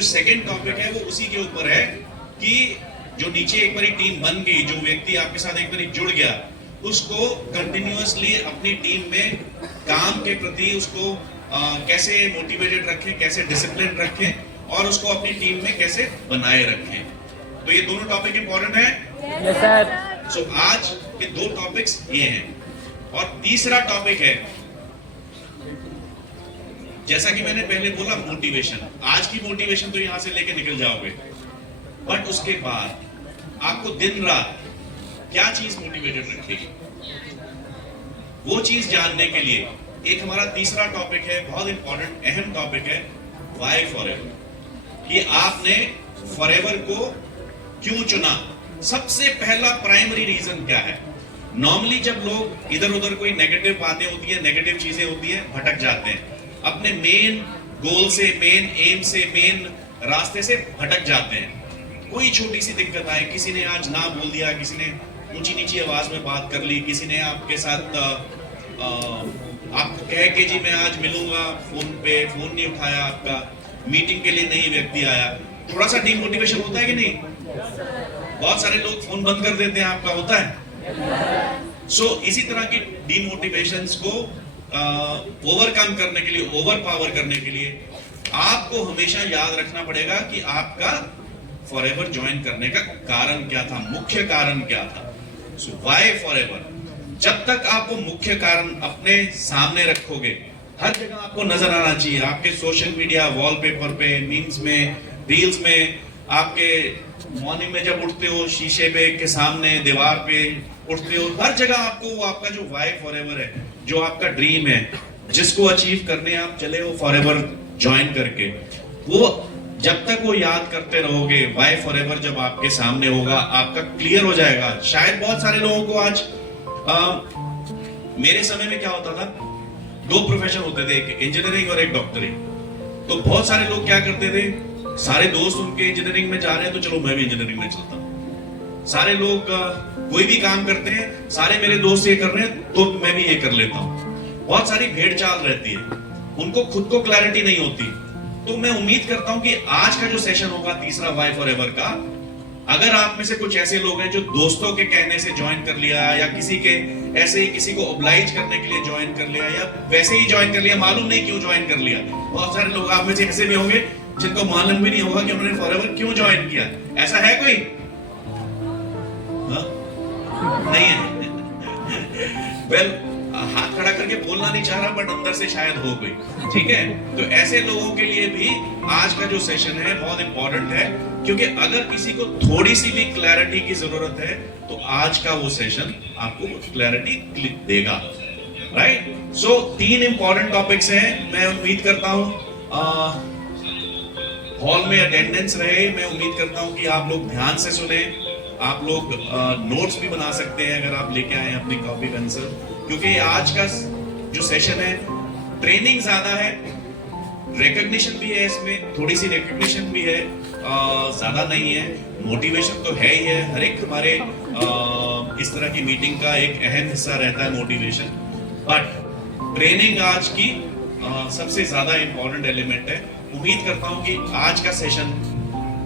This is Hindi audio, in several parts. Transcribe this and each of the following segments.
जो सेकंड टॉपिक है वो उसी के ऊपर है कि जो नीचे एक बारी टीम बन गई, जो व्यक्ति आपके साथ एक बारी जुड़ गया, उसको कंटिन्यूअसली अपनी टीम में काम के प्रति उसको कैसे मोटिवेटेड रखें, कैसे डिसिप्लिन रखें और उसको अपनी टीम में कैसे बनाए रखें। तो ये दोनों टॉपिक इंपॉर्टेंट है। Yes sir. सो आज के दो टॉपिक्स ये हैं और तीसरा टॉपिक है, जैसा कि मैंने पहले बोला, मोटिवेशन। आज की मोटिवेशन तो यहां से लेके निकल जाओगे, बट उसके बाद आपको दिन रात क्या चीज मोटिवेटेड रखेगी, वो चीज जानने के लिए एक हमारा तीसरा टॉपिक है, बहुत इंपॉर्टेंट अहम टॉपिक है, वाई फॉरएवर। कि आपने फॉरएवर को क्यों चुना, सबसे पहला प्राइमरी रीजन क्या है। नॉर्मली जब लोग इधर उधर कोई नेगेटिव बातें होती है, नेगेटिव चीजें होती है, भटक जाते हैं, अपने मेन गोल से, मेन एम से, मेन रास्ते से भटक जाते हैं। कोई छोटी सी दिक्कत आए, किसी ने आज ना बोल दिया, किसी ने ऊंची नीची आवाज में बात कर ली, किसी ने आपके साथ आपको कह के जी मैं आज मिलूंगा, फोन पे फोन नहीं उठाया आपका, मीटिंग के लिए नहीं व्यक्ति आया, थोड़ा सा डीमोटिवेशन होता है कि नहीं? बहुत सारे लोग फोन बंद कर देते हैं, आपका होता है। सो इसी तरह की डीमोटिवेशंस को ओवरकम करने के लिए, ओवर पावर करने के लिए आपको हमेशा याद रखना पड़ेगा कि आपका फॉरएवर ज्वाइन करने का कारण क्या था, मुख्य कारण क्या था। So why forever. जब तक आप वो मुख्य कारण अपने सामने रखोगे, हर जगह आपको नजर आना चाहिए, आपके सोशल मीडिया वॉलपेपर पे, मीम्स में, रील्स में, आपके मॉर्निंग में जब उठते हो शीशे पे के सामने, दीवार पे उठते हो, हर जगह आपको वो आपका जो वाई फॉरएवर है, जो आपका ड्रीम है, जिसको अचीव करने आप चले हो फॉरएवर ज्वाइन करके, वो जब तक वो याद करते रहोगे, वाई फॉरएवर जब आपके सामने होगा, आपका क्लियर हो जाएगा। शायद बहुत सारे लोगों को आज मेरे समय में क्या होता था, दो प्रोफेशन होते थे, एक इंजीनियरिंग और एक डॉक्टरी। तो बहुत सारे लोग क्या करते थे, सारे दोस्त उनके इंजीनियरिंग में जा रहे हैं तो चलो मैं भी इंजीनियरिंग में चलता हूँ। सारे लोग कोई भी काम करते हैं, सारे मेरे दोस्त ये कर रहे हैं तो मैं भी ये कर लेता हूँ। बहुत सारी भेड़ चाल रहती है, उनको खुद को क्लैरिटी नहीं होती। तो मैं उम्मीद करता हूं कि आज का जो सेशन होगा तीसरा वाई फॉरएवर का, अगर आप में से कुछ ऐसे लोग हैं जो दोस्तों के कहने से ज्वाइन कर लिया, या किसी के ऐसे ही किसी को ऑब्लाइज करने के लिए ज्वाइन कर लिया, या वैसे ही ज्वाइन कर लिया, मालूम नहीं क्यों ज्वाइन कर लिया। बहुत सारे लोग आप में से ऐसे भी होंगे जिनको मालूम भी नहीं होगा कि उन्होंने फॉरएवर क्यों ज्वाइन किया। ऐसा है कोई? नहीं है। वेल, हाथ खड़ा करके बोलना नहीं चाह रहा, बट अंदर से शायद हो कोई, ठीक है। तो ऐसे लोगों के लिए भी आज का जो सेशन है बहुत इंपॉर्टेंट है, क्योंकि अगर किसी को थोड़ी सी भी क्लैरिटी की जरूरत है तो आज का वो सेशन आपको क्लैरिटी देगा, राइट। सो 3 इंपॉर्टेंट टॉपिक्स हैं। मैं उम्मीद करता हूं हॉल में अटेंडेंस रहे, मैं उम्मीद करता हूं कि आप लोग ध्यान से सुने, आप लोग नोट्स भी बना सकते हैं अगर आप लेके आए अपनी कॉपी पेंसिल, क्योंकि आज का जो सेशन है ट्रेनिंग ज्यादा है, रिकॉग्निशन भी है, इसमें थोड़ी सी रिकॉग्निशन भी है, ज्यादा नहीं है। मोटिवेशन तो है ही है, हर एक हमारे इस तरह की मीटिंग का एक अहम हिस्सा रहता है मोटिवेशन, बट ट्रेनिंग आज की सबसे ज्यादा इंपॉर्टेंट एलिमेंट है। उम्मीद करता हूं कि आज का सेशन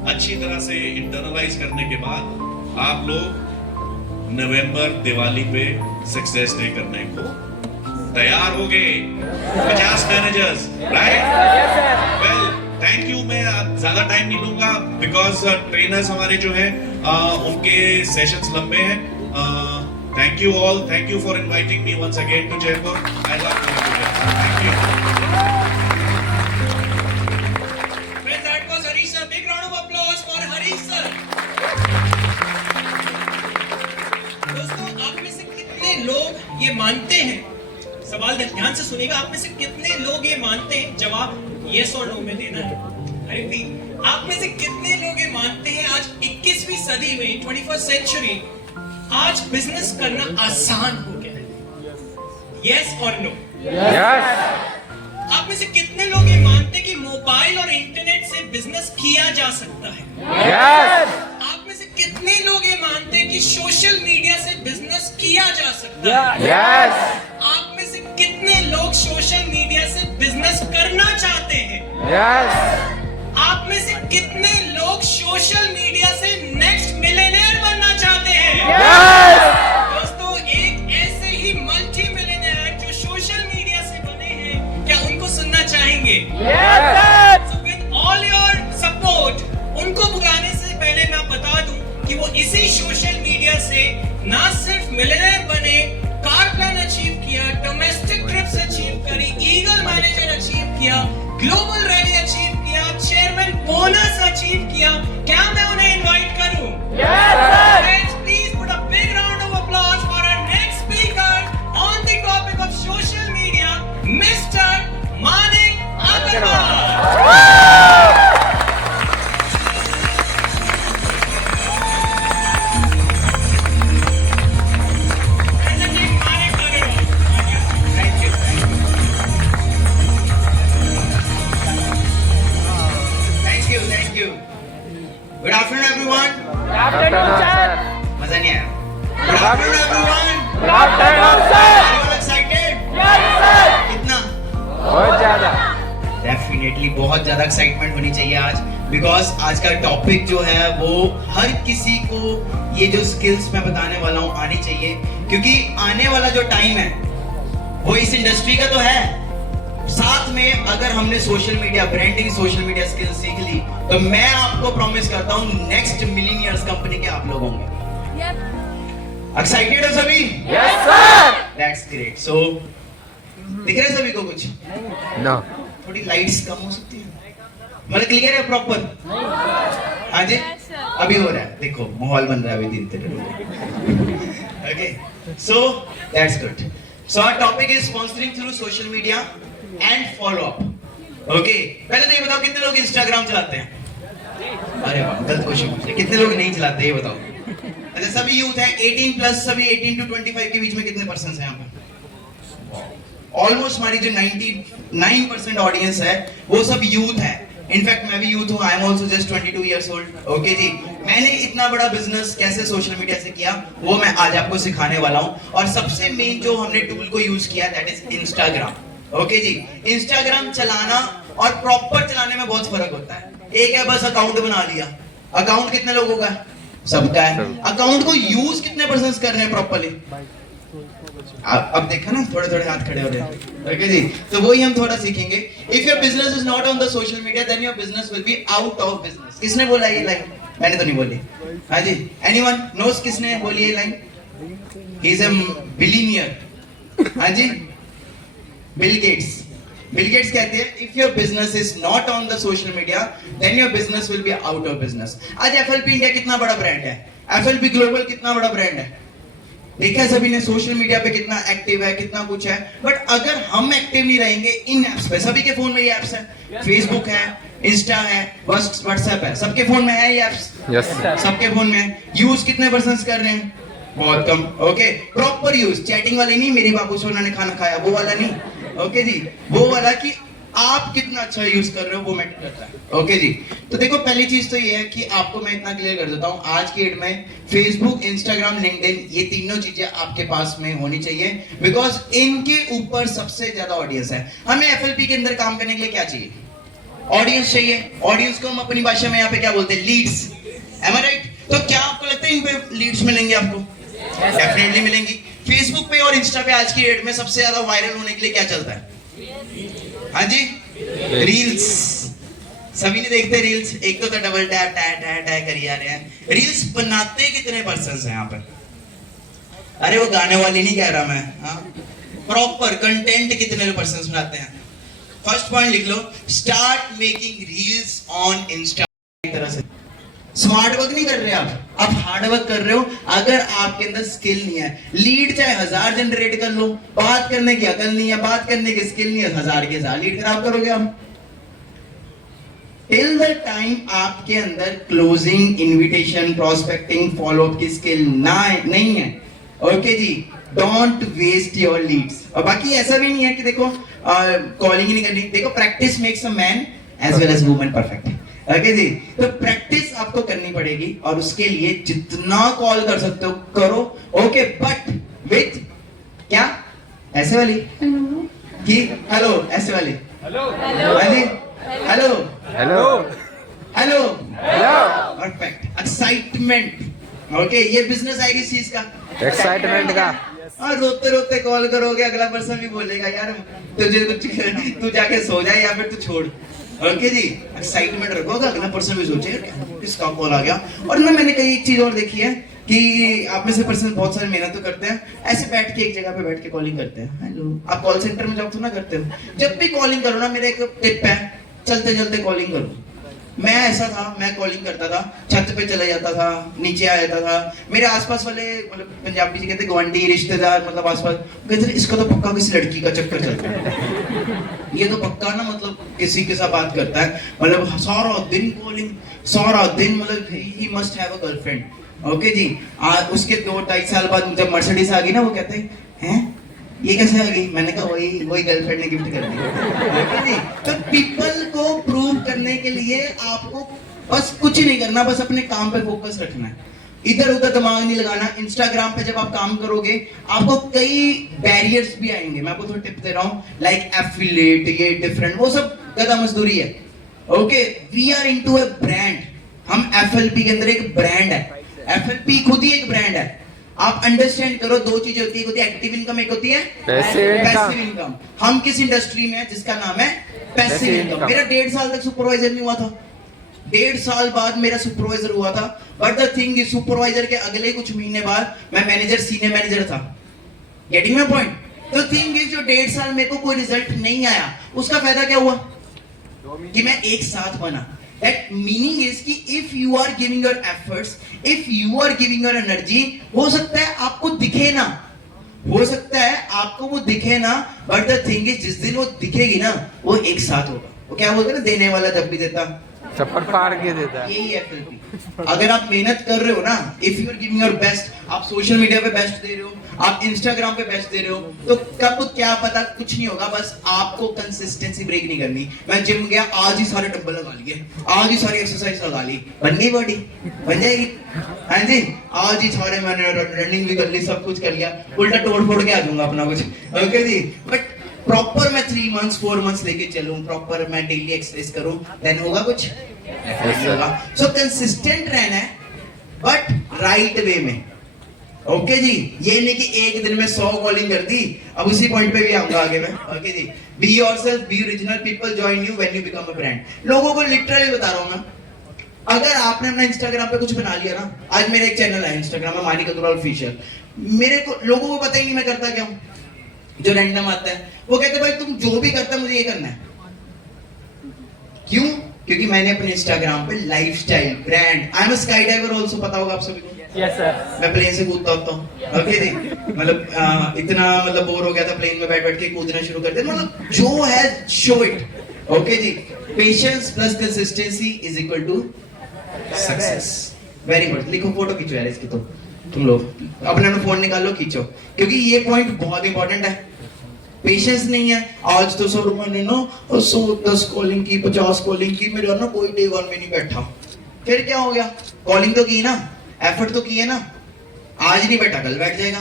अच्छी तरह से इंटरनलाइज करने के बाद आप लोग नवंबर दिवाली पे सक्सेस डे करने को तैयार हो गए। 50 managers, right? Well, thank you. मैं ज्यादा टाइम नहीं लूंगा बिकॉज ट्रेनर्स हमारे जो हैं उनके सेशंस लंबे हैं। Thank you all, thank you for inviting me once again to Jaipur. I love you. Thank you. Friends, that was Harish sir. Big round of applause for Harish sir. दोस्तों, आप में से कितने लोग ये मानते हैं, सवाल ध्यान से सुनिएगा, आप में से कितने लोग ये मानते हैं, जवाब यस और नो में देना है। आप में से कितने लोग ये मानते हैं आज 21वीं सदी में, 21st सेंचुरी, आज बिजनेस करना आसान हो गया है? यस और नो? यस। आप में से कितने लोग ये मानते हैं कि मोबाइल और इंटरनेट से बिजनेस किया जा सकता है? यस। आप में से कितने लोग ये मानते हैं कि सोशल मीडिया से बिजनेस किया जा सकता है? यस। आप में से कितने लोग सोशल मीडिया से बिजनेस करना चाहते हैं? यस। आप में से कितने लोग सोशल मीडिया से नेक्स्ट मिलियनेयर बनना चाहते हैं? दोस्तों, एक ऐसे ही मल्टी मिलियनेयर जो सोशल मीडिया से बने हैं, क्या उनको सुनना चाहेंगे? So with all your support, उनको बुलाने से पहले मैं बता दूं कि वो इसी सोशल मीडिया से ना सिर्फ मिलियनेयर बने, कार प्लान अचीव किया, डोमेस्टिक ट्रिप्स अचीव करी, ईगल मैनेजर अचीव किया, ग्लोबल रैली अचीव किया, चेयरमैन बोनस अचीव किया। क्या मैं उन्हें इनवाइट करूं? Friends, please put a big round of applause for our next speaker on the topic of social media, Mr. Manik Agarwal. Thank you. Good afternoon, everyone. मजा नहीं आया? Good afternoon, everyone. Are you all excited? कितना? बहुत ज्यादा। Definitely बहुत ज्यादा excitement होनी चाहिए आज, because आज का टॉपिक जो है वो हर किसी को ये जो स्किल्स मैं बताने वाला हूँ आनी चाहिए, क्योंकि आने वाला जो टाइम है वो इस इंडस्ट्री का तो है, साथ में अगर हमने social media branding, social media skills सीख ली तो मैं आपको प्रॉमिस करता हूँ नेक्स्ट मिलियनियर्स कंपनी के आप लोग होंगे। एक्साइटेड हो सभी? Yes sir. That's great. So दिख रहा है सभी को कुछ? नो। थोड़ी लाइट्स कम हो सकती है, मतलब क्लियर है प्रॉपर? हाँ जी, अभी हो रहा है, देखो माहौल बन रहा है अभी धीरे धीरे। Okay, so that's good. So our topic is sponsoring through social media and follow up. Okay, पहले तो ये बताओ कितने लोग इंस्टाग्राम चलाते हैं? अरे वाह, गलत क्वेश्चन पूछ लिया। कितने लोग नहीं चलाते ये बताओ? अच्छा, सभी यूथ है 18 प्लस, सभी 18 to 25 के बीच में कितने परसेंट हैं यहाँ पे? ऑलमोस्ट हमारी जो 99% ऑडियंस है वो सब यूथ है। इनफैक्ट मैं भी यूथ हूँ, I am also just 22 years old। Okay जी, मैंने इतना बड़ा बिजनेस कैसे सोशल मीडिया से किया वो मैं आज आपको सिखाने वाला हूँ। और सबसे मेन जो हमने टूल को यूज किया दैट इज इंस्टाग्राम। ओके जी, इंस्टाग्राम चलाना और प्रॉपर चलाने में बहुत फर्क होता है। एक है बस अकाउंट बना लिया, अकाउंट कितने लोगों का है? सबका है। अकाउंट को यूज कितने परसेंट कर रहे हैं प्रॉपर्ली? अब देखा ना, थोड़े थोड़े हाथ खड़े हो रहे हैं। ओके जी, तो वही हम थोड़ा सीखेंगे। If your business is not on the social media then your business will be out of business. किसने बोला ये लाइन? मैंने तो नहीं बोली। हाँ जी, एनीवन नोस किसने बोली ये line? He is a billionaire. हाँ जी, बिल गेट्स। बिल गेट्स कहते हैं if your business is not on the social media then your business will be out of business. आज एफएलपी इंडिया कितना बड़ा ब्रांड है? एफएलपी ग्लोबल कितना बड़ा ब्रांड है? देखा है सभी ने सोशल मीडिया पे कितना एक्टिव है, कितना कुछ है। बट अगर हम एक्टिव नहीं रहेंगे इन एप्स पे, सभी के फोन में ये एप्स है, फेसबुक है, इंस्टा है, व्हाट्सएप है, सबके फोन में है ये एप्स? Yes sir. सबके फोन में है। यूज कितने परसेंट कर रहे हैं? बहुत कम। ओके, प्रॉपर यूज, चैटिंग वाले नहीं, मेरी बाबू सोना ने खाना खाया वो वाला नहीं। ओके जी, वो वाला कि आप कितना अच्छा यूज कर रहे हो वो मैटर करता है। ओके जी, तो देखो पहली चीज तो ये है कि आपको मैं इतना क्लियर कर देता हूँ, आज की डेट में फेसबुक, इंस्टाग्राम, लिंक्डइन, ये तीनों चीजें आपके पास में होनी चाहिए, बिकॉज इनके ऊपर सबसे ज्यादा ऑडियंस है। हमें एफएलपी के अंदर काम करने के लिए क्या चाहिए? ऑडियंस चाहिए। ऑडियंस को हम अपनी भाषा में यहाँ पे क्या बोलते हैं? लीड्स। एम आई राइट? तो क्या आपको लगता है इन पे लीड्स मिलेंगे आपको? डेफिनेटली मिलेंगी। फेसबुक पे और इंस्टा पे आज की डेट में सबसे ज्यादा वायरल होने के लिए क्या चलता है? हाँ जी, रील्स। सभी ने देखते हैं रील्स। एक तो double tap tap tap tap करी जा रहे हैं। रील्स बनाते कितने पर्सन हैं यहाँ पर? अरे वो गाने वाली नहीं कह रहा मैं, हाँ, प्रॉपर कंटेंट कितने पर्सन बनाते हैं? फर्स्ट पॉइंट लिख लो, start making reels on insta. तरह से स्मार्ट वर्क नहीं कर रहे आप हार्ड वर्क कर रहे हो। अगर आपके अंदर स्किल नहीं है, लीड चाहे 1000 जनरेट कर लो, बात करने की अकल नहीं है, बात करने की स्किल नहीं है, 1000 के 1000 लीड खराब करोगे आप। टिल द टाइम आपके अंदर closing, invitation, prospecting, follow up की स्किल नहीं है, ओके जी, डोंट वेस्ट योर लीड्स। और बाकी ऐसा भी नहीं है कि देखो कॉलिंग ही नहीं करनी। देखो practice makes a man as well as woman perfect. Okay जी, तो प्रैक्टिस आपको करनी पड़ेगी और उसके लिए जितना कॉल कर सकते हो करो। ओके, बट विथ क्या? ऐसे वाली कि हेलो, ऐसे वाली हेलो, हाँ जी, hello hello. Hello hello perfect excitement okay ये बिजनेस आएगी इस चीज का एक्साइटमेंट का हाँ रोते रोते कॉल करोगे अगला पर्सन भी बोलेगा यार तुझे कुछ तू जाके सो जाए या फिर तू छोड़ ओके जी एक्साइटमेंट रखोगे अगला पर्सन भी सोचे किसका कॉल आ गया और ना मैंने कई एक चीज और देखी है कि आप में से पर्सन बहुत सारी मेहनत तो करते हैं ऐसे बैठ के एक जगह पे बैठ के कॉलिंग करते हैं हेलो आप कॉल सेंटर में जॉब तो ना करते हो जब भी कॉलिंग करो ना मेरा एक टिप है चलते चलते कॉलिंग करो मैं ऐसा था मैं कॉलिंग करता था छत पे चला जाता था नीचे आ जाता था मेरे आसपास वाले मतलब पंजाबी जी कहते गवांडी रिश्तेदार मतलब आसपास कहते इसका तो पक्का किसी लड़की का चक्कर चलता है ये तो पक्का ना मतलब किसी के साथ बात करता है मतलब सारा दिन कॉलिंग सारा दिन मतलब ही must have a girlfriend okay जी उसके 2-2.5 साल बाद जब मर्सिडीज आ गई ना वो कहते हैं ये कैसे आ गई मैंने कहा वही गर्लफ्रेंड ने गिफ्ट कर दी तो पीपल को प्रूव करने के लिए आपको बस कुछ नहीं करना बस अपने काम पे फोकस रखना है इधर उधर दिमाग नहीं लगाना इंस्टाग्राम पे जब आप काम करोगे आपको कई बैरियर्स भी आएंगे मैं आपको थोड़ा टिप दे रहा हूँ लाइक एफिलिएट ये डिफरेंट वो सब गधा मजदूरी है okay we are into a brand हम एफएलपी के अंदर एक ब्रांड है एफएलपी खुद ही एक ब्रांड है आप अंडरस्टैंड करो दो चीजें होती है एक होती है एक्टिव इनकम एक होती है पैसिव इनकम हम किस इंडस्ट्री में है जिसका नाम है पैसिव इनकम मेरा 1.5 साल तक सुपरवाइजर नहीं हुआ था 1.5 साल बाद मेरा सुपरवाइजर हुआ था but the thing is supervisor के अगले कुछ महीने बाद मैं मैनेजर सीनियर मैनेजर था getting my point the thing is जो 1.5 साल मेरे को कोई रिजल्ट नहीं आया उसका फायदा क्या हुआ कि मैं एक साथ बना That meaning is कि if you are giving your efforts, if you are giving your energy, हो सकता है आपको दिखे ना, हो सकता है आपको वो दिखे ना, but the thing is जिस दिन वो दिखेगी ना, वो एक साथ होगा. वो क्या बोलते हैं ना देने वाला जब भी देता चप्पल फाड़ के देता है यही एफएलपी अगर आप मेहनत कर रहे हो ना if you are giving your best आप सोशल मीडिया पे बेस्ट दे रहे हो आप इंस्टाग्राम पे बेस्ट दे रहे हो तो कब क्या पता कुछ नहीं होगा बस आपको कंसिस्टेंसी ब्रेक नहीं करनी मैं जिम गया आज ही सारे डंबल लगा लिए आज ही सारी एक्सरसाइज लगा ली बन गई बॉडी बन जाएगी हाँ जी आज ही सारे मैंने रनिंग भी कर ली सब कुछ कर लिया उल्टा तोड़ फोड़ के आ जाऊंगा अपना कुछ ओके जी बट प्रॉपर मैं 3 मंथ्स 4 मंथ्स लेके चलूं प्रॉपर मैं डेली एक्सरसाइज करूं देन होगा कुछ नहीं होगा सो कंसिस्टेंट रहना है बट राइट वे में ओके जी ये नहीं कि एक दिन में 100 कॉलिंग कर दी अब उसी पॉइंट पे भी आऊंगा आगे मैं okay G be yourself B original people join you when you become a brand लोगों को लिटरली बता रहा हूं मैं अगर आपने अपना इंस्टाग्राम पे कुछ बना लिया ना आज मेरा एक चैनल है इंस्टाग्राम में मानिक अग्रवाल ऑफिशियल मेरे को लोगों को पता ही नहीं मैं करता क्या हूं जो रैंडम आता है वो कहते भाई तुम जो भी करता है मुझे ये करना है क्यों क्योंकि मैंने अपने इंस्टाग्राम पे lifestyle brand I am a sky diver also पता होगा आप सभी को यस सर मैं प्लेन से कूदता होता हूँ ओके जी मतलब इतना मतलब बोर हो गया था प्लेन में बैठ बैठ के कूदना शुरू कर दिया मतलब जो है शो इट ओके जी patience plus consistency is equal to success very good लिखो फोटो खींचो यार इसकी तो तुम लोग अपना फोन निकालो खींचो क्योंकि ये पॉइंट बहुत इंपॉर्टेंट है पेशेंस नहीं है आज तो 100 रुपए ने ना 110 कॉलिंग की 50 कॉलिंग की मेरा ना कोई डे वन में नहीं बैठा फिर क्या हो गया कॉलिंग तो की ना एफर्ट तो की है ना आज नहीं बैठा कल बैठ जाएगा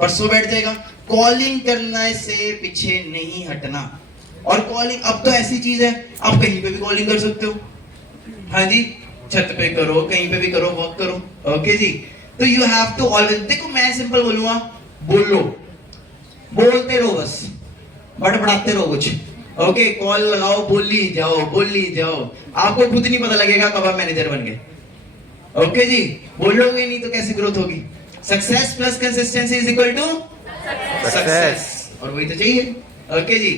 परसों बैठ जाएगा कॉलिंग करने से पीछे नहीं हटना और कॉलिंग अब तो ऐसी चीज है आप कहीं पे भी कॉलिंग कर सकते हो हाँ जी छत पे करो कहीं पे भी करो वर्क करो ओके जी तो यू हैव टू ऑलवेज देखो मैं सिंपल बोलूंगा बोलो बोलते रहो बस बड़बड़ाते रहो कुछ ओके कॉल लगाओ बोल ली जाओ आपको खुद नहीं पता लगेगा कब आप मैनेजर बन गए ओके जी बोलोगे नहीं तो कैसे ग्रोथ होगी success plus consistency is equal to success और वही तो चाहिए ओके जी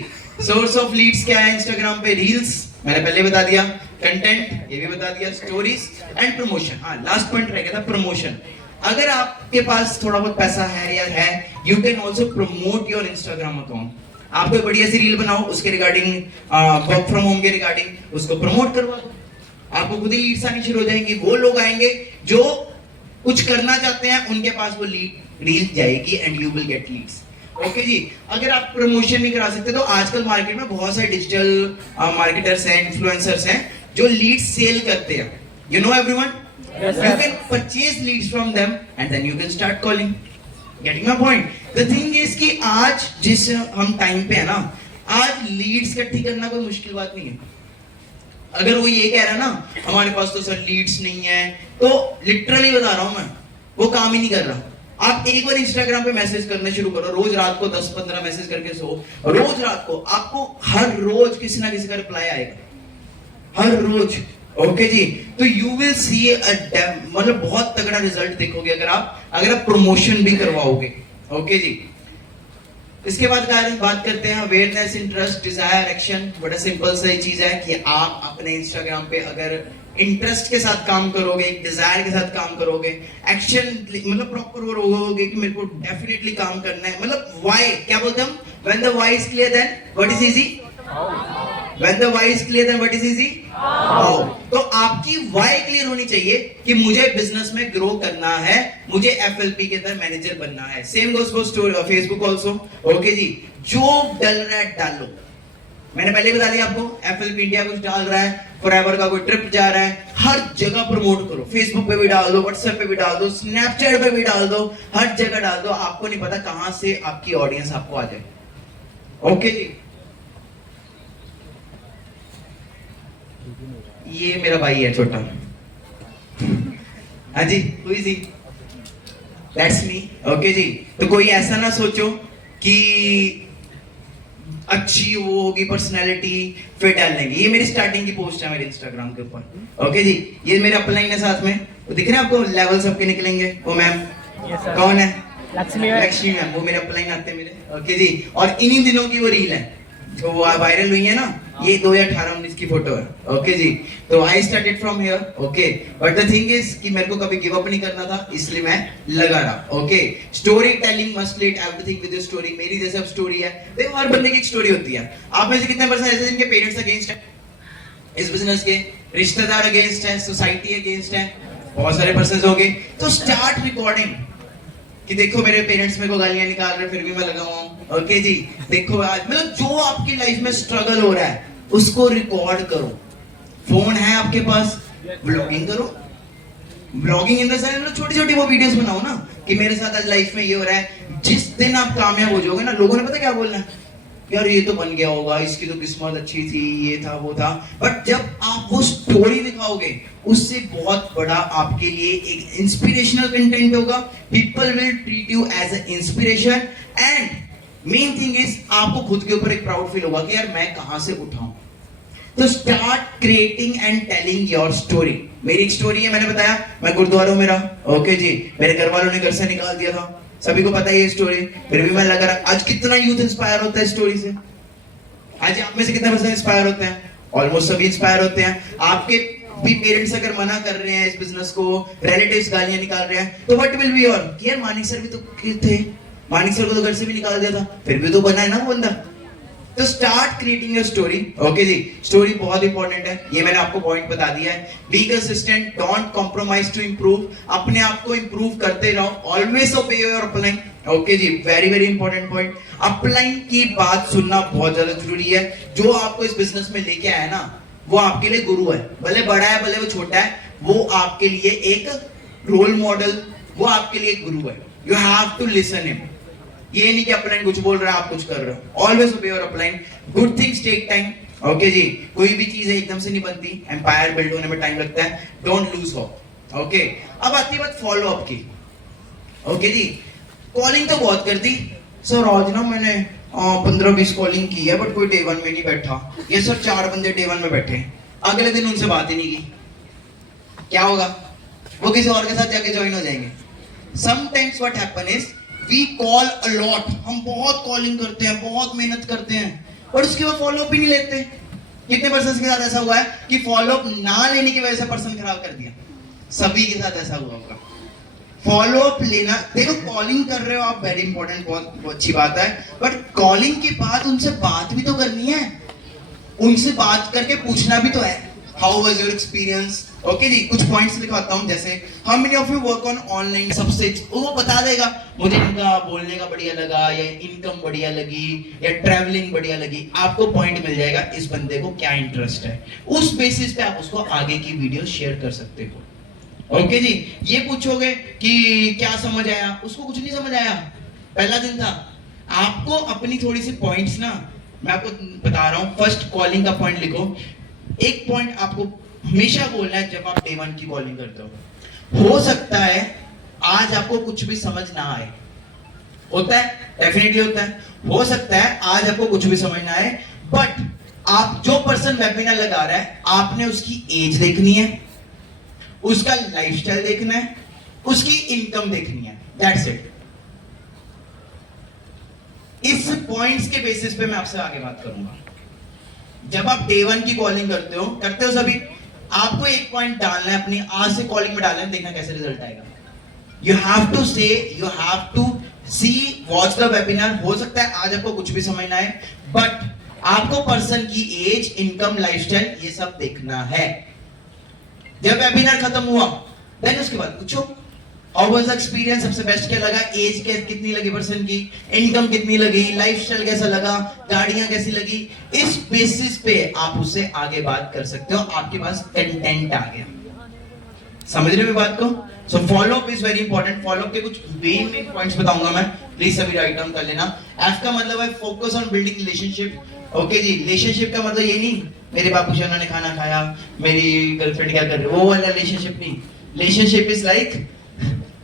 सोर्स ऑफ लीड्स क्या है इंस्टाग्राम पे रील्स मैंने पहले बता दिया कंटेंट ये भी बता दिया स्टोरीज एंड प्रमोशन हाँ लास्ट पॉइंट रह गया था प्रमोशन अगर आपके पास थोड़ा बहुत पैसा है या है you can also promote your Instagram account आप कोई बढ़िया सी रील बनाओ उसके रिगार्डिंग वर्क फ्रॉम होम के रिगार्डिंग उसको प्रमोट करवा दो आपको खुद ही लीड्स आनी शुरू हो जाएंगी वो लोग आएंगे जो कुछ करना चाहते हैं उनके पास वो रील जाएगी and you will get leads okay जी अगर आप प्रमोशन नहीं करा सकते तो आजकल मार्केट में बहुत सारे डिजिटल मार्केटर्स हैं इन्फ्लुएंसर्स हैं जो लीड सेल करते हैं you know everyone you can purchase leads from them and then you can start calling getting my point the thing is कि आज जिस हम टाइम पे है ना आज लीड्स इकट्ठी करना कोई मुश्किल बात नहीं है अगर वो ये कह रहा है ना हमारे पास तो सर लीड्स नहीं है, तो लिटरली बता रहा हूं मैं, वो काम ही नहीं कर रहा। आप एक बार इंस्टाग्राम पे मैसेज करना शुरू करो, रोज रात को 10-15 मैसेज करके सो, रोज रात को आपको हर रोज किसी ना किसी का रिप्लाई आएगा, हर रोज। ओके जी, तो यू विल सी मतलब बहुत तगड़ा रिजल्ट देखोगे अगर आप प्रमोशन भी करवाओगे। ओके जी, इसके बाद बात करते हैं अवेयरनेस, इंटरेस्ट, डिजायर, एक्शन। बड़ा सिंपल सा चीज है कि आप अपने इंस्टाग्राम पे अगर इंटरेस्ट के साथ काम करोगे, एक डिजायर के साथ काम करोगे, एक्शन मतलब प्रॉपर होगे कि मेरे को डेफिनेटली काम करना है, मतलब व्हाई, क्या बोलते हम, when the why is clear then what is easy, when the why is clear then what is easy, how. तो आपकी व्हाई क्लियर होनी चाहिए कि मुझे बिजनेस में ग्रो करना है, मुझे एफएलपी के अंदर मैनेजर बनना है। Same goes for Facebook also. Okay जी, जो डल रहा है डालो। मैंने पहले बता दिया आपको, एफएलपी इंडिया कुछ डाल रहा है, फॉरएवर का कोई ट्रिप जा रहा है, हर जगह प्रमोट करो। फेसबुक पे भी डाल दो, व्हाट्सएप पे भी डाल दो, स्नैपचैट पे भी डाल दो, हर जगह डाल दो। आपको नहीं पता कहां से आपकी ऑडियंस आपको आ जाए। ओके जी, ये मेरा भाई है छोटा। हाँ जी, हुई जी, दैट्स मी। ओके जी, तो कोई ऐसा ना सोचो कि अच्छी वो होगी पर्सनैलिटी फिर डाल लेंगे। ये मेरी स्टार्टिंग की पोस्ट है मेरे इंस्टाग्राम के ऊपर। ओके जी, ये मेरे अपलाइन है साथ में, वो दिख रहे हैं आपको, लेवल सबके निकलेंगे। वो मैम कौन है, लक्ष्मी मैम, वो मेरे अपलाइन आते हैं मेरे। ओके जी, और इन्हीं दिनों की वो रील है जो वायरल हुई है ना, ये 2018-19 की फोटो है। ओके जी, तो I started from here. Okay, but the thing is कि मेरे को कभी गिव अप नहीं करना था, इसलिए मैं लगा रहा। Okay, story telling must late everything with your story. मेरी जैसे अब स्टोरी है, देखो हर बंदे की एक स्टोरी होती है। आप में से कितने परसेंट ऐसे जिनके पेरेंट्स अगेंस्ट है इस बिजनेस के, रिश्तेदार अगेंस्ट है, सोसाइटी अगेंस्ट है, बहुत सारे पर्सन हो गए। तो स्टार्ट रिकॉर्डिंग कि देखो मेरे पेरेंट्स मेरे को गालियां निकाल रहे, फिर भी मैं लगा हूं। ओके जी, देखो आज मतलब जो आपकी लाइफ में स्ट्रगल हो रहा है उसको रिकॉर्ड करो। फोन है आपके पास, ब्लॉगिंग करो। ब्लॉगिंग इन द सेंस मतलब छोटी छोटी वो वीडियोस बनाओ ना कि मेरे साथ आज लाइफ में ये हो रहा है। जिस दिन आप कामयाब हो जाओगे ना, लोगों ने पता क्या बोलना है, यार ये तो बन गया होगा, इसकी तो किस्मत अच्छी थी, ये था वो था। बट जब आप वो स्टोरी दिखाओगे, उससे बहुत बड़ा आपके लिए एक इंस्पिरेशनल कंटेंट होगा। People will treat you as a inspiration and main thing is आपको खुद के ऊपर एक प्राउड फील होगा कि यार मैं कहां से उठा हूं। तो start creating and telling your story. मेरी एक स्टोरी है, मैंने बताया मैं गुरुद्वारा हूं मेरा। ओके जी, मेरे घर वालों ने घर से निकाल दिया था, सभी को पता है ये स्टोरी, फिर भी मैं लगा रहा। आज कितना यूथ इंस्पायर होता है स्टोरी से? आज आप में से कितना परसेंट इंस्पायर होते हैं? ऑलमोस्ट सभी इंस्पायर होते हैं। आपके भी पेरेंट्स अगर मना कर रहे हैं इस बिजनेस को, रिलेटिव्स गालियां निकाल रहे हैं, तो व्हाट विल बी योर, कि यार मानिक सर भी तो थे, मानिक सर को तो घर से भी निकाल दिया था, फिर भी तो बना है ना वो बंदा। तो start creating your story. Okay जी, स्टोरी बहुत इंपॉर्टेंट है, ये मैंने आपको पॉइंट बता दिया है। Be consistent, don't compromise to improve, अपने आप को इंप्रूव करते रहो। Always obey your upline. Okay जी, very very important point. Upline की बात सुनना बहुत ज्यादा जरूरी है। जो आपको इस बिजनेस में लेके आया ना, वो आपके लिए गुरु है, भले बड़ा है भले वो छोटा है, वो आपके लिए एक रोल मॉडल, वो आपके लिए एक गुरु है। You have to listen him. ये नहीं कि अपलाइन कुछ बोल रहा है आप कुछ कर रहे हो। Always obey your upline. Good things take time. Okay जी, कोई भी चीज है एकदम से नहीं बनती, एम्पायर बिल्ड होने में टाइम लगता है। Don't lose hope. ओके, अब आती बात फॉलो अप की। ओके जी, कॉलिंग तो बहुत कर दी सर, आज ना मैंने 15-20 कॉलिंग की है, बट कोई डे 1 में नहीं बैठा। ये सर 4 बंदे डे 1 में बैठे, अगले दिन उनसे बात ही नहीं की, क्या होगा? वो किसी और के साथ जाके ज्वाइन हो जाएंगे। Sometimes what happen is we call a lot, हम बहुत कॉलिंग करते हैं, बहुत मेहनत करते हैं, और उसके बाद फॉलो अप ही नहीं लेते। कितने पर्सन के साथ ऐसा हुआ है कि फॉलो अप ना लेने की वजह से पर्सन खराब कर दिया? सभी के साथ ऐसा हुआ होगा। फॉलो अप लेना, देखो कॉलिंग कर रहे हो आप, वेरी इंपॉर्टेंट, बहुत अच्छी बात है, बट कॉलिंग के बाद उनसे बात भी तो करनी है, उनसे बात करके पूछना भी तो है, how was your experience. Okay जी, कुछ पॉइंट्स दिखाता हूं, जैसे how many of you work on online. सबसे वो बता देगा मुझे इनका बोलने का बढ़िया लगा, या इनकम बढ़िया लगी, या ट्रैवलिंग बढ़िया लगी। आपको पॉइंट मिल जाएगा इस बंदे को क्या इंटरेस्ट है, उस बेसिस पे आप उसको आगे की वीडियो शेयर कर सकते हो। ओके जी, ये पूछोगे कि क्या समझ आया, उसको कुछ नहीं समझ आया, पहला दिन था। आपको अपनी थोड़ी सी पॉइंट्स ना मैं आपको बता रहा हूं। फर्स्ट, कॉलिंग का पॉइंट लिखो, एक पॉइंट आपको हमेशा बोलना है जब आप डे 1 की कॉलिंग करते हो सकता है आज आपको कुछ भी समझ ना आए, होता है, डेफिनेटली होता है, हो सकता है आज आपको कुछ भी समझ ना आए, बट आप जो पर्सन वेबिनार लगा रहा है आपने उसकी एज देखनी है, उसका लाइफस्टाइल देखना है, उसकी इनकम देखनी है, दैट्स इट। इस पॉइंट्स के बेसिस पे मैं आपसे आगे बात करूंगा। जब आप डे 1 की कॉलिंग करते हो सभी, आपको एक पॉइंट डालना है अपनी आज से कॉलिंग में डालना है, देखना कैसे रिजल्ट आएगा। You have to say, you have to see, watch the webinar. हो सकता है आज आपको कुछ भी समझ ना आए, बट आपको पर्सन की एज, इनकम, लाइफस्टाइल ये सब देखना है। जब वेबिनार खत्म हुआ देन उसके बाद पूछो हाउ वाज द एक्सपीरियंस, सबसे बेस्ट क्या लगा, एज कितनी लगी पर्सन की, इनकम कितनी लगी, लाइफस्टाइल कैसा लगा, गाड़ियां कैसी लगी। इस बेसिस पे आप उससे आगे बात कर सकते हो, आपके पास कंटेंट आ गया। समझ रहे हो बात को? So follow up is very important. Follow up के कुछ मेन पॉइंट्स बताऊंगा मैं, प्लीज सभी राइट डाउन कर लेना। एफ का मतलब है focus on building relationship. Okay जी, रिलेशनशिप का मतलब ये नहीं मेरे बाबूजी ने खाना खाया, मेरी गर्लफ्रेंड क्या कर रही है, वो वाला रिलेशनशिप नहीं। रिलेशनशिप इज लाइक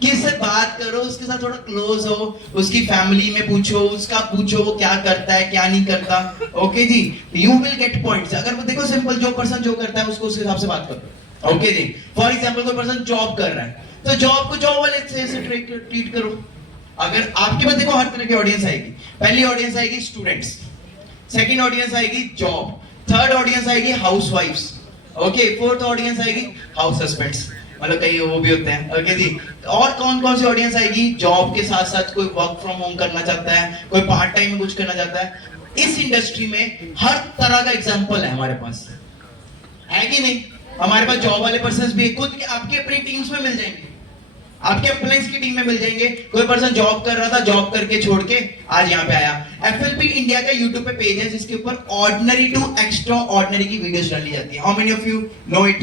किससे बात करो, उसके साथ थोड़ा क्लोज हो, उसकी फैमिली में पूछो, उसका पूछो वो क्या करता है क्या नहीं करता। ओके जी, यू विल गेट पॉइंट्स। अगर वो देखो सिंपल, जो पर्सन जो करता है उसको उसके हिसाब से बात करो। ओके जी, फॉर एग्जांपल कोई पर्सन जॉब कर रहा है तो जॉब को जॉब वाले से ट्रीट करो। अगर आपके पास देखो हर तरह की ऑडियंस आएगी। पहली ऑडियंस आएगी स्टूडेंट्स, सेकंड ऑडियंस आएगी जॉब, थर्ड ऑडियंस आएगी हाउसवाइफ्स, ओके, फोर्थ ऑडियंस आएगी हाउस हस्बैंड्स, मतलब कई वो भी होते हैं। ओके जी, और कौन कौन सी ऑडियंस आएगी, जॉब के साथ साथ कोई वर्क फ्रॉम होम करना चाहता है, कोई पार्ट टाइम में कुछ करना चाहता है। इस इंडस्ट्री में हर तरह का एग्जांपल है हमारे पास, है कि नहीं? हमारे पास जॉब वाले पर्सन भी खुद के आपके अपनी टीम्स में मिल जाएंगे, आपके एम्प्लॉइज की टीम में मिल जाएंगे। कोई पर्सन जॉब कर रहा था, जॉब करके छोड़ के आज यहाँ पे आया। एफएलपी इंडिया का यूट्यूब पे पेज है जिसके ऊपर ऑर्डिनरी टू एक्स्ट्रा ऑर्डिनरी की वीडियोस डाली जाती है। How many of you no it?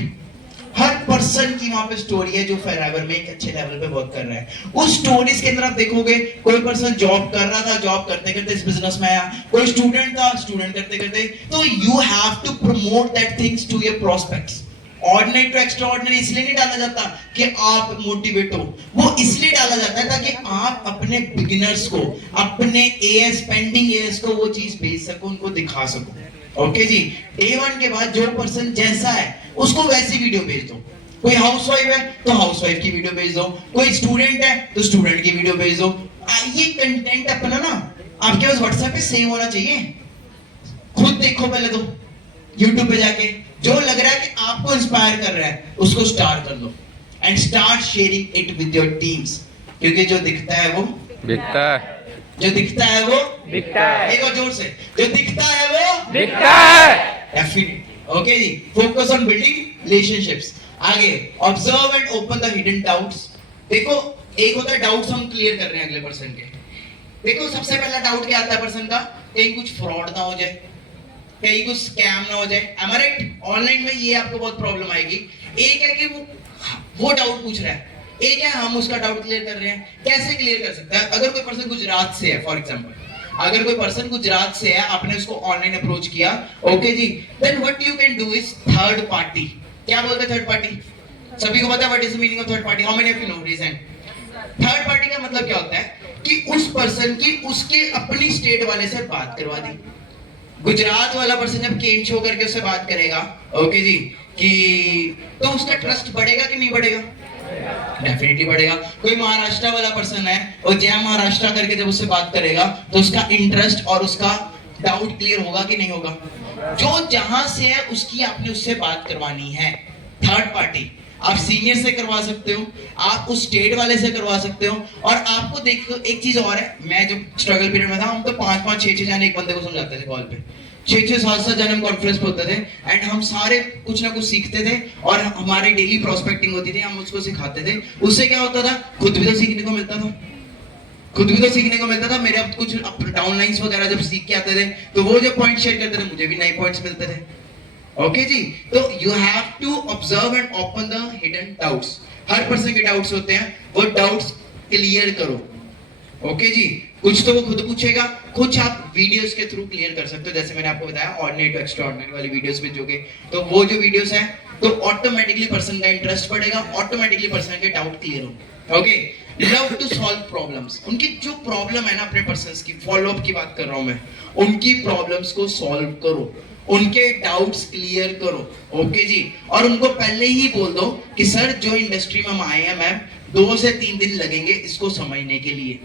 Her person की वहां पे स्टोरी है जो फॉरएवर में एक अच्छे लेवल पे वर्क कर रहा है। उस स्टोरीज के अंदर आप देखोगे कोई पर्सन जॉब कर रहा था, जॉब करते करते इस बिजनेस में आया, कोई स्टूडेंट था, स्टूडेंट करते करते। तो you have to promote that things to your prospects. Ordinary to extraordinary इसलिए नहीं डाला जाता कि आप मोटिवेट हो, वो इसलिए डाला जाता है ताकि आप अपने बिगिनर्स को, अपने एएस पेंडिंग एएस को वो चीज भेज सको, उनको दिखा सको। ओके जी, डे 1 के बाद जो पर्सन जैसा है उसको वैसी वीडियो भेज दो। कोई हाउसवाइफ है तो हाउसवाइफ की वीडियो भेज दो, कोई स्टूडेंट है तो स्टूडेंट की वीडियो भेज दो। ये कंटेंट अपना ना आपके पास व्हाट्सएप पे सेव होना चाहिए। खुद देखो पहले तो यूट्यूब पे जाके, जो लग रहा है कि आपको इंस्पायर कर रहा है उसको स्टार कर लो and start sharing it with your teams. क्योंकि जो दिखता है वो बिकता है, जो दिखता है वो बिकता है, एक और जोर से, जो दिखता है वो बिकता है। डेफिनेटली। ओके जी, फोकस ऑन बिल्डिंग रिलेशनशिप्स। आगे, observe and open the hidden doubts. देखो, एक होता है डाउट्स हम क्लियर कर रहे हैं अगले पर्सन के। देखो सबसे पहला डाउट क्या आता है पर्सन का, कहीं कुछ फ्रॉड ना हो जाए, कहीं कुछ स्कैम ना हो जाए। am I right? ऑनलाइन में ये आपको बहुत प्रॉब्लम आएगी। एक है कि वो डाउट पूछ रहा है, एक है हम उसका डाउट क्लियर कर रहे हैं। कैसे क्लियर कर सकते हैं? अगर कोई पर्सन गुजरात से है, फॉर एग्जांपल अगर कोई पर्सन गुजरात से है, आपने उसको ऑनलाइन अप्रोच किया, ओके जी, then what you can do is third party. क्या बोलते हैं थर्ड पार्टी? सभी को पता है what is the meaning of third party? How many of you know? Raise hand. Third party का मतलब क्या होता है कि उस पर्सन की उसके अपनी स्टेट वाले से बात करवा दी। गुजरात वाला पर्सन जब केन शो करके उससे बात करेगा, ओके जी, कि तो उसका ट्रस्ट बढ़ेगा कि नहीं बढ़ेगा? डेफिनेटली बढ़ेगा। कोई महाराष्ट्र वाला पर्सन है और जय महाराष्ट्र करके जब उससे बात करेगा तो उसका इंटरेस्ट और उसका डाउट क्लियर होगा कि नहीं होगा? जो जहां से है उसकी आपने उससे बात करवानी है। थर्ड पार्टी आप सीनियर से करवा सकते हो, आप उस स्टेट वाले से करवा सकते हो। और आपको देखो एक चीज और है, मैं जब स्ट्रगल पीरियड में था हम तो 5-5, 6-6 जाने एक बंदे को समझाते थे कॉल पे, 6-6, 7-7 जन हम कॉन्फ्रेंस पे होते थे एंड हम सारे कुछ ना कुछ सीखते थे और हमारी डेली प्रोस्पेक्टिंग होती थी, हम उसको सिखाते थे। उससे क्या होता था, खुद भी तो सीखने को मिलता था, खुद भी तो सीखने को मिलता था। मेरे अब कुछ डाउनलाइंस वगैरह जब सीख के आते थे तो वो जो पॉइंट शेयर करते थे मुझे भी नए पॉइंट्स मिलते थे। ओके जी, तो you have to observe and open the hidden doubts. हर पर्सन के डाउट्स होते हैं, वो डाउट्स क्लियर करो। ओके जी, कुछ तो वो खुद पूछेगा, कुछ आप वीडियोस के थ्रू क्लियर कर सकते हो। जैसे मैंने आपको बताया ऑर्डिनरी टू एक्स्ट्राऑर्डिनरी वाली वीडियोस भेजोगे तो वो जो वीडियोस है तो ऑटोमेटिकली पर्सन का इंटरेस्ट बढ़ेगा, ऑटोमेटिकली पर्सन के डाउट क्लियर होंगे। Okay, love to solve problems, उनकी जो प्रॉब्लम है ना अपने पर्संस की, फॉलो अप की बात कर रहा हूं मैं, उनकी प्रॉब्लम्स को सॉल्व करो, उनके डाउट्स क्लियर करो। ओके जी, और उनको पहले ही बोल दो कि सर जो इंडस्ट्री में हम आए हैं मैम 2 से 3 दिन लगेंगे इसको समझने के लिए।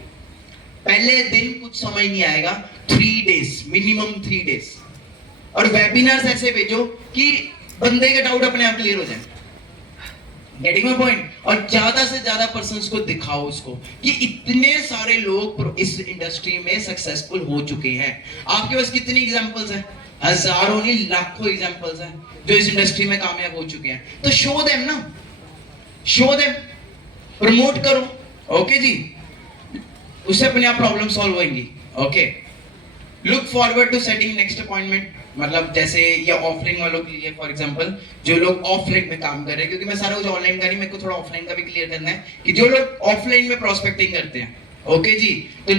पहले दिन कुछ समझ नहीं आएगा, 3 डेज, मिनिमम 3 डेज। और वेबिनार्स ऐसे भेजो कि बंदे के डाउट अपने आप क्लियर हो जाए। Getting my point? और ज्यादा से ज्यादा पर्संस को दिखाओ उसको कि इतने सारे लोग इस इंडस्ट्री में सक्सेसफुल हो चुके हैं। आपके पास कितनी एग्जांपल्स हैं? हजारों नहीं लाखों एग्जांपल्स हैं जो इस इंडस्ट्री में कामयाब हो चुके हैं। तो शो देम ना, शो देम, प्रमोट करो। ओके जी, उससे अपने आप प्रॉब्लम सॉल्व होंगी। Okay, look forward to setting next appointment. मतलब जैसे ये ऑफलाइन वालों के लिए फॉर एग्जांपल, जो लोग ऑफलाइन में काम कर रहे हैं, क्योंकि मैं सारा कुछ ऑनलाइन का नहीं, मेरे को थोड़ा ऑफलाइन का भी क्लियर करना है कि जो लोग ऑफलाइन में प्रोस्पेक्टिंग करते हैं, ओके जी, तो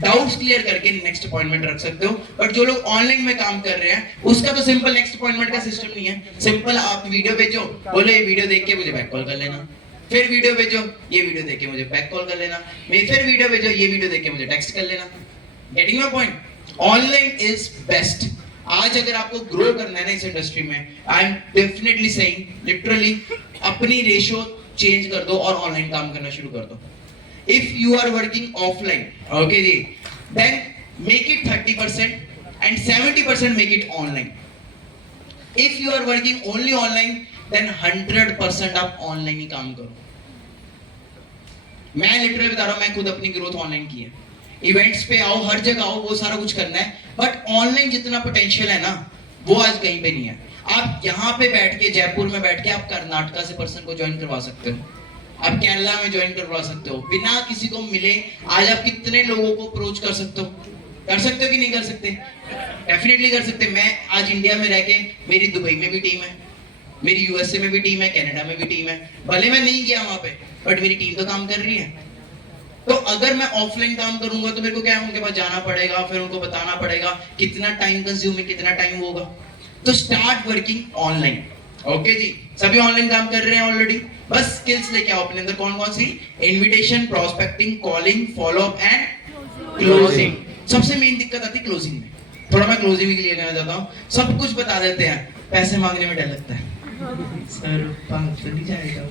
डाउट्स क्लियर करके नेक्स्ट अपॉइंटमेंट रख सकते हो। बट जो लोग ऑनलाइन में काम कर रहे हैं उसका तो सिंपल नेक्स्ट अपॉइंटमेंट का सिस्टम नहीं है। सिंपल आप वीडियो भेजो, बोलो ये वीडियो देख के मुझे बैक कॉल कर लेना, फिर वीडियो भेजो, ये वीडियो देख के मुझे बैक कॉल कर लेना, फिर वीडियो भेजो, ये वीडियो देख के मुझे टेक्स्ट कर लेना। Getting my point? Online is best. आज अगर आपको ग्रो करना है ना इस इंडस्ट्री में, I am definitely saying, literally अपनी रेशियो चेंज कर दो और ऑनलाइन काम करना शुरू कर दो। If you are working offline, okay ji, then make it 30% and 70% make it online. If you are working only online, then 100% आप ऑनलाइन ही काम करो। मैं लिटरली बता रहा हूँ, मैं खुद अपनी ग्रोथ ऑनलाइन की है। इवेंट्स पे आओ, हर जगह आओ, वो सारा कुछ करना है, बट ऑनलाइन जितना पोटेंशियल है ना वो आज कहीं पे नहीं है। आप यहाँ पे बैठ के, जयपुर में बैठ के आप कर्नाटका से पर्सन को ज्वाइन करवा सकते हो, आप केरला में ज्वाइन करवा सकते हो, बिना किसी को मिले। आज आप कितने लोगों को अप्रोच कर सकते हो? कर सकते हो कि नहीं कर सकते? डेफिनेटली कर सकते। मैं आज इंडिया में रह के, मेरी दुबई में भी टीम है, मेरी यूएसए में भी टीम है, कनाडा में भी टीम है। भले मैं नहीं गया वहां पे, बट मेरी टीम तो काम कर रही है। तो अगर मैं ऑफलाइन काम करूंगा तो मेरे को क्या है, उनके पास जाना पड़ेगा, फिर उनको बताना पड़ेगा, कितना टाइम कंज्यूमिंग, कितना टाइम होगा। तो स्टार्ट वर्किंग ऑनलाइन। ओके जी, सभी ऑनलाइन काम कर रहे हैं ऑलरेडी, बस स्किल्स लेके आओ अपने अंदर। कौन कौन सी? Invitation, prospecting, calling, follow up and closing. सबसे मेन दिक्कत आती है क्लोजिंग में। थोड़ा मैं क्लोजिंग भी क्लियर करना चाहता हूँ। सब कुछ बता देते हैं, पैसे मांगने में डर लगता है। सर 5 तो नहीं जाएगा,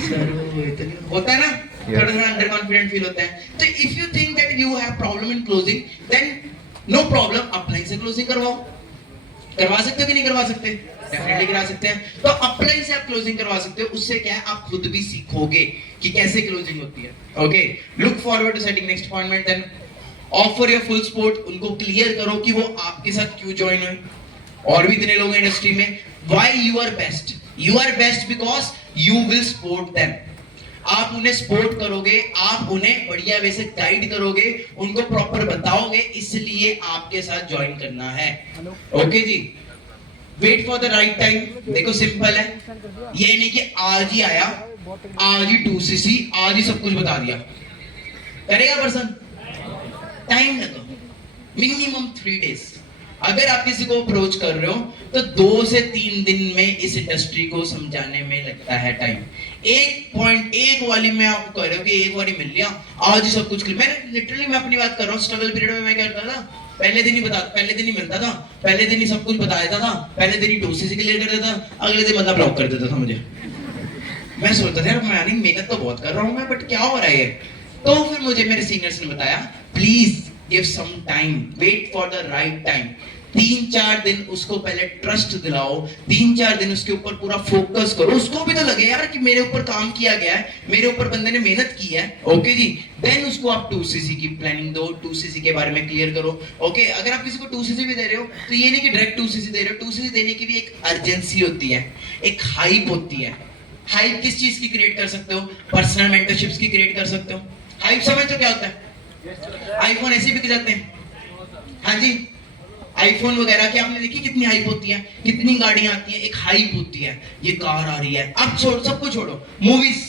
सर वो इतना होता है ना, थोड़ा सा अंडर कॉन्फिडेंट फील होता है। तो if you think that you have problem in closing, then no problem, upline से क्लोजिंग करवाओ। करवा सकते हो कि नहीं करवा सकते? डेफिनेटली करा सकते हैं। तो अपलाइन से आप क्लोजिंग करवा सकते हो। उससे क्या है, आप खुद भी सीखोगे कि कैसे क्लोजिंग होती है। Okay, look forward to setting next appointment, then offer your full support. उनको क्लियर करो कि वो आपके साथ क्यों ज्वाइन हुए। और भी इतने लोग हैं इंडस्ट्री में। Why you are best? You are best because you will support them. आप उन्हें सपोर्ट करोगे, आप उन्हें बढ़िया वे से गाइड करोगे, उनको प्रॉपर बताओगे, इसलिए आपके साथ ज्वाइन करना है। ओके जी, wait for the right time. देखो सिंपल है, ये नहीं कि आज ही आया, आज ही 2cc, आज ही सब कुछ बता दिया। करेगा पर्सन? टाइम लगा, मिनिमम 3 डेज। अगर आप किसी को अप्रोच कर रहे हो तो 2 से 3 दिन में इस इंडस्ट्री को समझाने में लगता है टाइम। एक वाली में आपको कह रहे हो कि एक बार मिल लिया, आज ही सब कुछ। मैं लिटरली मैं अपनी बात कर रहा हूँ। स्ट्रगल पीरियड में मैं क्या करता था, पहले दिन ही मिलता था, पहले दिन ही सब कुछ बता देता था, पहले दिन ही 2cc क्लियर कर देता था, अगले दिन बंदा ब्लॉक कर देता था मुझे। मैं सोचता था यार मैं मेहनत तो बहुत कर रहा हूँ मैं, बट क्या हो रहा है। तो फिर मुझे मेरे सीनियर्स ने बताया, please give some time, wait for the right time. 3-4 दिन उसको पहले ट्रस्ट दिलाओ, 3-4 दिन उसके ऊपर पूरा फोकस करो। उसको भी तो लगे यार कि मेरे ऊपर काम किया गया है, मेरे ऊपर बंदे ने मेहनत की है। ओके जी, देन उसको आप 2cc की प्लानिंग दो, 2cc के बारे में क्लियर करो। ओके, अगर आप किसी को 2cc भी दे रहे हो तो ये नहीं कि डायरेक्ट 2cc दे रहे हो। 2cc देने की भी एक अर्जेंसी होती है, एक हाइप होती है। हाइप किस चीज की क्रिएट कर सकते हो? पर्सनल मेंटरशिप्स की क्रिएट कर सकते हो। हाइप समझ तो क्या होता है? आईफोन ऐसे बिक जाते हैं। हाँ जी, आईफोन वगैरह की आपने देखी कितनी हाइप होती है, कितनी गाड़ियां आती है, एक हाइप होती है, ये कार आ रही है। अब छोड़, सब कुछ छोड़ो, मूवीज।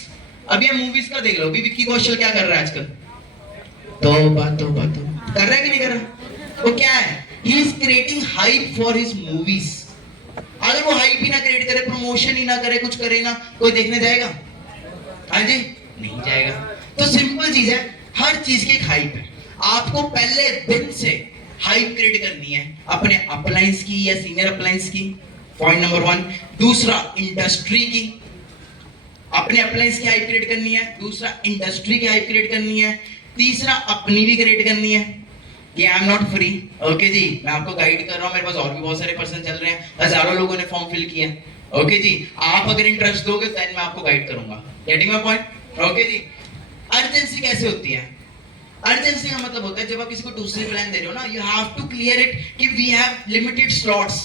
अब ये मूवीज का देख लो, अभी विक्की कौशल क्या कर रहा है आजकल? तौबा तौबा तौबा, कर रहा है कि नहीं कर रहा? वो क्या है? He is creating hype for his movies. अगर वो हाइप ही ना क्रिएट करे, प्रमोशन ही ना करे, कुछ करे ना, कोई देखने जाएगा? हाँ जी, नहीं जाएगा। तो सिंपल चीज है, हर चीज की एक हाइप है। आपको पहले दिन से हाइप क्रिएट करनी है अपने अप्लायंस की या सीनियर अप्लायंस की, पॉइंट नंबर 1। दूसरा, इंडस्ट्री की, अपने अप्लायंस की हाइप क्रिएट करनी है। दूसरा, इंडस्ट्री की हाइप क्रिएट करनी है। तीसरा, अपनी भी क्रिएट करनी है कि I am not free. Okay जी, मैं आपको गाइड कर रहा हूं, मेरे पास और भी बहुत सारे पर्सन चल रहे हैं, हजारों लोगों ने फॉर्म फिल किया। ओके जी, आप अगर इंटरेस्ट दोगे तो मैं आपको गाइड करूंगा। Getting my point? ओके जी। अर्जेंसी कैसे होती है? अर्जेंसी का मतलब होता है जब आप किसी को दूसरी प्लान दे रहे हो ना, you have to clear it कि we have limited slots,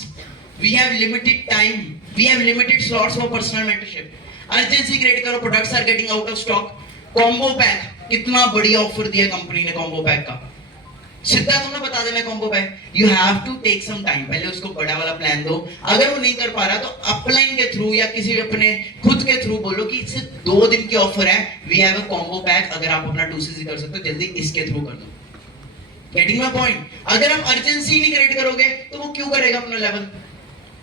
we have limited time, we have limited slots for personal mentorship. Urgency create करो, products are getting out of stock. Combo pack, कितना बढ़िया ऑफर दिया कंपनी ने कॉम्बो पैक का, सीधा तुम्हें बता देना combo pack. You have to take some time, पहले उसको बड़ा वाला प्लान दो। अगर वो नहीं कर पा रहा तो अपलाइन के थ्रू या किसी अपने खुद के थ्रू बोलो कि इससे 2 दिन की ऑफर है, we have a combo pack, अगर आप अपना 2cc कर सकते हो जल्दी इसके थ्रू कर दो। Getting my point? अगर आप अर्जेंसी नहीं क्रिएट करोगे तो वो क्यों करेगा अपना लेवल?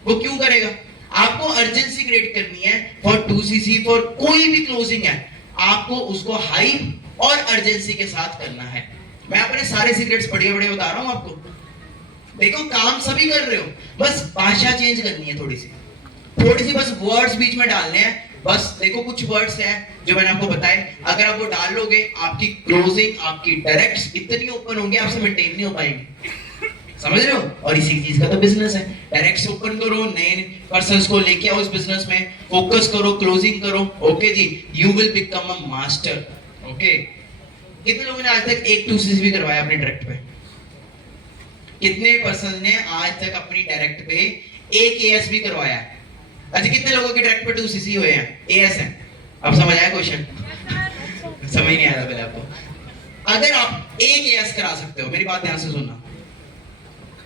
वो क्यों करेगा? आपको अर्जेंसी क्रिएट करनी है फॉर 2cc, फॉर कोई भी क्लोजिंग है, आपको उसको हाइप और अर्जेंसी के साथ करना है। मैं अपने सारे सीक्रेट्स बढ़िया बढ़िया बता रहा हूं आपको। देखो, काम सभी कर रहे हो, बस भाषा चेंज करनी है, थोड़ी सी बस वर्ड्स बीच में डालने हैं। बस देखो, कुछ वर्ड्स हैं जो मैंने आपको बताए, अगर आप वो डाल लोगे, आपकी क्लोजिंग, आपकी डायरेक्ट्स इतनी ओपन होंगे, आपसे मेंटेन नहीं हो पाएंगे। समझ रहे हो? और इसी चीज का तो बिजनेस है। डायरेक्ट्स ओपन करो, नए पर्संस को लेके आओ इस बिजनेस में, फोकस करो, क्लोजिंग करो। ओके जी, you will become a master. Okay, कितने लोगों ने आज तक एक 2cc भी करवाया अपने डायरेक्ट पे? कितने पर्सन ने आज तक अपनी डायरेक्ट पे एक एएस भी करवाया? अच्छा, कितने लोगों के डायरेक्ट पे 2cc हुए हैं, एएस हैं? अब समझ आया क्वेश्चन? समझ नहीं आया पहले आपको? अगर आप एक एएस करा सकते हो, मेरी बात ध्यान से सुनना,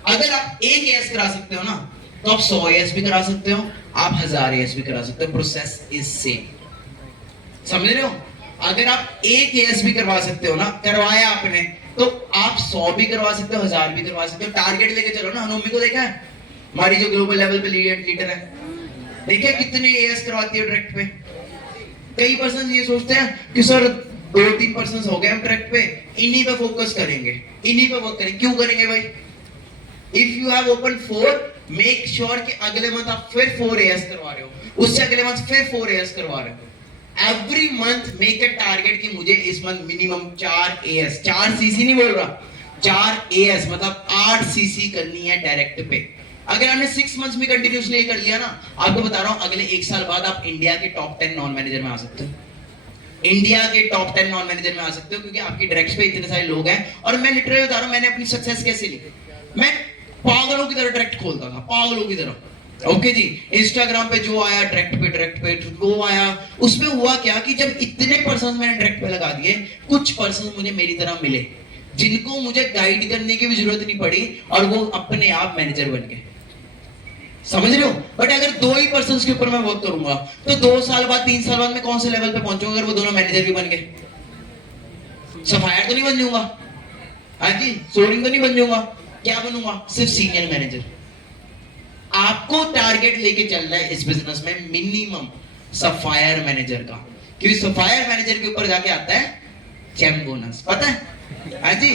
अगर आप एक एएस करा सकते हो ना, तो आप 100 एएस भी करा सकते हो, आप 1000 एएस भी करा सकते हो। Process is same. समझ रहे हो? अगर आप एक एएस भी करवा सकते हो ना, करवाया आपने, तो आप 100 भी करवा सकते हो, 1000 भी करवा सकते हो। टारगेट लेके चलो ना। हनोमी को देखा है, हमारी जो ग्लोबल लेवल पे लीडर है, देखिए कितने एएस करवाती है डायरेक्ट पे। कई पर्सन ये सोचते हैं कि सर 2-3 पर्सन हो गए हम डायरेक्ट पे, इन्हीं पे फोकस करेंगे, इन्हीं पे वर्क करेंगे। क्यों करेंगे भाई? If you have open 4, make sure कि अगले मंथ आप फिर 4 एएस करवा रहे हो, उससे अगले मंथ फिर 4 एएस करवा रहे हो। Every month make a target कि मुझे इस मंथ मिनिमम 4 एएस, 4cc नहीं बोल रहा, 4 एएस मतलब 8cc करनी है डायरेक्ट पे। अगर आपने 6 मंथ्स में कंटिन्यूसली कर लिया ना, आपको बता रहा हूं, अगले 1 साल बाद आप इंडिया के टॉप 10 नॉन मैनेजर में आ सकते हो। इंडिया के टॉप 10 नॉन मैनेजर में आ सकते हो, क्योंकि आपकी डायरेक्ट पे इतने सारे लोग हैं। और मैं लिटरली बता रहा हूं, मैंने अपनी सक्सेस कैसे ली। मैं पागलों की तरह डायरेक्ट खोलता था, पागलों की तरह। ओके जी, इंस्टाग्राम पे जो आया डायरेक्ट पे वो आया। उसमें हुआ क्या कि जब इतने पर्सन मैंने डायरेक्ट पे लगा दिए, कुछ पर्सन मुझे मेरी तरह मिले, जिनको मुझे गाइड करने की भी जरूरत नहीं पड़ी, और वो अपने आप मैनेजर बन गए। समझ रहे हो? बट अगर 2 ही पर्सन के ऊपर मैं वर्क करूंगा, तो 2 साल बाद, 3 साल बाद मैं कौन से लेवल पे पहुंचूंगा अगर वो दोनों मैनेजर भी बन गए? सफायर तो नहीं बन जाऊंगा, हाँ जी, सोरिंग तो नहीं बन जाऊंगा, क्या बनूंगा? सिर्फ सीनियर मैनेजर। आपको टारगेट लेके चलना है इस बिजनेस में मिनिमम सफायर मैनेजर का, क्योंकि सफायर मैनेजर के ऊपर जाके आता है जेम बोनस। पता है? हाँ जी,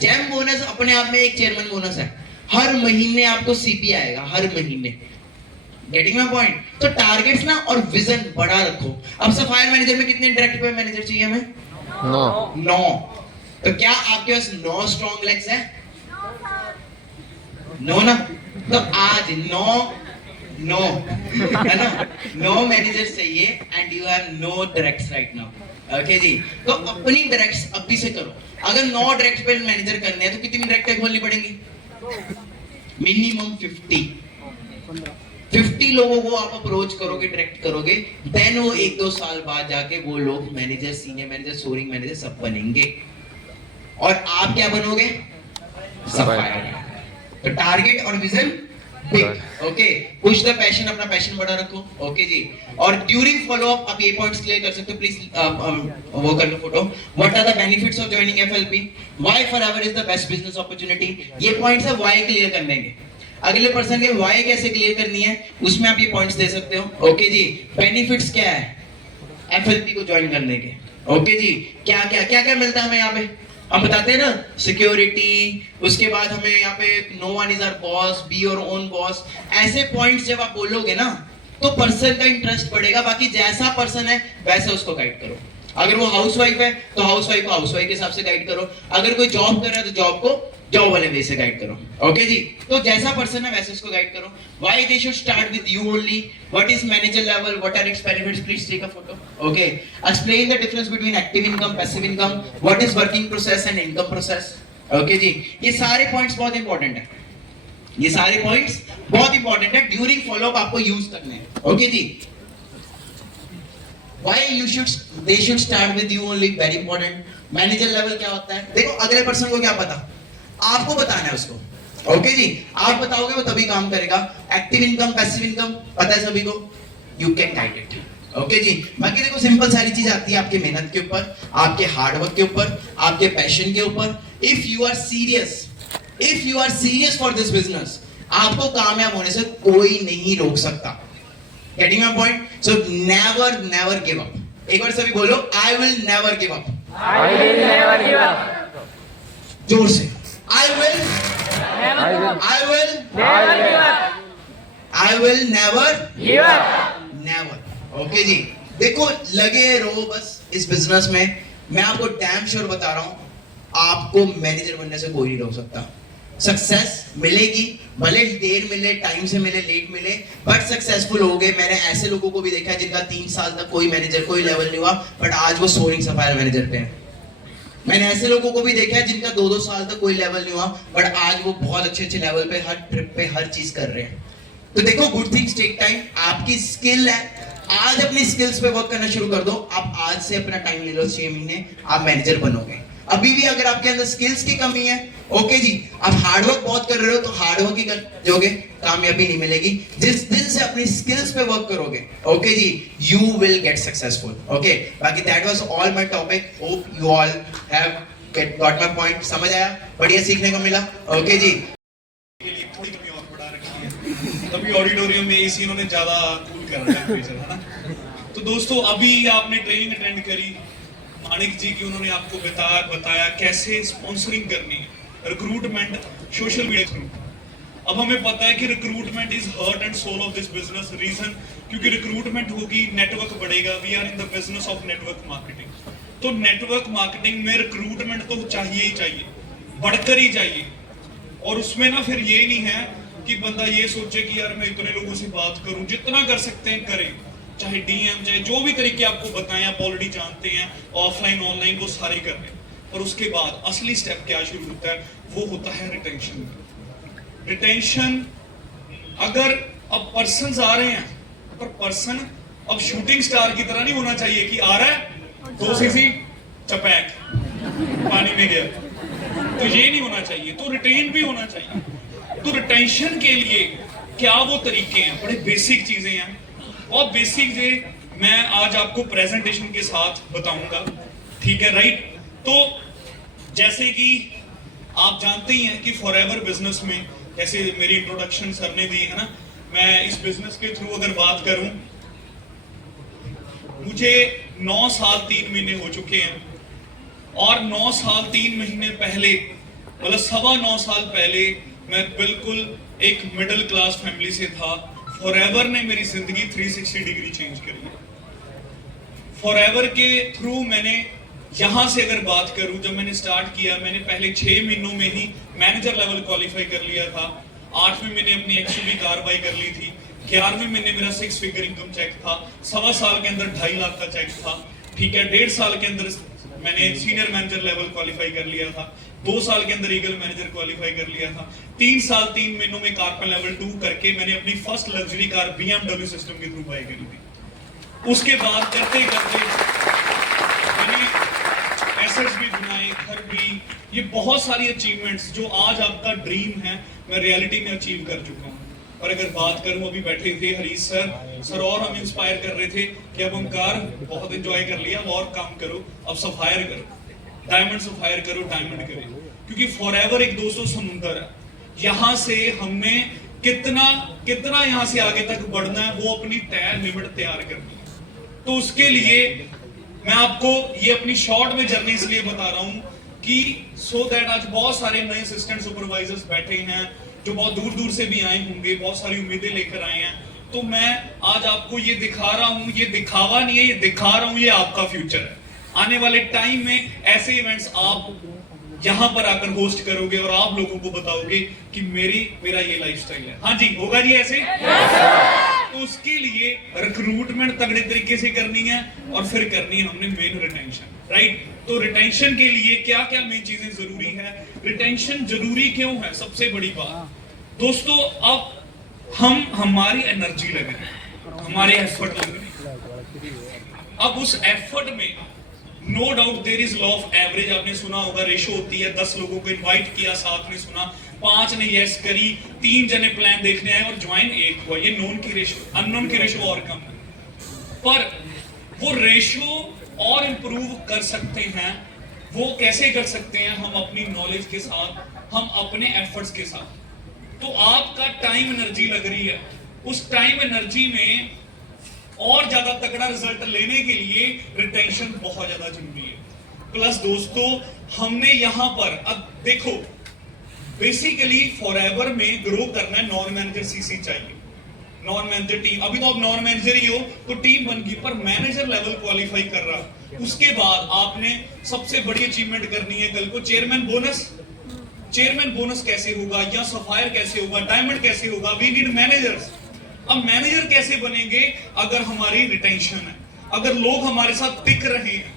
जेम बोनस अपने आप में एक चेयरमैन बोनस है। हर महीने आपको सीपी आएगा, हर महीने। Getting my point? तो टारगेट्स ना और विजन बड़ा रखो। अब सफायर मैनेजर में कितने डायरेक्ट पे मैनेजर चाहिए हमें? 9। तो क्या आपके पास 9 स्ट्रॉन्ग लेग्स है? नो ना? तो आज 9 है ना, 9 मैनेजर चाहिए, and you have no directs right now. Okay जी, तो अपनी डायरेक्ट्स अभी से करो। अगर 9 डायरेक्ट पे मैनेजर करने हैं तो कितनी डायरेक्ट खोलनी पड़ेंगी? मिनिमम 50 लोगों को आप अप्रोच करोगे, डायरेक्ट करोगे, देन वो 1-2 साल बाद जाके वो लोग manager, senior manager, soaring manager सब बनेंगे, और आप क्या बनोगे? सफायर। तो टारगेट और vision big. Okay, push the passion, अपना पैशन बढ़ा रखो। ओके जी। और ड्यूरिंग फॉलो अप आप ये पॉइंट्स क्लियर कर सकते हो, प्लीज वो कर लो photo. What are the benefits of joining FLP, why forever is the best business opportunity. ये पॉइंट्स है व्हाई क्लियर करने के। अगले पर्सन के व्हाई कैसे क्लियर करनी है उसमें आप ये पॉइंट्स दे सकते हो। ओके जी। बेनिफिट्स क्या है एफएलपी को ज्वाइन करने के। ओके जी। क्या क्या क्या क्या मिलता है हमें यहाँ पे, हम बताते हैं ना, सिक्योरिटी, उसके बाद हमें यहाँ पे no one is our boss, be your own boss. ऐसे पॉइंट्स जब आप बोलोगे ना तो पर्सन का इंटरेस्ट बढ़ेगा। बाकी जैसा पर्सन है वैसे उसको गाइड करो। अगर वो हाउसवाइफ है तो हाउसवाइफ को हाउसवाइफ के हिसाब से गाइड करो। अगर कोई जॉब कर रहा है तो जॉब को जॉब वाले वे से गाइड करो। ओके जी। तो जैसा पर्सन है वैसे उसको गाइड करो। Why they should start with you only, what is manager level, what are its benefits, please take a photo. Okay, explain the difference between active income, passive income, what is working process and income process. Okay जी। ये सारे पॉइंट्स बहुत इंपॉर्टेंट है, ये सारे पॉइंट्स बहुत इंपॉर्टेंट है, ड्यूरिंग फॉलो अप आपको यूज करने हैं। ओके जी। Why they should start with you only, very important. Manager level क्या होता है, देखो अगले पर्सन को क्या पता, आपको बताना है उसको। ओके जी। आप बताओगे वो तभी काम करेगा। एक्टिव इनकम, पैसिव इनकम पता है सभी को, you can guide it. Okay जी। बाकी देखो सिंपल सारी चीज आती है आपके मेहनत के ऊपर, आपके हार्डवर्क के ऊपर, आपके पैशन के ऊपर। If you are serious for this business, आपको कामयाब होने से कोई नहीं रोक सकता। Getting my point? So never give up. एक बार सभी बोलो, I will never give up. I will never give up. जोर से, I will I will never give up. give up. Never. Okay जी। देखो लगे रहो बस इस बिजनेस में। मैं आपको डैम श्योर बता रहा हूँ, आपको मैनेजर बनने से कोई नहीं रोक सकता। सक्सेस मिलेगी, भले देर मिले, टाइम से मिले, लेट मिले, बट सक्सेसफुल हो गए। मैंने ऐसे लोगों को भी देखा है जिनका 3 साल तक कोई मैनेजर, कोई लेवल नहीं हुआ, बट आज वो सोरिंग सफायर मैनेजर पे हैं। मैंने ऐसे लोगों को भी देखा है जिनका 2-2 साल तक कोई लेवल नहीं हुआ, बट आज वो बहुत अच्छे लेवल पे, हर ट्रिप पे हर चीज कर रहे हैं। तो देखो, गुड थिंग्स टेक टाइम। आपकी स्किल है, आज अपनी स्किल्स पे वर्क करना शुरू कर दो। आप आज से अपना टाइम ले लो, 6 महीने, आप मैनेजर बनोगे। अभी भी अगर आपके अंदर स्किल्स की कमी है, ओके जी, आप हार्डवर्क बहुत कर रहे हो तो हार्डवर्क ही करोगे, कामयाबी नहीं मिलेगी। जिस दिन से अपनी स्किल्स पे वर्क करोगे, ओके जी, you will get successful. Okay, बाकी that was all my topic. Hope you all have got my point. समझ आया, बढ़िया सीखने को मिला। ओके जी। के लिए थोड़ी कमी और बढ़ा रखी है, तभी ऑडिटोरियम में एसी इन्होंने ज्यादा कूल कर रखा है ना। तो दोस्तों, अभी आपने ट्रेनिंग अटेंड करी मानिक जी की, उन्होंने आपको बताया कैसे स्पॉन्सरिंग करनी है, रिक्रूटमेंट, सोशल मीडिया थ्रू। अब हमें पता है कि recruitment is heart and soul of this business. Reason, क्योंकि रिक्रूटमेंट होगी, नेटवर्क बढ़ेगा। We are in the business of network marketing. तो नेटवर्क मार्केटिंग में रिक्रूटमेंट तो चाहिए ही चाहिए, बढ़कर ही चाहिए। और उसमें ना फिर ये नहीं है कि बंदा ये सोचे कि यार मैं इतने लोगों से बात करूं, जितना कर सकते हैं करें, चाहे डीएम, चाहे जो भी तरीके आपको बताएं, आप ऑलरेडी जानते हैं, ऑफलाइन ऑनलाइन वो सारे कर रहे हैं। और उसके बाद असली स्टेप क्या शुरू होता है, वो होता है रिटेंशन। रिटेंशन, अगर अब पर्सन आ रहे हैं, पर पर्सन अब शूटिंग स्टार की तरह नहीं होना चाहिए कि आ रहा है 2 सीसी चपैक पानी में गया, तो ये नहीं होना चाहिए। तो रिटेन भी होना चाहिए। तो रिटेंशन के लिए क्या वो तरीके हैं, बड़े बेसिक चीजें हैं, और बेसिक जे मैं आज आपको प्रेजेंटेशन के साथ बताऊंगा। ठीक है, राइट। तो जैसे कि आप जानते ही हैं कि फॉरएवर बिजनेस में, जैसे मेरी इंट्रोडक्शन सर ने दी है ना, मैं इस बिजनेस के थ्रू अगर बात करूं, मुझे 9 साल 3 महीने हो चुके हैं। और 9 साल 3 महीने पहले, मतलब 9.25 साल पहले, मैं बिल्कुल एक मिडिल क्लास फैमिली से था। फॉरएवर ने मेरी जिंदगी 360 डिग्री चेंज करी। फॉरएवर के थ्रू मैंने, यहां से अगर बात करूं, जब मैंने स्टार्ट किया, मैंने पहले 6 महीनों में ही मैनेजर लेवल क्वालिफाई कर लिया था। 8वें महीने अपनी एक्सयूवी कार बाई कर ली थी। 11वें महीने मेरा 6 फिगर इनकम चेक था। 1.25 साल के अंदर 2.5 लाख का चेक था। ठीक है, 1.5 साल के अंदर मैंने सीनियर मैनेजर लेवल क्वालिफाई कर लिया था। 2 साल के अंदर ईगल मैनेजर क्वालिफाई कर लिया था। 3 साल 3 महीनों में कारपेंटर लेवल 2 करके मैंने अपनी first luxury car BMW system के थ्रू बाई करी थी। उसके बाद करते करते मैंने एसेट्स भी बनाए, घर भी, ये बहुत सारी अचीवमेंट्स जो आज आपका ड्रीम है, मैं रियलिटी में अचीव कर चुका हूँ। पर अगर बात करूं, अभी बैठे थे हरीश सर और हम इंस्पायर कर रहे थे कि अब ओमकार बहुत एंजॉय कर लिया, अब और काम करो, अब सफायर करो, डायमंड सफायर करो, डायमंड करो, क्योंकि फॉरएवर एक 200 समुंदर है। यहां से हमने कितना यहां से आगे तक बढ़ना है, वो अपनी तय लिमिट तैयार करनी है। तो उसके लिए मैं आपको ये अपनी शॉर्ट में जर्नी इसलिए बता रहा हूं कि सो दैट आज बहुत सारे नए असिस्टेंट सुपरवाइजर्स बैठे हैं जो बहुत दूर दूर से भी आए होंगे, बहुत सारी उम्मीदें लेकर आए हैं। तो मैं आज आपको ये दिखा रहा हूं, ये दिखावा नहीं है, ये दिखा रहा हूं, ये आपका फ्यूचर है। आने वाले टाइम में ऐसे इवेंट्स आप यहां पर आकर होस्ट करोगे और आप लोगों को बताओगे कि मेरा ये लाइफस्टाइल है। हाँ जी, होगा जी ऐसे? तो उसके लिए रिक्रूटमेंट तगड़े तरीके से करनी है और फिर करनी है हमने मेन रिटेंशन, राइट? तो रिटेंशन के लिए क्या क्या मेन चीजें जरूरी है, रिटेंशन जरूरी क्यों है, सबसे बड़ी बात दोस्तों, अब हमारी एनर्जी लग रही है, हमारे एफर्ट लग रहे हैं। अब उस एफर्ट में no doubt there is law of average, आपने सुना होगा, रेशो होती है। 10 लोगों को इनवाइट किया, साथ में सुना, 5 ने यस करी, 3 जने प्लान देखने आए और ज्वाइन 1 हुआ। ये नोन की रेशो, अननोन की रेशो और कम है, पर वो रेशो और इंप्रूव कर सकते हैं। वो कैसे कर सकते हैं? हम अपनी नॉलेज के साथ, हम अपने एफर्ट्स के साथ। तो आपका टाइम एनर्जी लग रही है, उस टाइम एनर्जी में और ज्यादा तगड़ा रिजल्ट लेने के लिए रिटेंशन बहुत ज्यादा जरूरी है। प्लस दोस्तों, हमने यहां पर अब देखो, बेसिकली फॉरएवर में ग्रो करना है, नॉन मैनेजर सीसी चाहिए, नॉन मैनेजर टीम। अभी तो आप नॉन मैनेजर ही हो तो टीम बन गई, पर मैनेजर लेवल क्वालिफाई कर रहा। उसके बाद आपने सबसे बड़ी अचीवमेंट करनी है कल को, चेयरमैन बोनस। चेयरमैन बोनस कैसे होगा, या सफायर कैसे होगा, डायमंड कैसे होगा? We need managers. अब मैनेजर कैसे बनेंगे? अगर हमारी रिटेंशन है, अगर लोग हमारे साथ टिक रहे हैं,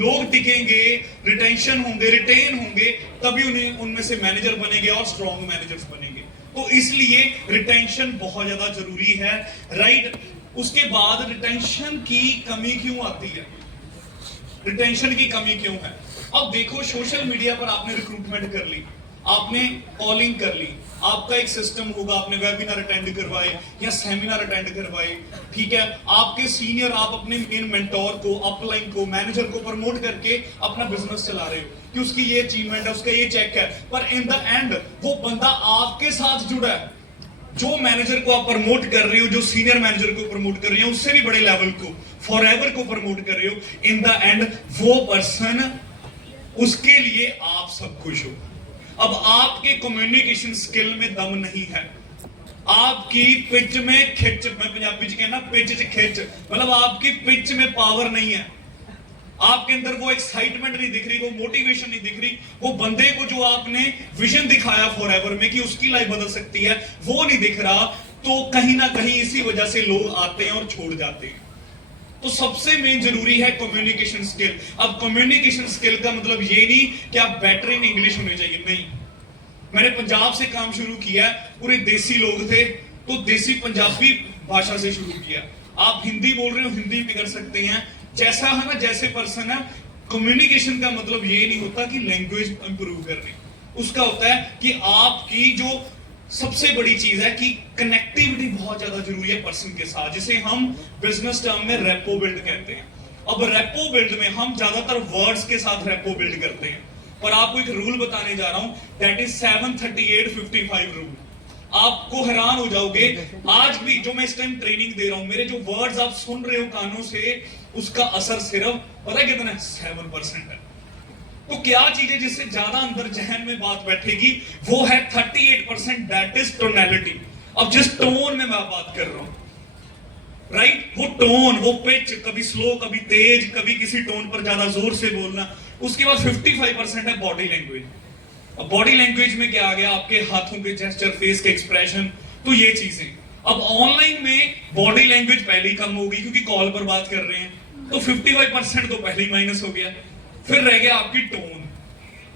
लोग टिकेंगे, रिटेंशन होंगे, रिटेन होंगे, तभी उनमें से मैनेजर बनेंगे और स्ट्रॉन्ग मैनेजर्स बनेंगे। तो इसलिए रिटेंशन बहुत ज्यादा जरूरी है, राइट? उसके बाद रिटेंशन की कमी क्यों आती है, रिटेंशन की कमी क्यों है? अब देखो, सोशल मीडिया पर आपने रिक्रूटमेंट कर ली, आपने कॉलिंग कर ली, आपका एक सिस्टम होगा, आपने वेबिनार अटेंड करवाए या सेमिनार अटेंड करवाए, ठीक है? आपके सीनियर, आप अपने मेन मेंटोर को, अपलाइन को, मैनेजर को प्रमोट करके अपना बिजनेस चला रहे हो कि उसकी ये अचीवमेंट है, उसका ये चेक है, पर इन द एंड वो बंदा आपके साथ जुड़ा है। जो मैनेजर को आप प्रमोट कर रहे हो, जो सीनियर मैनेजर को प्रमोट कर रहे हो, उससे भी बड़े लेवल को, फॉरएवर को प्रमोट कर रहे हो, इन द एंड वो पर्सन, उसके लिए आप सब खुश हो। अब आपके कम्युनिकेशन स्किल में दम नहीं है, आपकी पिच में खिंच, मैं पंजाबी च कहना पिच च खिंच, मतलब आपकी पिच में पावर नहीं है, आपके अंदर वो एक्साइटमेंट नहीं दिख रही, वो मोटिवेशन नहीं दिख रही, वो बंदे को जो आपने विजन दिखाया फॉरएवर में कि उसकी लाइफ बदल सकती है, वो नहीं दिख रहा। तो कहीं ना कहीं इसी वजह से लोग आते हैं और छोड़ जाते हैं। तो सबसे मेन जरूरी है कम्युनिकेशन स्किल। अब कम्युनिकेशन स्किल का मतलब ये नहीं कि आप बेटर इन इंग्लिश होने चाहिए, नहीं। मैंने पंजाब से काम शुरू किया, पूरे देसी लोग थे, तो देसी पंजाबी भाषा से शुरू किया। आप हिंदी बोल रहे हो, हिंदी भी कर सकते हैं, जैसा है ना, जैसे पर्सन है। कम्युनिकेशन का मतलब ये नहीं होता कि लैंग्वेज इंप्रूव करनी, उसका होता है कि आपकी जो सबसे बड़ी चीज है कि कनेक्टिविटी बहुत ज्यादा जरूरी है पर्सन के साथ, जिसे हम बिजनेस टर्म में रेपो बिल्ड कहते हैं। अब रेपो बिल्ड में हम ज्यादातर वर्ड्स के साथ रेपो बिल्ड करते हैं, पर आपको एक रूल बताने जा रहा हूं, दैट इज 738-55 रूल। आपको हैरान हो जाओगे, आज भी जो मैं इस टाइम ट्रेनिंग दे रहा हूं, मेरे जो वर्ड्स आप सुन रहे हो कानों से, उसका असर सिर्फ पता है कितना है? 7% है। तो क्या चीज है जिससे ज्यादा अंदर जहन में बात बैठेगी? वो है 38%, दैट इज टोनैलिटी। अब जिस टोन में मैं बात कर रहा हूं, राइट, वो टोन, वो पिच, कभी स्लो, कभी तेज, कभी किसी टोन पर ज्यादा जोर से बोलना। उसके बाद 55% है बॉडी लैंग्वेज। अब बॉडी लैंग्वेज में क्या आ गया? आपके हाथों के जेस्चर, फेस के एक्सप्रेशन, तो ये चीजें। अब ऑनलाइन में बॉडी लैंग्वेज पहले ही कम होगी क्योंकि कॉल पर बात कर रहे हैं, तो 55% तो पहले ही माइनस हो गया। फिर रह गया आपकी टोन।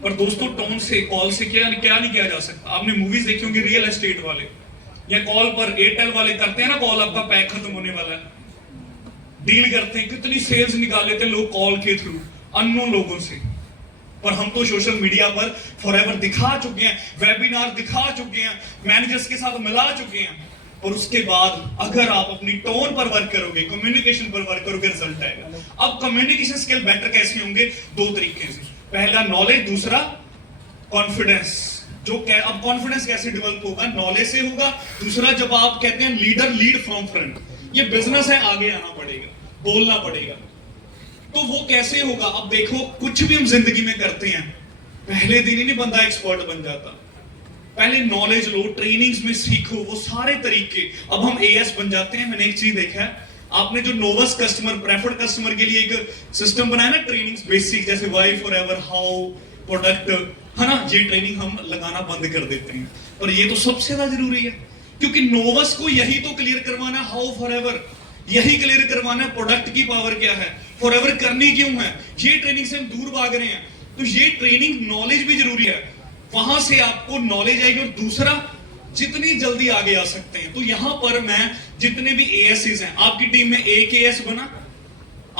पर दोस्तों, टोन से, कॉल से क्या नहीं किया जा सकता। आपने मूवीज देखी होंगी, रियल एस्टेट वाले या कॉल पर एयरटेल वाले करते हैं ना कॉल, आपका पैक खत्म होने वाला है, डील करते हैं, कितनी सेल्स निकाल लेते हैं लोग कॉल के थ्रू अननोन लोगों से। पर हम तो सोशल मीडिया पर फॉरएवर दिखा चुके हैं, वेबिनार दिखा चुके हैं, मैनेजर्स के साथ मिला चुके हैं, और उसके बाद अगर आप अपनी टोन पर वर्क करोगे, कम्युनिकेशन पर वर्क करोगे, रिजल्ट आएगा। अब कम्युनिकेशन स्किल बेटर कैसे होंगे? दो तरीके से, पहला नॉलेज, दूसरा कॉन्फिडेंस। अब कॉन्फिडेंस कैसे डेवलप होगा? नॉलेज से होगा। दूसरा, जब आप कहते हैं लीडर लीड फ्रॉम फ्रंट, ये बिजनेस है, आगे आना पड़ेगा, बोलना पड़ेगा। तो वो कैसे होगा? अब देखो, कुछ भी हम जिंदगी में करते हैं, पहले दिन ही नहीं बंदा एक्सपर्ट बन जाता। पहले नॉलेज लो, ट्रेनिंग्स में सीखो, वो सारे तरीके। अब हम एएस बन जाते हैं। मैंने एक चीज देखा है, आपने जो नोवस कस्टमर, प्रेफर्ड कस्टमर के लिए एक सिस्टम बनाया ना, ट्रेनिंग्स बेसिक, जैसे वाई, फॉरएवर, हाउ, प्रोडक्ट, है ना, ये ट्रेनिंग हम लगाना बंद कर देते हैं। और ये तो सबसे ज्यादा जरूरी है, क्योंकि नोवस को यही तो क्लियर करवाना, हाउ, फॉरएवर यही क्लियर करवाना, प्रोडक्ट की पावर क्या है, फॉरएवर करनी क्यों है। ये ट्रेनिंग से हम दूर भाग रहे हैं, तो ये ट्रेनिंग नॉलेज भी जरूरी है। वहां से आपको नॉलेज आएगी। और दूसरा, जितनी जल्दी आगे आ सकते हैं। तो यहां पर मैं जितने भी एएसएस हैं, आपकी टीम में एक एएस बना,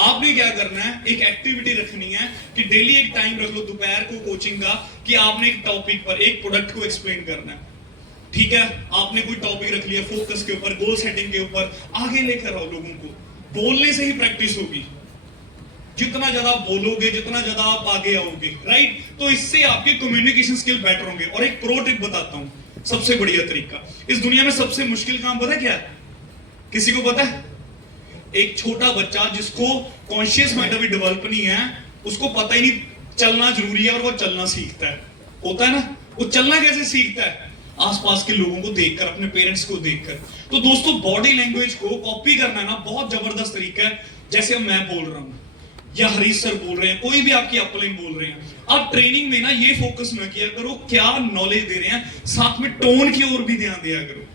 आपने क्या करना है, एक एक्टिविटी रखनी है कि डेली एक टाइम रख लो दोपहर को कोचिंग का, कि आपने एक टॉपिक पर एक प्रोडक्ट को एक्सप्लेन करना है। ठीक है, आपने कोई टॉपिक रख लिया, फोकस के ऊपर, गोल सेटिंग के ऊपर, आगे लेकर आओ लोगों को। बोलने से ही प्रैक्टिस होगी, जितना ज्यादा आप बोलोगे, जितना ज्यादा आप आगे आओगे, राइट। तो इससे आपके कम्युनिकेशन स्किल बेटर होंगे। और एक प्रो टिप बताता हूं, सबसे बढ़िया तरीका। इस दुनिया में सबसे मुश्किल काम पता है क्या है? किसी को पता है? एक छोटा बच्चा जिसको कॉन्शियस माइंड अभी डेवलप नहीं है, उसको पता ही नहीं चलना जरूरी है, और वो चलना सीखता है। होता है ना, वो चलना कैसे सीखता है? आसपास के लोगों को देखकर, अपने पेरेंट्स को देखकर। तो दोस्तों, बॉडी लैंग्वेज को कॉपी करना ना बहुत जबरदस्त तरीका है। जैसे अब मैं बोल रहा हूं, या हरीश सर बोल रहे हैं, कोई भी आपकी अपलाइन बोल रहे हैं, आप ट्रेनिंग में ना ये फोकस ना किया करो क्या नॉलेज दे रहे हैं, साथ में टोन की ओर भी ध्यान दिया करो।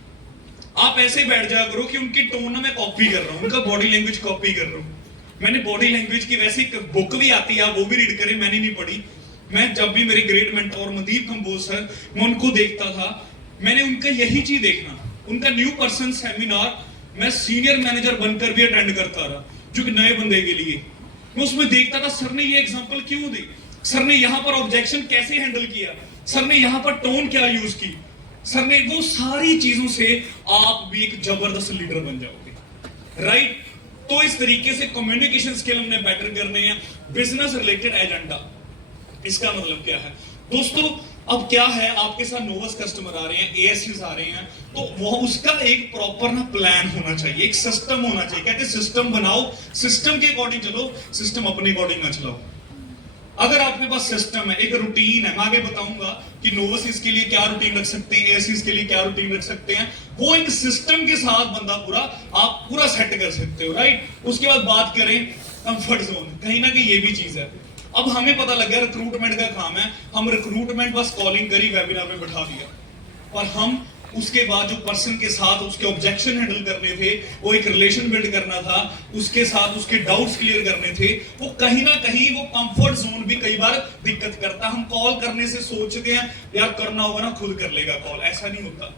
आप ऐसे बैठ जाया करो कि उनकी टोन ना मैं कॉपी कर रहा हूं, उनका बॉडी लैंग्वेज कॉपी कर रहा हूं। मैंने बॉडी लैंग्वेज की वैसी बुक भी आती है, वो भी रीड करें, मैंने नहीं पढ़ी। मैं जब भी मेरे great mentor Mandeep Kamboj sir, मैं उनको देखता था, मैंने उनका यही चीज देखना। उनका न्यू पर्सन सेमिनार मैं सीनियर मैनेजर बनकर भी अटेंड करता रहा, जो कि नए बंदे के लिए। मैं उसमें देखता था, सर ने ये एग्जांपल क्यों दी, सर ने यहां पर ऑब्जेक्शन कैसे हैंडल किया, सर ने यहां पर टोन क्या यूज की, सर ने, वो सारी चीजों से आप भी एक जबरदस्त लीडर बन जाओगे, राइट। तो इस तरीके से कम्युनिकेशन स्किल हमने बेटर करने हैं। बिजनेस रिलेटेड एजेंडा, इसका मतलब क्या है दोस्तों? अब क्या है, आपके साथ नोवस कस्टमर आ रहे हैं, एएसएस आ रहे हैं, तो वो उसका एक प्रॉपर ना प्लान होना चाहिए, एक सिस्टम होना चाहिए। कहते हैं सिस्टम बनाओ, सिस्टम के अकॉर्डिंग चलो, सिस्टम अपने अकॉर्डिंग ना चलाओ। अगर आपके पास सिस्टम है, एक रूटीन है, मैं आगे बताऊंगा कि नोवस इसके लिए क्या रूटीन रख सकते हैं, एएसएस के लिए क्या रूटीन रख सकते हैं, वो एक सिस्टम के साथ बंदा आप पूरा सेट कर सकते हो, राइट। उसके बाद बात करें कंफर्ट जोन, कहीं ना कहीं ये भी चीज है। अब हमें पता लग गया रिक्रूटमेंट का काम है, हम रिक्रूटमेंट बस कॉलिंग करी, वेबिनार में बैठा दिया, और हम उसके बाद जो पर्सन के साथ उसके ऑब्जेक्शन हैंडल करने थे, वो एक रिलेशन बिल्ड करना था, उसके साथ उसके डाउट्स क्लियर करने थे, वो कहीं ना कहीं वो कंफर्ट जोन भी कई बार दिक्कत करता। हम कॉल करने से सोचते हैं यार करना होगा ना, खुद कर लेगा कॉल, ऐसा नहीं होता।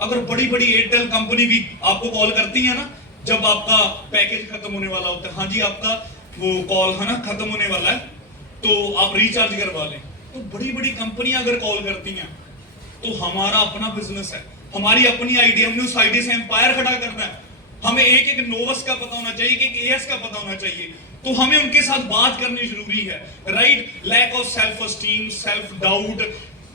अगर बड़ी बड़ी एयरटेल कंपनी भी आपको कॉल करती है ना, जब आपका पैकेज खत्म होने वाला होता है, हाँ जी आपका वो कॉल है ना खत्म होने वाला है, तो आप रिचार्ज करवा लें, तो बड़ी बड़ी कंपनियां अगर कॉल करती हैं, तो हमारा अपना बिजनेस है, हमारी अपनी आइडिया, हमने उस आइडिया से एम्पायर खड़ा करना है। हमें एक एक नोवस का पता होना चाहिए, एक एएस का पता होना चाहिए, तो हमें उनके साथ बात करनी जरूरी है, right. Lack of self esteem, self doubt,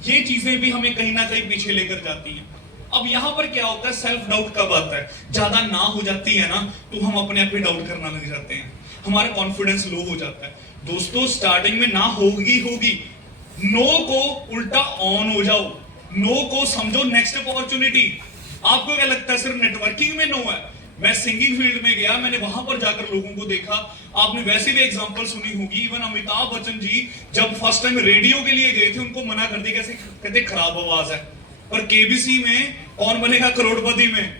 ये चीजें भी हमें कहीं ना कहीं पीछे लेकर जाती हैं। अब यहां पर क्या होता है, सेल्फ डाउट कब आता है? ज्यादा ना हो जाती है ना, तो हम अपने आप पे डाउट करना लग जाते हैं, हमारा कॉन्फिडेंस लो हो जाता है। दोस्तों, स्टार्टिंग में ना होगी, नो को उल्टा ऑन हो जाओ, नो को समझो नेक्स्ट अपॉर्चुनिटी। आपको क्या लगता है सिर्फ नेटवर्किंग में नो है? मैं सिंगिंग फील्ड में गया, मैंने वहां पर जाकर लोगों को देखा, आपने वैसे भी एग्जांपल सुनी होगी, इवन अमिताभ बच्चन जी जब फर्स्ट टाइम रेडियो के लिए गए थे, उनको मना कर दिया, कैसे कहते खराब आवाज है। पर केबीसी में कौन बनेगा करोड़पति में?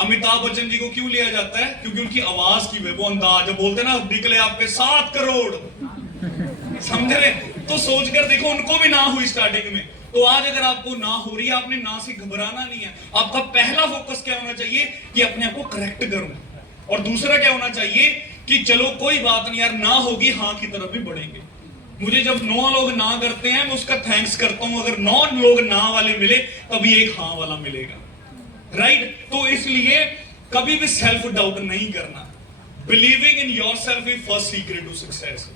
अमिताभ बच्चन जी को क्यों लिया जाता है? क्योंकि उनकी आवाज की वो अंदाज, जब बोलते ना निकले आपके 7 करोड़, समझ रहे? तो सोचकर देखो, उनको भी ना हुई स्टार्टिंग में। तो आज अगर आपको ना हो रही है, आपने ना से घबराना नहीं है। आपका पहला फोकस क्या होना चाहिए कि अपने आप को करेक्ट करूं, और दूसरा क्या होना चाहिए कि चलो कोई बात नहीं यार, ना होगी हाँ की तरफ भी बढ़ेंगे। मुझे जब 9 लोग ना करते हैं, मैं उसका थैंक्स करता हूं। अगर 9 लोग ना वाले मिले, तभी एक हाँ वाला मिलेगा। राइट? तो इसलिए कभी भी सेल्फ डाउट नहीं करना। Believing in yourself is first secret to success.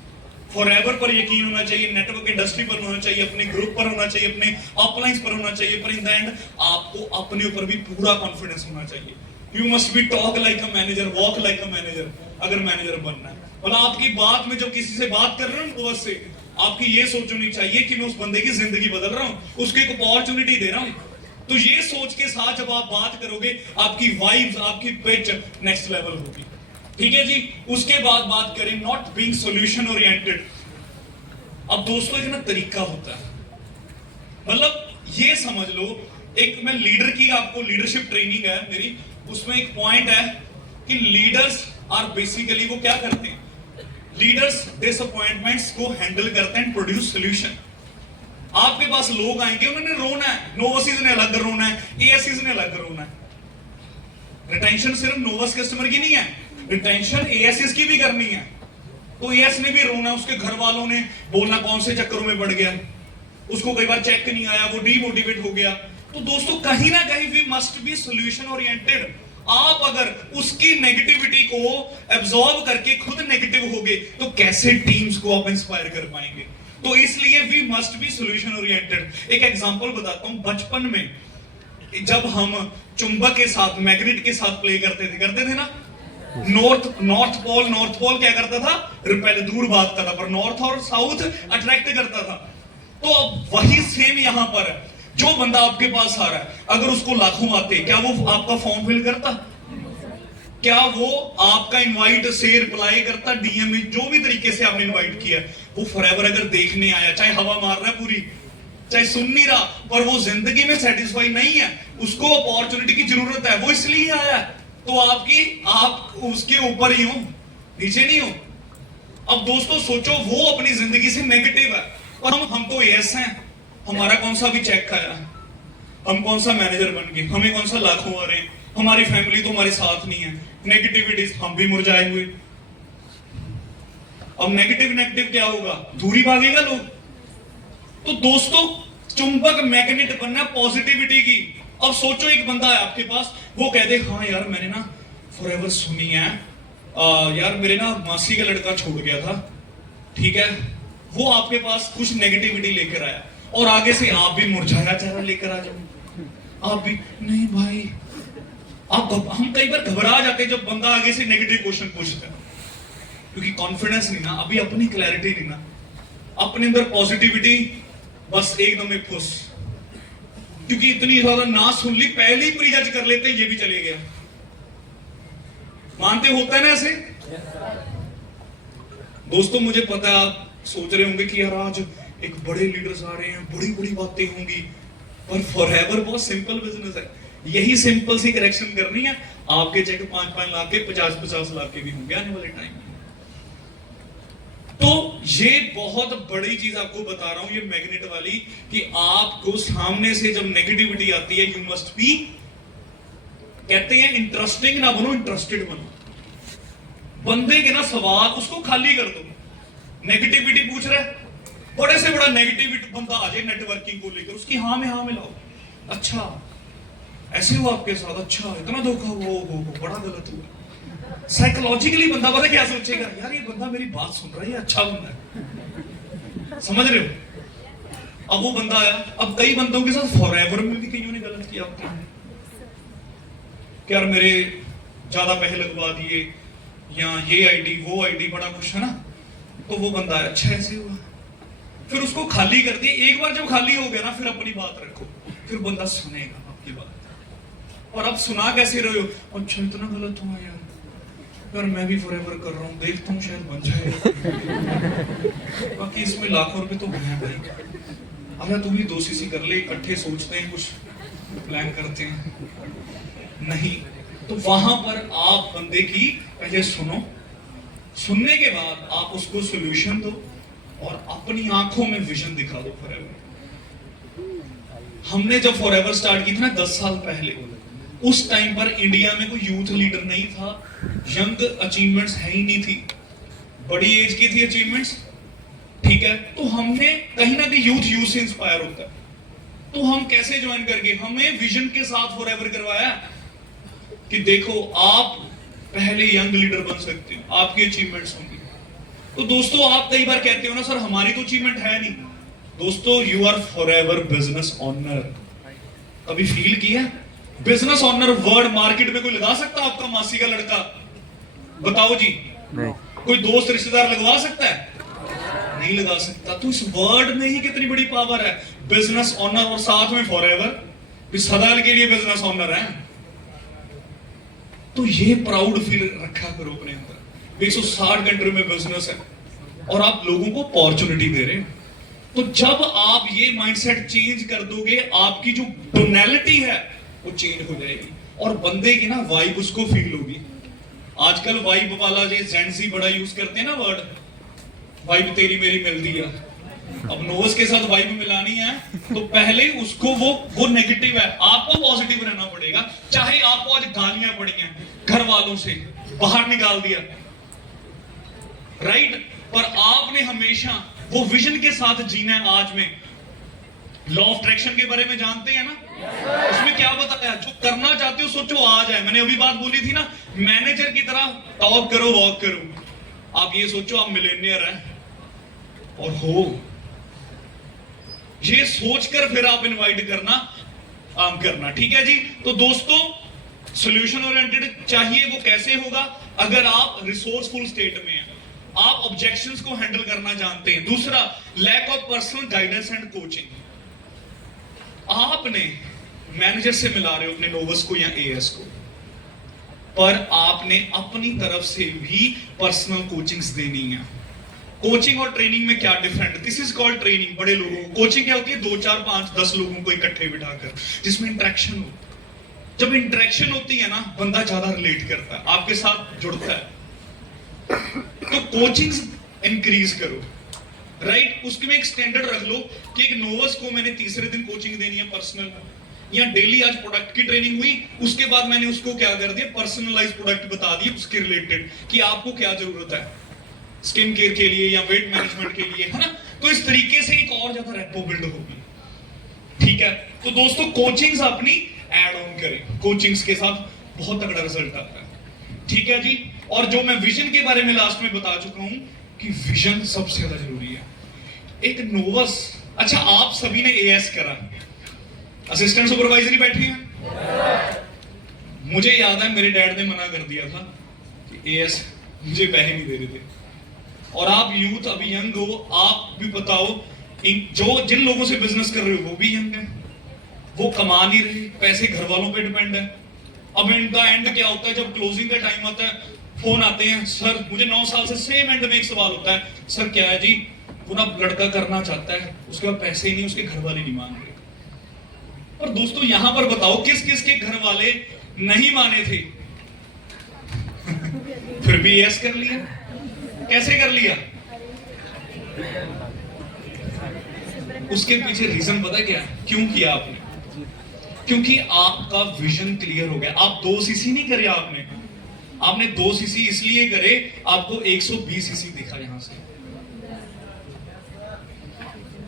Forever पर यकीन होना चाहिए, नेटवर्क इंडस्ट्री पर होना चाहिए, अपने ग्रुप पर होना चाहिए, अपने अपलाइंस पर होना चाहिए, पर इन द एंड आपको अपने ऊपर भी पूरा कॉन्फिडेंस होना चाहिए। You must be talk like a manager, walk like a manager, अगर मैनेजर बनना है। मतलब आपकी बात में जब किसी से बात कर रहे हो बस से आपकी ये सोच होनी चाहिए कि मैं उस बंदे की जिंदगी बदल रहा हूं, उसको एक अपॉर्चुनिटी दे रहा हूं। तो ये सोच के साथ जब आप बात करोगे, आपकी वाइब्स, आपकी पिच नेक्स्ट लेवल होगी। ठीक है जी। उसके बाद बात करें नॉट बीइंग सॉल्यूशन ओरिएंटेड। अब दोस्तों एक ना तरीका होता है, मतलब ये समझ लो, एक मैं लीडर की आपको लीडरशिप ट्रेनिंग है मेरी, उसमें एक पॉइंट है कि लीडर्स आर बेसिकली वो क्या करते हैं, लीडर्स डिसअपॉइंटमेंट्स को हैंडल करते हैं, प्रोड्यूस सॉल्यूशन। आपके पास लोग आएंगे, उन्होंने रोना है, नोवसीज ने अलग रोना है, एएससीज ने अलग रोना है। रिटेंशन सिर्फ नोवस कस्टमर की नहीं है, रिटेंशन एएससीज की भी करनी है। तो एएस ने भी रोना, उसके घर वालों ने बोलना कौन से चक्करों में पड़ गया, उसको कई बार चेक नहीं आया, वो डीमोटिवेट हो गया। तो दोस्तों कहीं ना कहीं we must be solution oriented. आप अगर उसकी नेगेटिविटी को एब्जॉर्ब करके खुद नेगेटिव होगे तो कैसे टीम्स को आप इंस्पायर कर पाएंगे? तो इसलिए we must be solution oriented. एक एग्जांपल बताता हूं, बचपन में जब हम चुंबक के साथ, मैग्नेट के साथ प्ले करते थे ना, नॉर्थ पोल क्या करता था, पहले दूर भागता था, पर नॉर्थ और साउथ अट्रैक्ट करता था। तो अब वही सेम यहां पर है। जो बंदा आपके पास आ रहा है, अगर उसको लाखों आते, क्या वो आपका फॉर्म फिल करता? क्या वो आपका इनवाइट से रिप्लाई करता? डीएम में जो भी तरीके से आपने इनवाइट किया, वो फॉरएवर अगर देखने आया, चाहे हवा मार रहा है पूरी, चाहे सुन नहीं रहा, पर वो जिंदगी में सेटिस्फाई नहीं है, उसको अपॉर्चुनिटी की जरूरत है, वो इसलिए आया है। तो आप उसके ऊपर ही हो, नीचे नहीं हो। अब दोस्तों सोचो, वो अपनी जिंदगी से नेगेटिव है और हम तो एएस हैं, हमारा कौन सा भी चेक आया, हम कौन सा मैनेजर बन गए, हमें कौन सा लाखों आ रहे हैं, हमारी फैमिली तो हमारे साथ नहीं है, नेगेटिविटी हम भी मुरझाए हुए। अब नेगेटिव क्या होगा, दूरी भागेगा लोग। तो दोस्तों चुंबक मैग्नेट बनना पॉजिटिविटी की। अब सोचो एक बंदा है आपके पास, वो कह दे हाँ यार मैंने ना फॉरएवर सुनी है, यार मेरे ना मासी का लड़का छोड़ गया था, ठीक है, वो आपके पास कुछ नेगेटिविटी लेकर आया और आगे से आप भी मुरझाया चेहरा लेकर आ जाओ, आप भी नहीं भाई, हम कई बार घबरा जाते हैं जब बंदा आगे से नेगेटिव क्वेश्चन पूछता है, क्योंकि कॉन्फिडेंस नहीं ना, अभी अपनी क्लैरिटी नहीं ना, अपने अंदर पॉजिटिविटी बस एकदम में फुस, क्योंकि इतनी ज्यादा ना सुन ली, पहले ही प्रीजज कर लेते हैं ये भी चले गया। मानते होता है ना ऐसे? दोस्तों मुझे पता है आप सोच रहे होंगे कि यार आज एक बड़े लीडर्स आ रहे हैं, बड़ी बड़ी बातें होंगी, पर फॉरएवर बहुत सिंपल बिजनेस है। यही सिंपल सी करेक्शन करनी है, आपके चेक 5-5 लाख के, 50-50 लाख के भी होंगे आने वाले टाइम में। तो ये बहुत बड़ी चीज आपको बता रहा हूं, ये मैग्नेट वाली, कि आपको सामने से जब नेगेटिविटी आती है, यू मस्ट बी, कहते हैं इंटरेस्टिंग ना बनो, इंटरेस्टेड बनो। बंदे के ना सवाल उसको खाली कर दो, नेगेटिविटी पूछ रहा है, बड़े से बड़ा नेगेटिविटी बंदा आ जाए नेटवर्किंग को लेकर, उसकी हाँ में हाँ मिलाओ, अच्छा ऐसे हुआ आपके साथ, अच्छा इतना धोखा हुआ, बड़ा गलत हुआ। साइकोलॉजिकली बंदा पता क्या सोचेगा, यार ये बंदा मेरी बात सुन रहा है, ये अच्छा बंदा है, समझ रहे हो? अब वो बंदा आया, अब कई बंदों के साथ फॉरएवर में भी कईयों ने गलत किया होता है कि यार मेरे ज्यादा पैसे लगवा दिए, या ये आईडी वो आईडी, बड़ा कुछ है ना, तो वो बंदा है, अच्छा ऐसे हुआ, फिर उसको खाली कर दिए। एक बार जब खाली हो गया ना, फिर अपनी बात रखो, फिर बंदा सुनेगा आपकी बात। और अब सुना कैसे रहे हो, अच्छा इतना गलत हुआ यार मैं भी फॉरएवर कर रहा हूँ, देखता हूँ शायद बन जाए, बाकी इसमें लाखों रुपए तो हैं भाई, अब तू भी 2 सीसी कर ले, इकट्ठे सोचते हैं, कुछ प्लान करते हैं, नहीं। तो वहां पर आप बंदे की पहले सुनो, सुनने के बाद आप उसको सॉल्यूशन दो और अपनी आंखों में विजन दिखा दो फॉरएवर। हमने जब फॉरएवर स्टार्ट की थी ना 10 साल पहले, उस टाइम पर इंडिया में कोई यूथ लीडर नहीं था, यंग अचीवमेंट्स है ही नहीं थी, बड़ी एज की थी अचीवमेंट्स, ठीक है। तो हमने कहीं ना कहीं यूथ से इंस्पायर होता है, तो हम कैसे ज्वाइन करके, हमें विजन के साथ फॉरएवर करवाया कि देखो आप पहले यंग लीडर बन सकते हो, आपकी अचीवमेंट्स होंगी। तो दोस्तों आप कई बार कहते हो ना सर हमारी तो अचीवमेंट है नहीं। दोस्तों you are Forever business owner. कभी फील किया बिजनेस ऑनर वर्ड मार्केट में कोई लगा सकता है? आपका मासी का लड़का बताओ जी, नहीं। कोई दोस्त रिश्तेदार लगवा सकता है? नहीं लगा सकता। तो इस वर्ड में ही कितनी बड़ी पावर है, बिजनेस ऑनर, और साथ में फॉरएवर, सदा के लिए बिजनेस ऑनर है। तो ये प्राउड फील रखा करो अपने अंदर। 160 कंट्री में बिजनेस है और आप लोगों को अपॉर्चुनिटी दे रहे हैं। तो जब आप ये माइंडसेट चेंज कर दोगे, आपकी जो टोनैलिटी है वो चेंज हो जाएगी और बंदे की ना वाइब उसको फील होगी। आजकल वाइब वाला जो जेंसी बड़ा यूज करते हैं ना वर्ड, वाइब तेरी मेरी मिलती है। अब नोवस के साथ वाइब मिलानी है तो पहले उसको वो नेगेटिव है, आपको पॉजिटिव रहना पड़ेगा। चाहे आपको आज गालियां पड़ी हैं घर वालों से, बाहर निकाल दिया, राइट, पर आपने हमेशा वो विजन के साथ जीना है। आज में लॉ ऑफ अट्रैक्शन के बारे में जानते हैं ना, उसमें क्या बताया, जो करना चाहते हो सोचो आ जाए। मैंने अभी बात बोली थी ना, मैनेजर की तरह टॉक करो वॉक करो। आप ये सोचो आप मिलेनियर हैं और हो, ये सोचकर फिर आप इनवाइट करना, काम करना, ठीक है जी। तो दोस्तों सॉल्यूशन ओरिएंटेड चाहिए, वो कैसे होगा? अगर आप रिसोर्सफुल स्टेट में हैं, आप ऑब्जेक्शंस को हैंडल करना जानते हैं। दूसरा, lack of personal guidance and coaching. आपने मैनेजर से मिला रहे हो अपने नोवस को या एएस को, पर आपने अपनी तरफ से भी पर्सनल कोचिंग्स देनी है। कोचिंग और ट्रेनिंग में क्या different? This is called training. बड़े लोगों को कोचिंग क्या होती है? 2 4 5 10 लोगों को इकट्ठे बिठाकर, जिसमें इंटरेक्शन हो। जब इंटरेक्शन होती है ना, बंदा ज्यादा रिलेट करता है, आपके साथ जुड़ता है। तो कोचिंग्स इंक्रीज करो, राइट। उसके में एक स्टैंडर्ड रख लो कि एक नोवस को मैंने तीसरे दिन कोचिंग देनी है पर्सनल, या डेली आज प्रोडक्ट की ट्रेनिंग हुई, उसके बाद मैंने उसको क्या कर दिया, पर्सनलाइज प्रोडक्ट बता दिए उसके रिलेटेड कि आपको क्या जरूरत है स्किन केयर के लिए या वेट मैनेजमेंट के लिए, है ना। तो इस तरीके से एक और ज्यादा रेपो बिल्ड होगी, ठीक है। तो दोस्तों कोचिंग्स अपनी ऐड ऑन करें, कोचिंग्स के साथ बहुत तगड़ा रिजल्ट आता है, ठीक है जी। और जो मैं विजन के बारे में लास्ट में बता चुका हूं कि विजन सबसे ज्यादा जरूरी है। एक नोवस, अच्छा आप सभी ने एएस करा, असिस्टेंट सुपरवाइजर बैठे हैं। मुझे याद है मेरे डैड ने मना कर दिया था कि एएस मुझे पैसे नहीं दे रहे थे। और आप यूथ अभी यंग हो, आप भी बताओ, जो जिन लोगों से बिजनेस कर रहे हो वो भी यंग है, वो कमा नहीं रहे, पैसे घर वालों पे डिपेंड है। अब इनका एंड क्या होता है? जब क्लोजिंग का टाइम आता है, फोन आते हैं, सर मुझे 9 साल से सेम एंड में एक सवाल होता है, सर क्या है जी, वो ना लड़का करना चाहता है, उसके बाद पैसे ही नहीं, उसके घर वाले नहीं मान रहे। और दोस्तों यहां पर बताओ किस किस के घर वाले नहीं माने थे फिर भी यस कर लिया। कैसे कर लिया? उसके पीछे रीजन पता क्या है? क्यों किया आपने? क्योंकि आपका विजन क्लियर हो गया। आप 2 सीसी नहीं करे, आपने 2 सीसी इसलिए करे, आपको 120 सीसी दिखा यहां से।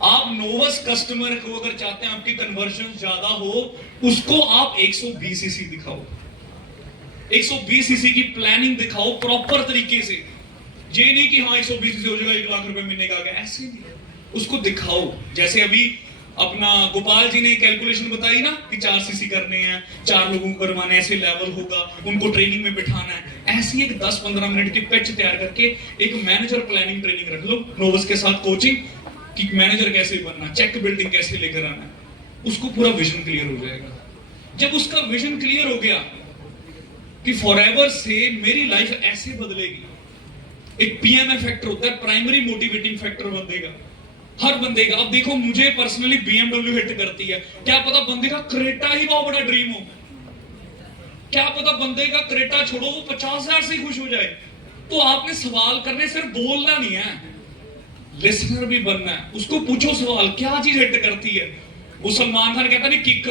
आप नोवस कस्टमर को अगर चाहते हैं आपकी कन्वर्जन ज्यादा हो, उसको आप 120 सीसी दिखाओ, 120 सीसी की प्लानिंग दिखाओ प्रॉपर तरीके से। ये नहीं कि हाँ 120 सीसी हो जाएगा 1 लाख रुपए महीने का आ गया, ऐसे नहीं, उसको दिखाओ। जैसे अभी अपना गोपाल जी ने कैलकुलेशन बताई ना कि 4 सीसी करने हैं, 4 लोगों को करवाने, ऐसे लेवल होगा, उनको ट्रेनिंग में बिठाना है। ऐसी एक 10-15 मिनट की पिच तैयार करके एक मैनेजर प्लानिंग ट्रेनिंग रख लो नोवस के साथ, कोचिंग कि मैनेजर कैसे बनना, चेक बिल्डिंग कैसे लेकर आना, उसको पूरा विजन क्लियर हो जाएगा। जब उसका विजन क्लियर हो गया कि फॉरएवर से मेरी लाइफ ऐसे बदलेगी, एक पीएमए फैक्टर होता है, प्राइमरी मोटिवेटिंग फैक्टर बंदे का, हर बंदे का। अब देखो मुझे पर्सनली BMW हिट करती है, क्या पता बंदे का क्रेटा ही बहुत बड़ा ड्रीम हो, क्या पता बंदे का क्रेटा छोड़ो वो 50,000 से खुश हो जाए। तो आपने सवाल करने, सिर्फ बोलना नहीं है, लिसनर भी बनना है। उसको पूछो सवाल, क्या चीज हिट करती है? वो सलमान खान कहता नहीं किक,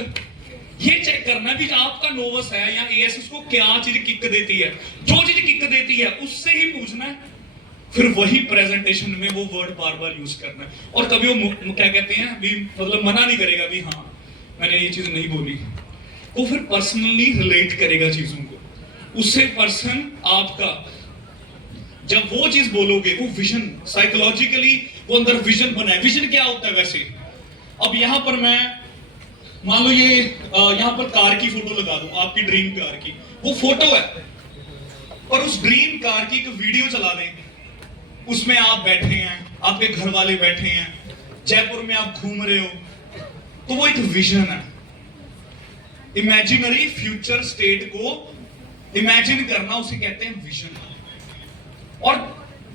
ये चेक करना भी आपका नोवस है या एएस, उसको क्या चीज किक देती है। जो चीज किक देती है उससे ही पूछना है, फिर वही प्रेजेंटेशन में वो वर्ड बार बार यूज करना है। और कभी वो क्या कहते हैं भी, मतलब मना नहीं करेगा भी हाँ मैंने ये चीज नहीं बोली, वो फिर पर्सनली रिलेट करेगा चीजों को। उससे पर्सन आपका, जब वो चीज बोलोगे, वो विजन साइकोलॉजिकली वो अंदर विजन बनाए। विजन क्या होता है वैसे? अब यहां पर मैं मान लो ये यहां पर कार की फोटो लगा दूं, आपकी ड्रीम कार की, वो फोटो है, और उस ड्रीम कार की एक वीडियो चला दें, उसमें आप बैठे हैं, आपके घर वाले बैठे हैं, जयपुर में आप घूम रहे हो, तो वो एक विजन है। इमेजिनरी फ्यूचर स्टेट को इमेजिन करना, उसे कहते हैं विजन। और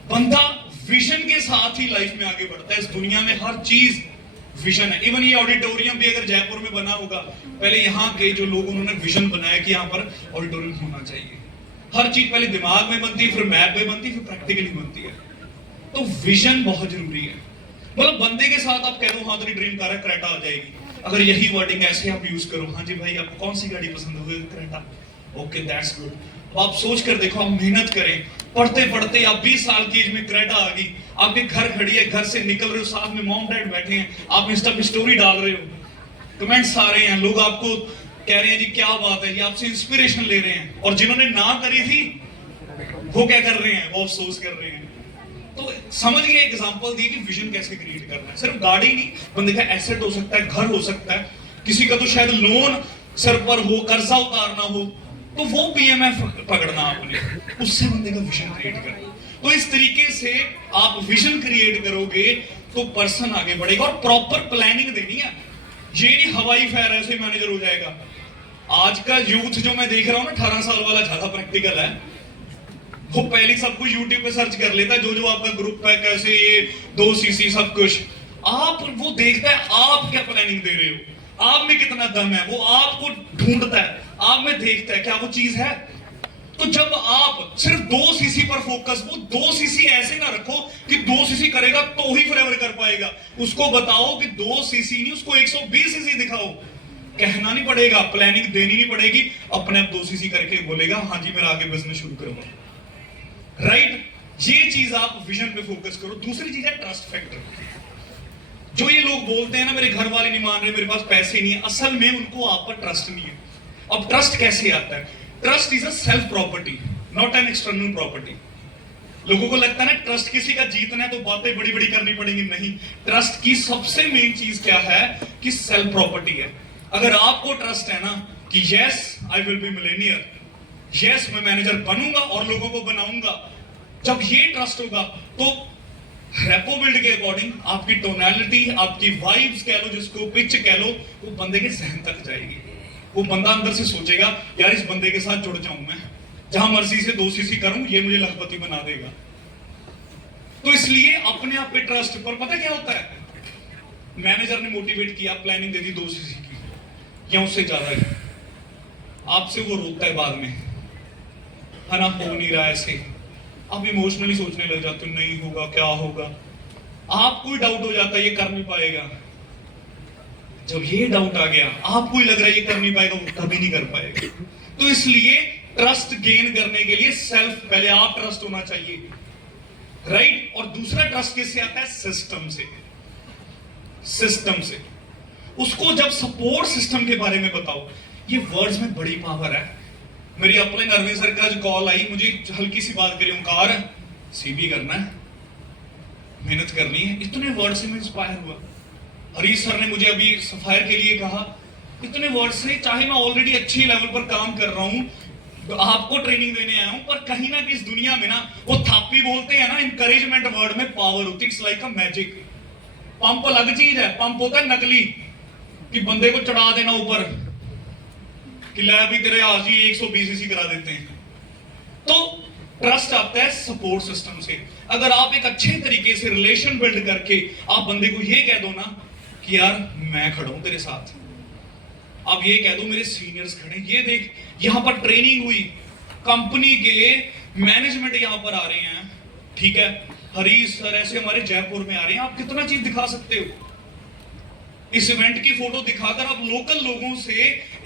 बंदा विजन के साथ ही लाइफ में आगे बढ़ता है। इस दुनिया में हर चीज विजन है। इवन ये ऑडिटोरियम भी अगर जयपुर में बना होगा, पहले यहाँ के जो लोग उन्होंने विजन बनाया कि यहाँ पर ऑडिटोरियम होना चाहिए। हर चीज पहले दिमाग में बनती है, फिर मैप में बनती है, फिर प्रैक्टिकली बनती है। तो विजन बहुत जरूरी है। मतलब बंदे के साथ आप कह दो हाँ तेरी ड्रीम कार है, क्रेटा आ जाएगी। अगर यही वर्डिंग ऐसे आप यूज करो, हाँ जी भाई आपको कौन सी गाड़ी पसंद है? क्रेटा। Okay that's good. आप सोच कर देखो, आप मेहनत करें, पढ़ते पढ़ते आप 20 साल की एज में क्रेटा आ गई, आपके घर खड़ी है, घर से निकल रहे हो, साथ में मॉम डैड बैठे हैं, आप इंस्टा पे स्टोरी डाल रहे हो, कमेंट्स आ रहे हैं, लोग आपको कह रहे हैं जी क्या बात है, ये आपसे इंस्पिरेशन ले रहे हैं। और जिन्होंने ना करी थी वो क्या कर रहे हैं? वो अफसोस कर रहे हैं। तो समझ गए, एग्जांपल दी कि विजन कैसे क्रिएट करना है। सिर्फ गाड़ी नहीं, बंदे का एसेट हो सकता है, घर हो सकता है, किसी का तो शायद लोन सर पर हो, कर्जा उतारना हो, तो वो पीएमएफ पकड़ना आपने, उससे बंदे का विजन क्रिएट करना। तो इस तरीके से आप विजन क्रिएट करोगे तो पर्सन आगे बढ़ेगा। और प्रॉपर प्लानिंग देनी है, ये नहीं हवाई फायर ऐसे मैनेजर हो जाएगा। आज का यूथ जो मैं देख रहा हूं ना, 18 साल वाला ज्यादा प्रैक्टिकल है। वो पहले सब कुछ यूट्यूब पे सर्च कर लेता है, जो आपका ग्रुप है, कैसे ये 2 सीसी सब कुछ। आप वो देखता है आप क्या प्लानिंग दे रहे हो, आप में कितना दम है, वो आपको ढूंढता है, आप में देखता है क्या वो चीज है। तो जब आप सिर्फ 2 सीसी पर फोकस, वो 2 सीसी ऐसे ना रखो कि 2 सीसी करेगा तो ही फॉरएवर कर पाएगा। उसको बताओ कि 2 सीसी नहीं, उसको 120 सीसी दिखाओ। कहना नहीं पड़ेगा, प्लानिंग देनी नहीं पड़ेगी, अपने आप 2 सीसी करके बोलेगा हाँ जी मेरा आगे बिजनेस शुरू करूंगा। राइट? ये चीज आप विजन पे फोकस करो। दूसरी चीज है ट्रस्ट फैक्टर। जो ये लोग बोलते हैं ना मेरे घर वाले नहीं मान रहे, मेरे पास पैसे नहीं है, असल में उनको आप पर ट्रस्ट नहीं है। अब ट्रस्ट कैसे आता है? Trust is a self property, not an external property. लोगों को लगता है ना ट्रस्ट किसी का जीतना है तो बातें बड़ी बड़ी करनी पड़ेंगी। नहीं, ट्रस्ट की सबसे मेन चीज क्या है कि सेल्फ प्रॉपर्टी है। अगर आपको ट्रस्ट है ना कि yes I will be Millionaire, yes मैं मैनेजर बनूंगा और लोगों को बनाऊंगा, जब ये ट्रस्ट होगा तो रेपो बिल्ड के अकॉर्डिंग आपकी टोनैलिटी, आपकी वाइब्स कह लो, जिसको पिच कह लो, वो बंदे के जहन तक जाएगी। वो बंदा अंदर से सोचेगा यार इस बंदे के साथ जुड़ जाऊं मैं, जहां मर्जी से 2 सीसी करूं ये मुझे लखपति बना देगा। तो इसलिए अपने आप पे ट्रस्ट पर पता क्या होता है, मैनेजर ने मोटिवेट किया, प्लानिंग दे दी 2 सीसी की या उससे ज्यादा है, आपसे वो रोकता है बाद में, है ना, हो नहीं रहा ऐसे, आप इमोशनली सोचने लग जाते हो नहीं होगा, क्या होगा, आपको ही डाउट हो जाता है ये कर नहीं पाएगा। जब ये डाउट आ गया, आपको ही लग रहा है ये कर नहीं पाएगा, वो कभी नहीं कर पाएगा। तो इसलिए ट्रस्ट गेन करने के लिए सेल्फ, पहले आप ट्रस्ट होना चाहिए, राइट? और दूसरा ट्रस्ट किससे आता है? सिस्टम से। सिस्टम से उसको जब सपोर्ट सिस्टम के बारे में बताओ, ये वर्ड्स में बड़ी पावर है। मेरी अपने अरविंद सर का जो कॉल आई, मुझे हल्की सी बात करी, ओंकार सीबी करना है, मेहनत करनी है, इतने वर्ड से मैं इंस्पायर हुआ। हरीश सर ने मुझे अभी सफायर के लिए कहा, इतने वर्ड से, चाहे मैं ऑलरेडी अच्छे लेवल पर काम कर रहा हूं, आपको ट्रेनिंग देने आया हूं, पर कहीं ना कहीं इस दुनिया में ना वो थापी बोलते हैं ना, इंकरेजमेंट वर्ड में पावर होती है, it's like a magic. Pump अलग चीज है, पंप होता है नकली, कि बंदे को चढ़ा देना ऊपर कि ले अभी तेरे आज ही 120 सीसी करा देते हैं। तो ट्रस्ट आता है सपोर्ट सिस्टम से। अगर आप एक अच्छे तरीके से रिलेशन बिल्ड करके आप बंदे को ये कह दो ना कि यार मैं खड़ा हूं तेरे साथ, आप ये कह दो मेरे सीनियर्स खड़े, ये देख यहां पर ट्रेनिंग हुई, कंपनी के मैनेजमेंट यहां पर आ रहे हैं, ठीक है, हरीश सर ऐसे हमारे जयपुर में आ रहे हैं, आप कितना चीज दिखा सकते हो। इस इवेंट की फोटो दिखाकर आप लोकल लोगों से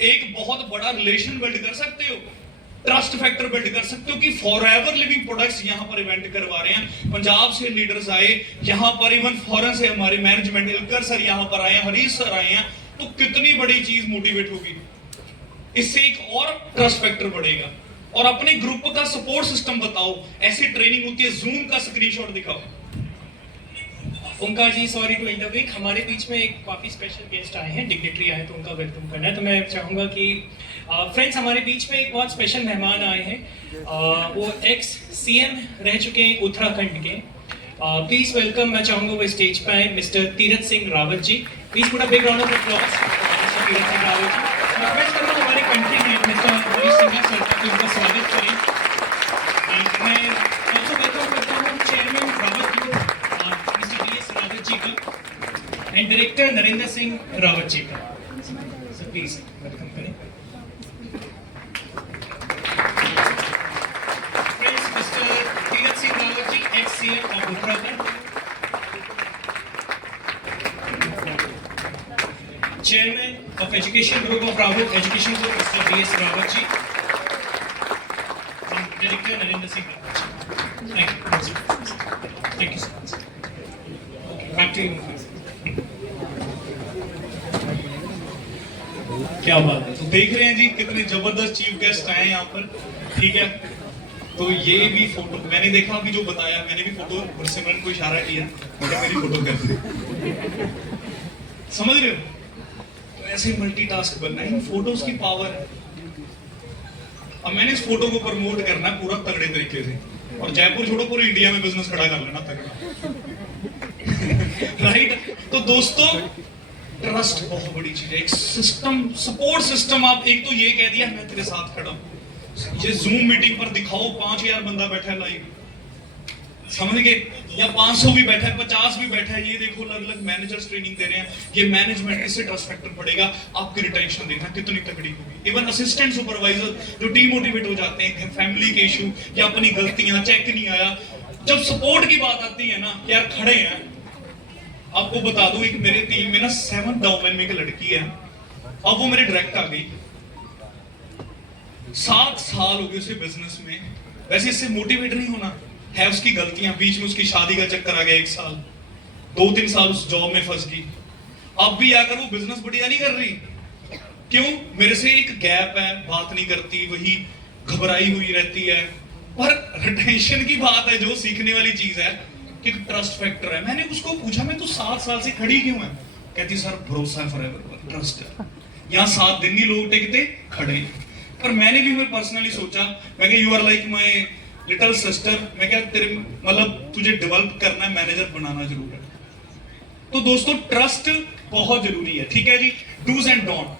एक बहुत बड़ा रिलेशन बिल्ड कर सकते हो, ट्रस्ट फैक्टर बिल्ड कर सकते हो कि फॉरएवर लिविंग प्रोडक्ट्स यहां पर इवेंट करवा रहे हैं, पंजाब से लीडर्स आए यहां पर, इवन फॉरेन से हमारे मैनेजमेंट इलकर सर यहां पर आए हैं, हरीश सर आए हैं, तो कितनी बड़ी चीज मोटिवेट होगी। इससे एक और ट्रस्ट फैक्टर बढ़ेगा। और अपने ग्रुप का सपोर्ट सिस्टम बताओ, ऐसी ट्रेनिंग होती है, जूम का स्क्रीनशॉट दिखाओ। ओंकार जी, सॉरी टू इंटरवीन, हमारे बीच में एक काफी स्पेशल गेस्ट आए हैं, डिग्नेटरी आए, तो उनका वेलकम करना है। तो मैं चाहूंगा कि फ्रेंड्स, हमारे बीच में एक बहुत स्पेशल मेहमान आए हैं। वो एक्स सीएम रह चुके हैं उत्तराखंड के। प्लीज वेलकम, मैं चाहूंगा वो स्टेज पे आए, mister Tirath Singh Rawat ji. Please put a big round of applause mister Tirath Singh Rawat ji. Request करूंगा हमारे कंट्री में मिस्टर हरीश सिंह सर का उनका स्वागत करें। मैं ऑल्सो वेलकम करता हूँ चेयरमैन रावत जी को, मिस्टर DS रावत जी का, एंड डायरेक्टर नरेंद्र सिंह रावत जी का। सर प्लीज वेलकम करें। Friends, mister Tirath Singh Rawat ji, ex CM of Uttarakhand, chairman of education group of Rahul education group, mister DS Rawat ji, director Narendra Singh Rawat ji. Thank you so much. Back to you. क्या बात है। तो देख रहे हैं जी कितने जबरदस्त चीफ गेस्ट आए हैं यहाँ पर, ठीक है। तो ये भी फोटो मैंने देखा, अभी जो बताया, मैंने भी फोटो सिमरन को इशारा किया, मतलब मेरी फोटो कर समझ रहे हो। तो ऐसे मल्टीटास्क बनना है, फोटोज की पावर है। अब मैंने इस फोटो को प्रमोट करना है पूरा तगड़े तरीके से, और जयपुर छोड़ो, पूरे इंडिया में बिजनेस खड़ा कर लेना तगड़ा। राइट। तो दोस्तों, ट्रस्ट बहुत बड़ी चीज है। एक सिस्टम, सपोर्ट सिस्टम। आप एक तो ये कह दिया मैं तेरे साथ खड़ा हूं, ये जूम मीटिंग पर दिखाओ 5000 बंदा बैठा है लाइव, समझ गए, या 500 भी बैठा है, 50 भी बैठा है, ये देखो अलग अलग मैनेजर्स ट्रेनिंग दे रहे हैं, ये मैनेजमेंट, इससे ट्रस्ट फैक्टर बढ़ेगा। आपकी रिटेंशन देखना कितनी तगड़ी होगी। इवन असिस्टेंट सुपरवाइजर जो डीमोटिवेट हो जाते हैं, फैमिली के इशू या अपनी गलतियां, चेक नहीं आया, जब सपोर्ट की बात आती है ना, यार खड़े हैं। आपको बता दूं, एक मेरे टीम में ना 7th डाउनलाइन में एक लड़की है, अब वो मेरे डायरेक्ट आ गई। 7 साल हो गए उसे बिजनेस में। वैसे इससे मोटिवेट नहीं होना है, उसकी गलतियां, बीच में उसकी शादी का चक्कर आ गया, 1 साल 2-3 साल उस जॉब में फंस गई। अब भी आकर वो बिजनेस बढ़िया नहीं कर रही। क्यों? मेरे से एक गैप है, बात नहीं करती, वही घबराई हुई रहती है। पर रिटेंशन की बात है, जो सीखने वाली चीज है कि ट्रस्ट फैक्टर है। मैंने उसको पूछा, मैं तू 7 साल से खड़ी क्यों है? कहती सर भरोसा है, फॉरएवर, ट्रस्ट है। यहाँ 7 दिन नहीं लोग टिकते, खड़े। पर मैंने भी पर्सनली सोचा, मैं कहा you are like my little sister, मैं क्या तेरे मतलब तुझे डेवलप करना है, मैनेजर बनाना जरूर है। तो दोस्तों, ट्रस्ट बहुत जरूरी है, ठीक है जी। Do's and don't,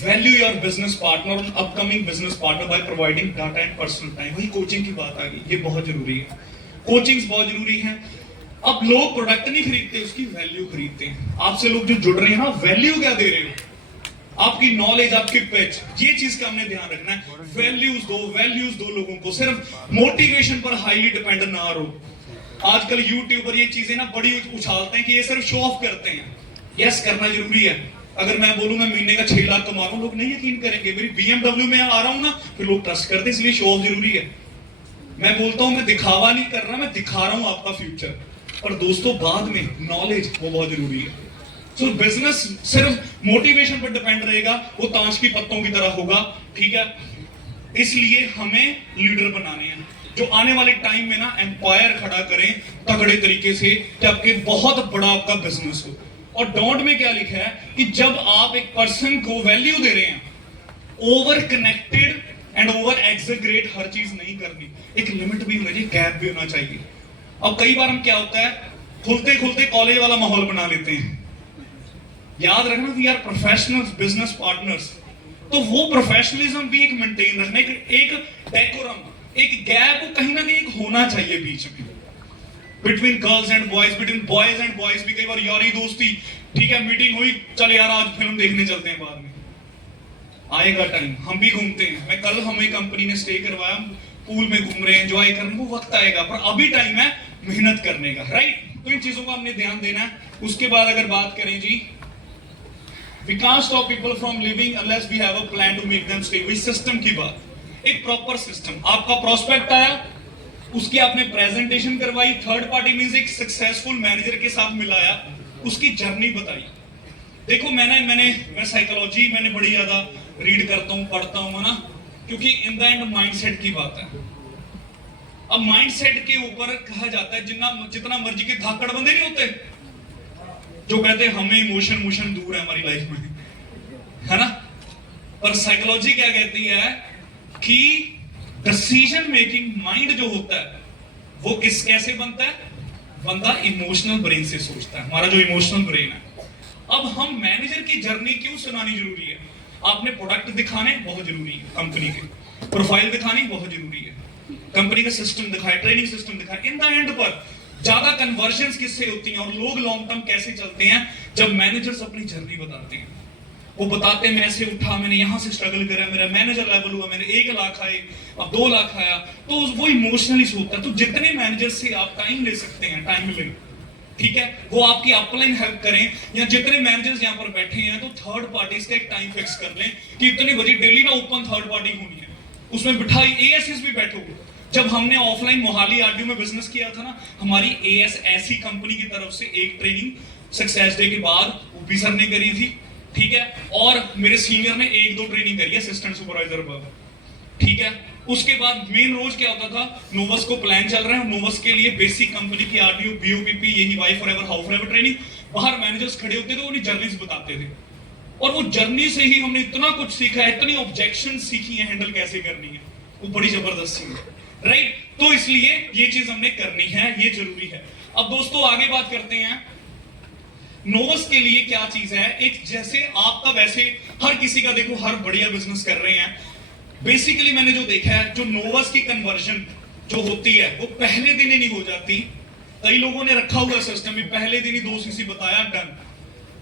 value your business partner, upcoming business partner by providing data and personal time. वही कोचिंग की बात आ गई, ये बहुत जरूरी है, कोचिंग्स बहुत जरूरी है। अब लोग प्रोडक्ट नहीं खरीदते, उसकी वैल्यू खरीदते हैं। आपसे लोग जो जुड़ रहे हैं ना, वैल्यू क्या दे रहे हो, आपकी नॉलेज, आपकी पिच, ये चीज का हमने ध्यान रखना है। वैल्यूज दो लोगों को, सिर्फ मोटिवेशन पर हाईली डिपेंड ना रहो। आजकल यूट्यूब पर ये चीजें ना बड़ी उछालते हैं कि ये सिर्फ शो ऑफ करते हैं। यस, करना जरूरी है। अगर मैं बोलूं मैं महीने का 6 लाख कमा रहा हूं, लोग नहीं यकीन करेंगे। मेरी BMW में आ रहा हूं ना, फिर लोग ट्रस्ट करते, इसलिए शो ऑफ जरूरी है। मैं बोलता हूं मैं दिखावा नहीं कर रहा, मैं दिखा रहा हूं आपका फ्यूचर। पर दोस्तों, बाद में नॉलेज वो बहुत जरूरी है। तो बिजनेस सिर्फ मोटिवेशन पर डिपेंड रहेगा, वो ताश की पत्तों की तरह होगा, ठीक है। इसलिए हमें लीडर बनाने हैं जो आने वाले टाइम में ना एम्पायर खड़ा करें तगड़े तरीके से, कि आपके बहुत बड़ा आपका बिजनेस हो। और डोंट में क्या लिखा है कि जब आप एक पर्सन को वैल्यू दे रहे हैं, over connected and over exaggerate हर चीज नहीं करनी, एक लिमिट भी होनी चाहिए, गैप भी होना चाहिए। अब कई बार हम क्या होता है, खुलते खुलते कॉलेज वाला माहौल बना लेते हैं। याद रखना, we are professionals, business partners. तो वो प्रोफेशनलिज्म भी एक मेंटेन रखना, एक डेकोरम, एक गैप कहीं ना कहीं एक होना चाहिए बीच में, between girls and boys, between boys and boys भी। कई बार यारी दोस्ती, ठीक है, मीटिंग हुई, चल यार आज फिल्म देखने चलते हैं, बाद में आएगा टाइम, हम भी घूमते हैं। मैं कल हमें कंपनी ने स्टे करवाया, पूल में घूम रहे हैं, एंजॉय कर रहे हैं, वो वक्त आएगा। पर अभी टाइम है मेहनत करने का, राइट। तो इन चीजों का हमने ध्यान देना है। उसके बाद अगर बात करें जी, we can't stop people from living unless we have a plan to make them stay। वही सिस्टम की बात, एक प्रॉपर सिस्टम। आपका प्रोस्पेक्ट आया, उसकी आपने प्रेजेंटेशन करवाई, थर्ड पार्टी मींस एक सक्सेसफुल मैनेजर के साथ मिलाया, उसकी जर्नी बताई, देखो मैं साइकोलॉजी मैंने बड़ी ज्यादा रीड करता हूँ, पढ़ता हूँ, है ना, क्योंकि इन द एंड माइंडसेट की बात है। अब माइंडसेट के ऊपर कहा जाता है जितना मर्जी के धाकड़ बंदे नहीं होते जो कहते हैं हमें इमोशन दूर है हमारी लाइफ में, है ना, पर साइकोलॉजी क्या कहती है कि डिसीजन मेकिंग माइंड जो होता है वो कैसे बनता है? बंदा इमोशनल ब्रेन से सोचता है, हमारा जो इमोशनल ब्रेन है। अब हम मैनेजर की जर्नी क्यों सुनानी जरूरी है? आपने प्रोडक्ट दिखाने बहुत जरूरी है, कंपनी के प्रोफाइल दिखानी बहुत जरूरी है, कंपनी का सिस्टम दिखाए, ट्रेनिंग सिस्टम दिखाए। इन द एंड पर ज्यादा कन्वर्जन्स किससे होती हैं और लोग लॉन्ग टर्म कैसे चलते हैं? जब मैनेजर्स अपनी जर्नी बताते हैं। वो बताते हैं मैं ऐसे उठा, मैंने यहां से स्ट्रगल करा, मेरा मैनेजर लेवल हुआ, मैंने 1 लाख आए, अब 2 लाख आया, तो वो इमोशनली सोचता है। तो जितने मैनेजर से आप टाइम ले सकते हैं, टाइम ले, ठीक है, वो आपकी अपलाइन हेल्प करें, या जितने मैनेजर्स यहाँ पर बैठे हैं तो थर्ड पार्टीज का एक टाइम फिक्स कर लें कि इतने बजे डेली ना ओपन थर्ड पार्टी होनी है, उसमें बिठाई एएसएस भी बैठो। जब हमने ऑफलाइन मोहाली आरडीओ में बिजनेस किया था ना, हमारी एएस ऐसी कंपनी की तरफ से एक ट्रेनिंग सक्सेस डे के बाद ओपी सर ने करी थी, ठीक है, और मेरे सीनियर ने 1-2 ट्रेनिंग करी है असिस्टेंट सुपरवाइजर पर, ठीक है। उसके बाद मेन रोज क्या होता था, नोवस को प्लान चल रहा है, नोवस के लिए बेसिक कंपनी की आरडीओ बीओपीपी यही why Forever how Forever training, बाहर मैनेजर्स खड़े होते थे, उन्हें जर्नीज बताते थे, और वो जर्नी से ही हमने इतना कुछ सीखा है, इतनी ऑब्जेक्शन सीखी है हैंडल कैसे करनी है, वो बड़ी जबरदस्त चीज है, राइट। तो इसलिए ये चीज हमने करनी है, ये जरूरी है। अब दोस्तों आगे बात करते हैं, नोवस के लिए क्या चीज है। एक जैसे आपका वैसे हर किसी का, देखो हर बढ़िया बिजनेस कर रहे हैं, बेसिकली मैंने जो देखा है, जो नोवस की कन्वर्जन जो होती है वो पहले दिन ही नहीं हो जाती। कई लोगों ने रखा हुआ सिस्टम में पहले दिन ही 2 सीसी बताया डन,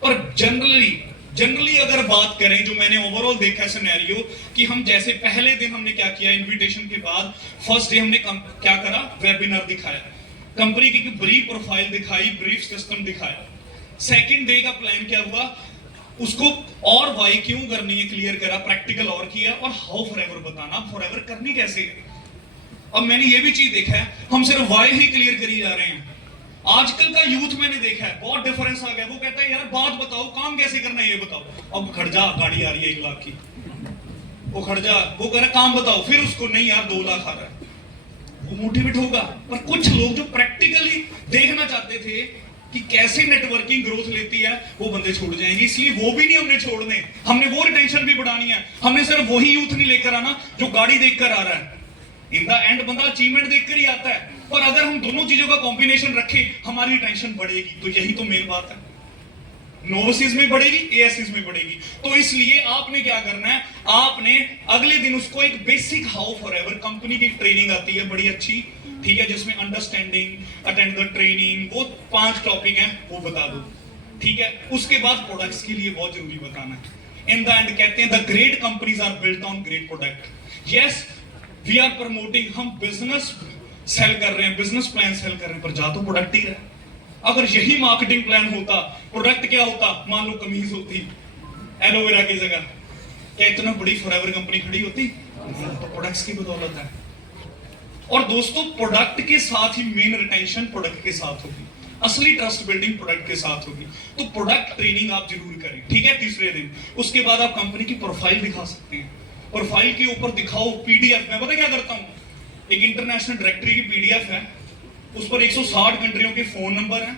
पर जनरली अगर बात करें, जो मैंने ओवरऑल देखा है सिनेरियो, कि हम जैसे पहले दिन हमने क्या किया, इनविटेशन के बाद फर्स्ट डे हमने क्या करा, वेबिनार दिखाया, कंपनी की ब्रीफ प्रोफाइल दिखाई, ब्रीफ सिस्टम दिखाया। सेकंड डे का प्लान क्या हुआ, उसको और वाई क्यों करनी है क्लियर करा, प्रैक्टिकल और किया, और हाउ फॉरएवर बताना, फॉरएवर करनी कैसे है। अब मैंने ये भी चीज देखा है, हम सिर्फ वाई ही क्लियर करी जा रहे हैं। आजकल का यूथ मैंने देखा है बहुत डिफरेंस आ गया, वो कहता है यार बात बताओ, काम कैसे करना है ये बताओ। अब खड़ जा, गाड़ी आ रही है 1 लाख की, वो खड़ जा, वो कह रहा काम बताओ, फिर उसको नहीं यार 2 लाख आ रहा है, वो मोटिवेट होगा। पर कुछ लोग जो प्रैक्टिकली देखना चाहते थे कि कैसे नेटवर्किंग ग्रोथ लेती है, वो बंदे छोड़ जाएंगे, इसलिए वो भी नहीं हमने छोड़ने, हमने वो रिटेंशन भी बढ़ानी है। हमने सिर्फ वही यूथ नहीं लेकर आना जो गाड़ी देखकर आ रहा है, इन द एंड बंदा अचीवमेंट देखकर ही आता है, पर अगर हम दोनों चीजों का कॉम्बिनेशन रखें हमारी रिटेंशन बढ़ेगी। तो यही तो मेन बात है, नोवसिस में बढ़ेगी, एएससिस में बढ़ेगी। तो इसलिए आपने क्या करना है, आपने अगले दिन उसको एक बेसिक हाउ फॉरएवर कंपनी की ट्रेनिंग आती है बड़ी अच्छी, ठीक है, जिसमें अंडरस्टैंडिंग, अटेंड द ट्रेनिंग, वो 5 टॉपिक हैं, वो बता दो, ठीक है। उसके बाद प्रोडक्ट्स के लिए बहुत जरूरी बताना है। इन द एंड कहते हैं the great companies are built on great product. Yes, we are promoting, हम बिजनेस सेल कर रहे हैं, बिजनेस प्लान सेल कर रहे हैं, पर जा तो प्रोडक्ट ही रहा है। अगर यही मार्केटिंग प्लान होता, प्रोडक्ट क्या होता, मान लो कमीज होती एलोवेरा की जगह, क्या इतना बड़ी फॉरएवर कंपनी खड़ी होती? तो प्रोडक्ट्स की बदौलत है। और दोस्तों प्रोडक्ट के साथ ही मेन रिटेंशन प्रोडक्ट के साथ होगी, असली ट्रस्ट बिल्डिंग प्रोडक्ट के साथ होगी। तो प्रोडक्ट ट्रेनिंग आप जरूर करें, ठीक है, तीसरे दिन। उसके बाद आप कंपनी की प्रोफाइल दिखा सकते हैं, प्रोफाइल के ऊपर दिखाओ पीडीएफ। मैं पता क्या करता हूं, एक इंटरनेशनल डायरेक्टरी की पीडीएफ है, उस पर 160 कंट्रियों के फोन नंबर हैं,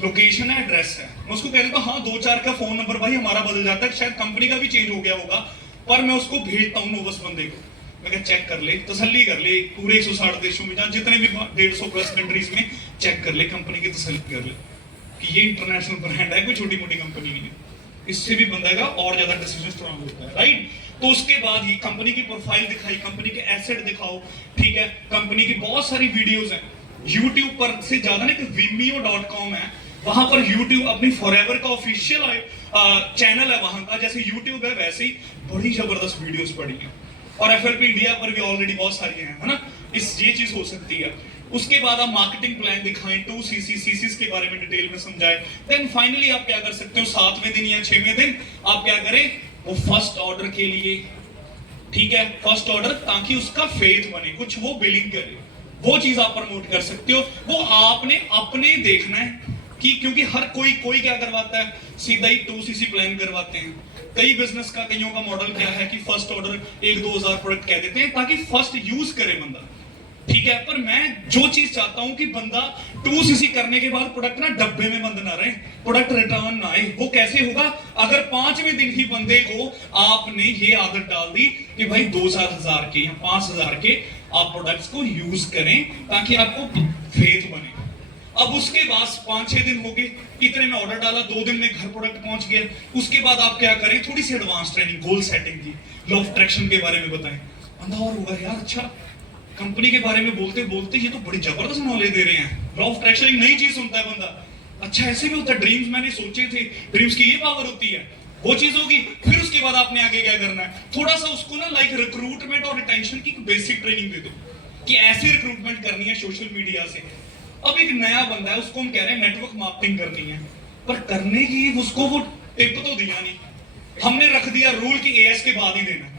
लोकेशन है, एड्रेस है। मैं उसको कह देता हूँ हाँ 2-4 का फोन नंबर भाई हमारा बदल जाता है, शायद कंपनी का भी चेंज हो गया होगा, पर मैं उसको भेजता हूँ नोवस बंदे को, मैं कह चेक कर ले, तसल्ली कर ले, पूरे 160 देशों में जहाँ जितने भी 150+ कंट्रीज में चेक कर ले, कंपनी की तसल्ली कर ले कि ये इंटरनेशनल ब्रांड है, कोई छोटी मोटी कंपनी नहीं है। इससे भी बंदा का और ज्यादा डिसीजन स्ट्रांग होता है, राइट। तो उसके बाद ही कंपनी की प्रोफाइल दिखाई, कंपनी के एसेट दिखाओ, ठीक है। कंपनी की बहुत सारी वीडियोस हैं YouTube पर से ज्यादा नहीं, vimeo.com है, वहां पर YouTube अपनी फॉरएवर का ऑफिशियल चैनल है वहां का, जैसे YouTube है वैसे ही बड़ी जबरदस्त वीडियोस पड़ी हैं। और FLP इंडिया पर भी ऑलरेडी बहुत सारी हैं, है ना, ये चीज हो सकती है। उसके बाद आप मार्केटिंग प्लान दिखाएं, 2 CCs के बारे में डिटेल में समझाएं। देन फाइनली आप क्या कर सकते हो, 7वें दिन या 6वें दिन आप क्या करें, वो फर्स्ट ऑर्डर के लिए, ठीक है, फर्स्ट ऑर्डर, ताकि उसका फेथ बने, कुछ वो बिलिंग करे, वो चीज आप प्रमोट कर सकते हो। वो आपने अपने देखना है, कि क्योंकि हर कोई क्या करवाता है, सीधा ही 2cc प्लान करवाते हैं। कई बिजनेस का, कईयों का मॉडल क्या है कि फर्स्ट ऑर्डर 1-2 हज़ार प्रोडक्ट कह देते हैं ताकि फर्स्ट यूज करे बंदा, ठीक है। पर मैं जो चीज चाहता हूं कि बंदा 2cc करने के बाद प्रोडक्ट ना डब्बे में बंद ना रहे, प्रोडक्ट रिटर्न ना आए। वो कैसे होगा? अगर 5वें दिन ही बंदे को आपने ये आदत डाल दी कि भाई 2-4 हज़ार के या 5 हज़ार के आप प्रोडक्ट्स को यूज करें ताकि आपको फेथ बने। अब उसके बाद 5-6 दिन हो गए, इतने में ऑर्डर डाला, 2 दिन में घर प्रोडक्ट पहुंच गया। उसके बाद आप क्या करें? थोड़ी सी एडवांस ट्रेनिंग, गोल सेटिंग की, लॉ ऑफ अट्रैक्शन के बारे में बताएं। बंदा और होगा यार, अच्छा कंपनी के बारे में बोलते बोलते ये तो बड़ी जबरदस्त नॉलेज दे रहे हैं। लॉ ऑफ अट्रैक्शन एक नई चीज सुनता है बंदा, अच्छा ऐसे भी होता है, ड्रीम्स मैंने सोचे थे, ड्रीम्स की ये पावर होती है, वो चीज होगी। फिर उसके बाद आपने आगे क्या करना है? थोड़ा सा उसको ना लाइक रिक्रूटमेंट और रिटेंशन की बेसिक ट्रेनिंग दे दो कि ऐसे रिक्रूटमेंट करनी है सोशल मीडिया से। अब एक नया बंदा है, उसको हम कह रहे हैं नेटवर्क मार्केटिंग करनी है, पर करने की उसको वो टिप तो दिया नहीं, हमने रख दिया रूल कि एएस के बाद ही देना।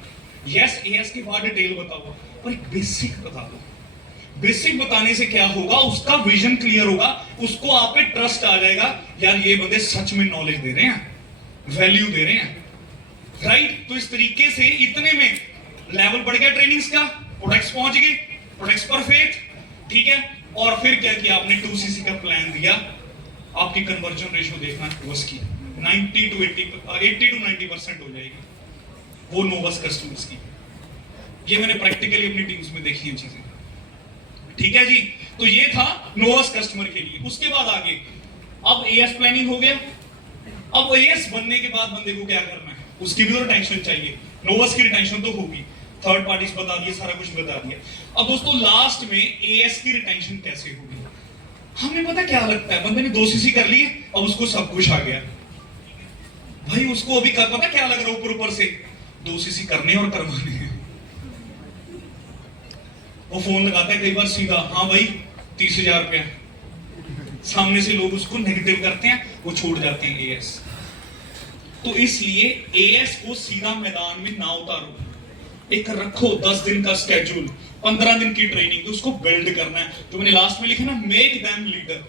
यस, एएस के बाद डिटेल बताओ, पर एक बेसिक बता दो। बेसिक बताने से क्या होगा? उसका विजन क्लियर होगा, उसको आप पे ट्रस्ट आ जाएगा, यार ये बंदे सच में नॉलेज दे रहे हैं, वैल्यू दे रहे हैं, राइट। तो इस तरीके से इतने में लेवल बढ़ गया ट्रेनिंग्स का, प्रोडक्ट्स पहुंच गए, प्रोडक्ट्स परफेक्ट, ठीक है। और फिर क्या किया आपने? 2cc का प्लान दिया, आपकी कन्वर्जन रेशियो देखना नोवस की 80 to 90% हो जाएगी वो नोवस कस्टमर्स की। ये मैंने प्रैक्टिकली अपनी टीम्स में देखी है चीजें, ठीक है जी। तो ये था नोवस कस्टमर के लिए। उसके बाद आगे अब एएस प्लानिंग हो गया। अब एएस बनने के बाद बंदे को क्या करना है? उसकी भी तो रिटेंशन चाहिए, नोवस की रिटेंशन तो होगी, थर्ड पार्टीज बता दिए, सारा कुछ बता दिया। अब दोस्तों लास्ट में एएस की रिटेंशन कैसे होगी? हमें पता क्या लगता है, बंदे ने 2cc कर लिए, अब उसको सब कुछ आ गया भाई, उसको अभी पता क्या लग रहा है ऊपर से? 2cc करने और करवाने हैं। वो फोन लगाता है कई बार सीधा, हाँ भाई 30,000 रुपया, सामने से लोग उसको नेगेटिव करते हैं, वो छोड़ जाते हैं एएस। तो इसलिए एएस को सीधा मैदान में ना उतारो, एक रखो 10 दिन का स्केड्यूल, 15 दिन की ट्रेनिंग, तो उसको बिल्ड करना है। जो मैंने लास्ट में लिखा ना, मेक देम लीडर।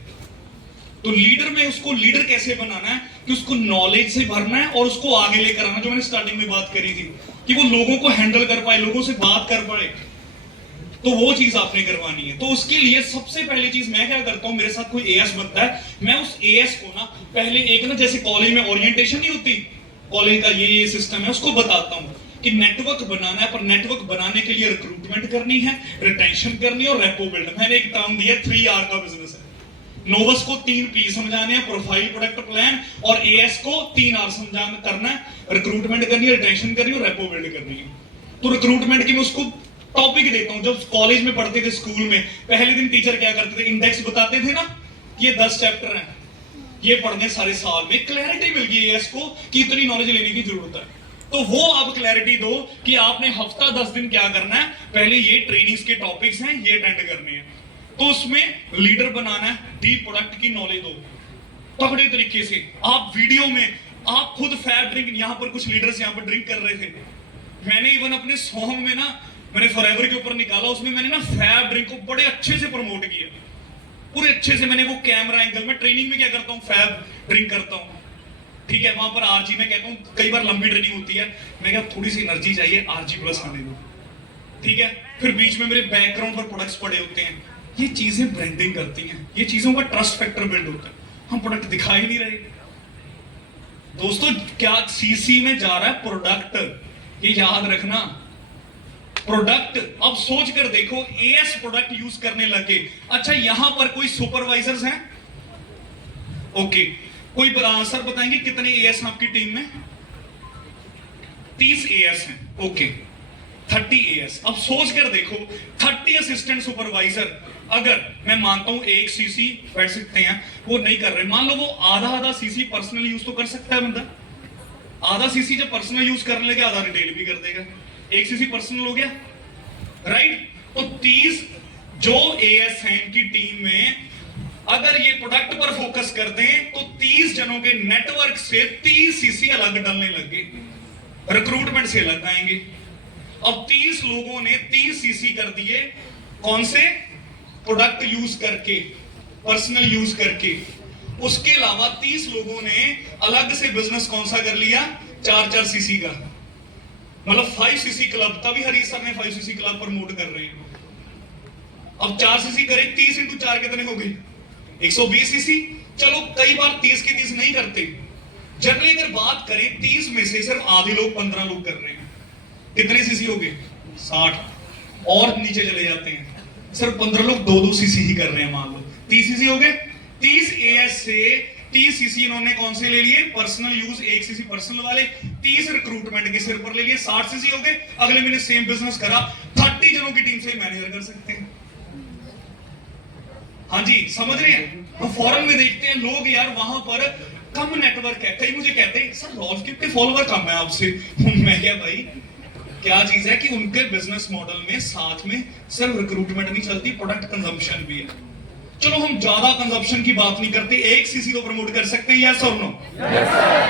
तो लीडर में उसको लीडर कैसे बनाना है कि उसको नॉलेज से भरना है और उसको आगे लेकर आना, जो मैंने स्टार्टिंग में बात करी थी कि वो लोगों को हैंडल कर पाए, लोगों से बात कर पाए, तो वो चीज आपने करवानी है। तो उसके लिए सबसे पहली चीज मैं क्या करता हूं, मेरे साथ कोई एएस बनता है, मैं उस एएस को ना पहले एक ना जैसे कॉलेज में ओरिएंटेशन नहीं होती, कॉलेज का ये सिस्टम है, उसको बताता हूं कि नेटवर्क बनाना है, पर नेटवर्क बनाने के लिए रिक्रूटमेंट करनी है, रिटेंशन करनी है और रेपो बिल्ड। मैंने एक टर्म दिया 3R का बिजनेस है। नोवस को 3P समझाने हैं, प्रोफाइल, प्रोडक्ट प्लान, और एएस को 3R समझाना करना है, रिक्रूटमेंट करनी है, रिटेंशन करनी है और रेपो बिल्ड करनी है। तो रिक्रूटमेंट की मैं उसको टॉपिक देता हूं। जब कॉलेज में पढ़ते थे, स्कूल में पहले दिन टीचर क्या करते थे, इंडेक्स बताते थे ना, ये 10 चैप्टर हैं, ये पढ़ने सारे साल में। क्लैरिटी मिल गई एएस को कि इतनी नॉलेज लेने की जरूरत है। तो वो आप क्लैरिटी दो कि आपने हफ्ता 10 दिन क्या करना है, पहले ये ट्रेनिंग्स के टॉपिक्स हैं, ये अटेंड करने हैं। तो उसमें लीडर बनाना है, डीप प्रोडक्ट की नॉलेज दो तगड़े तरीके से। आप वीडियो में आप खुद फैब ड्रिंक, यहां पर कुछ लीडर्स यहां पर ड्रिंक कर रहे थे, मैंने इवन अपने सॉन्ग में ना मैंने फॉरएवर के ऊपर निकाला, उसमें मैंने ना फैब ड्रिंक को बड़े अच्छे से प्रमोट किया, पूरे अच्छे से। मैंने वो कैमरा एंगल में ट्रेनिंग में क्या करता हूँ, फैब ड्रिंक करता हूँ, ठीक है। वहां पर आरजी में कहता हूँ, कई बार लंबी ट्रेनिंग होती है, मैं क्या थोड़ी सी एनर्जी चाहिए, आरजी प्लस आने दो, ठीक है। फिर बीच में मेरे बैकग्राउंड पर प्रोडक्ट्स पड़े होते हैं, ये चीजें ब्रांडिंग करती हैं, ये चीजों का ट्रस्ट फैक्टर बिल्ड होता है। हम प्रोडक्ट दिखा ही नहीं रहे दोस्तों, क्या सीसी में जा रहा है प्रोडक्ट, ये याद रखना, प्रोडक्ट। अब सोच कर देखो, एएस प्रोडक्ट यूज करने लगे, अच्छा यहां पर कोई सुपरवाइजर्स हैं? ओके, कोई सर बताएंगे कितने एएस आपकी टीम में? 30 एएस हैं, ओके, 30 एएस। अब सोच कर देखो, 30 असिस्टेंट सुपरवाइजर, अगर मैं मानता हूं 1 सीसी बैठ सकते हैं, वो नहीं कर रहे, मान लो वो आधा सीसी पर्सनल यूज तो कर सकता है बंदा, आधा सीसी जब पर्सनल यूज करने लगे, आधा रिटेल भी कर देगा, 1 सीसी पर्सनल हो गया, राइट। तो 30 जो एएस हैं इनकी टीम में, अगर ये प्रोडक्ट पर फोकस कर दें तो 30 जनों के नेटवर्क से 30 सीसी अलग डलने लगे, रिक्रूटमेंट से अलग आएंगे। अब 30 लोगों ने 30 सीसी कर दिए, कौन से? प्रोडक्ट यूज करके, पर्सनल यूज करके। उसके अलावा 30 लोगों ने अलग से बिजनेस कौन सा कर लिया, 4-4 सीसी का, मतलब 5 सीसी क्लब। तभी हरीश सर ने 5 सीसी क्लब प्रमोट कर रहे हैं। अब 4 सीसी करे, 30 इंटू 4 कितने हो गए, 120 सीसी। चलो कई बार 30 के 30 नहीं करते, जनरली अगर बात करें 30 में से सिर्फ आधे लोग 15 लोग कर रहे हैं, कितने सीसी हो गए, 60। और नीचे चले जाते हैं, सिर्फ 15 लोग 2-2 सीसी ही कर रहे हैं, मान लो 30 सीसी हो गए। 30 एएस से 30 सीसी इन्होंने कौन से ले लिए, पर्सनल यूज, 1 सीसी पर्सनल वाले, 30 रिक्रूटमेंट के सिर पर ले लिए, 60 सीसी हो गए। अगले महीने सेम बिजनेस करा, 30 जनों की टीम से मैनेजर कर सकते हैं। हाँ जी, समझ रहे हैं। तो फॉरेन में देखते हैं लोग यार, वहां पर कम नेटवर्क है। कई मुझे कहते हैं सर रॉल्फकिप के फॉलोवर कम है आपसे। मैं क्या भाई, क्या चीज है कि उनके बिजनेस मॉडल में साथ में सिर्फ रिक्रूटमेंट नहीं चलती, प्रोडक्ट कंजम्पशन भी है। चलो हम ज्यादा कंजम्पशन की बात नहीं करते, 1 सीसी तो प्रमोट कर सकते हैं, यस और नो?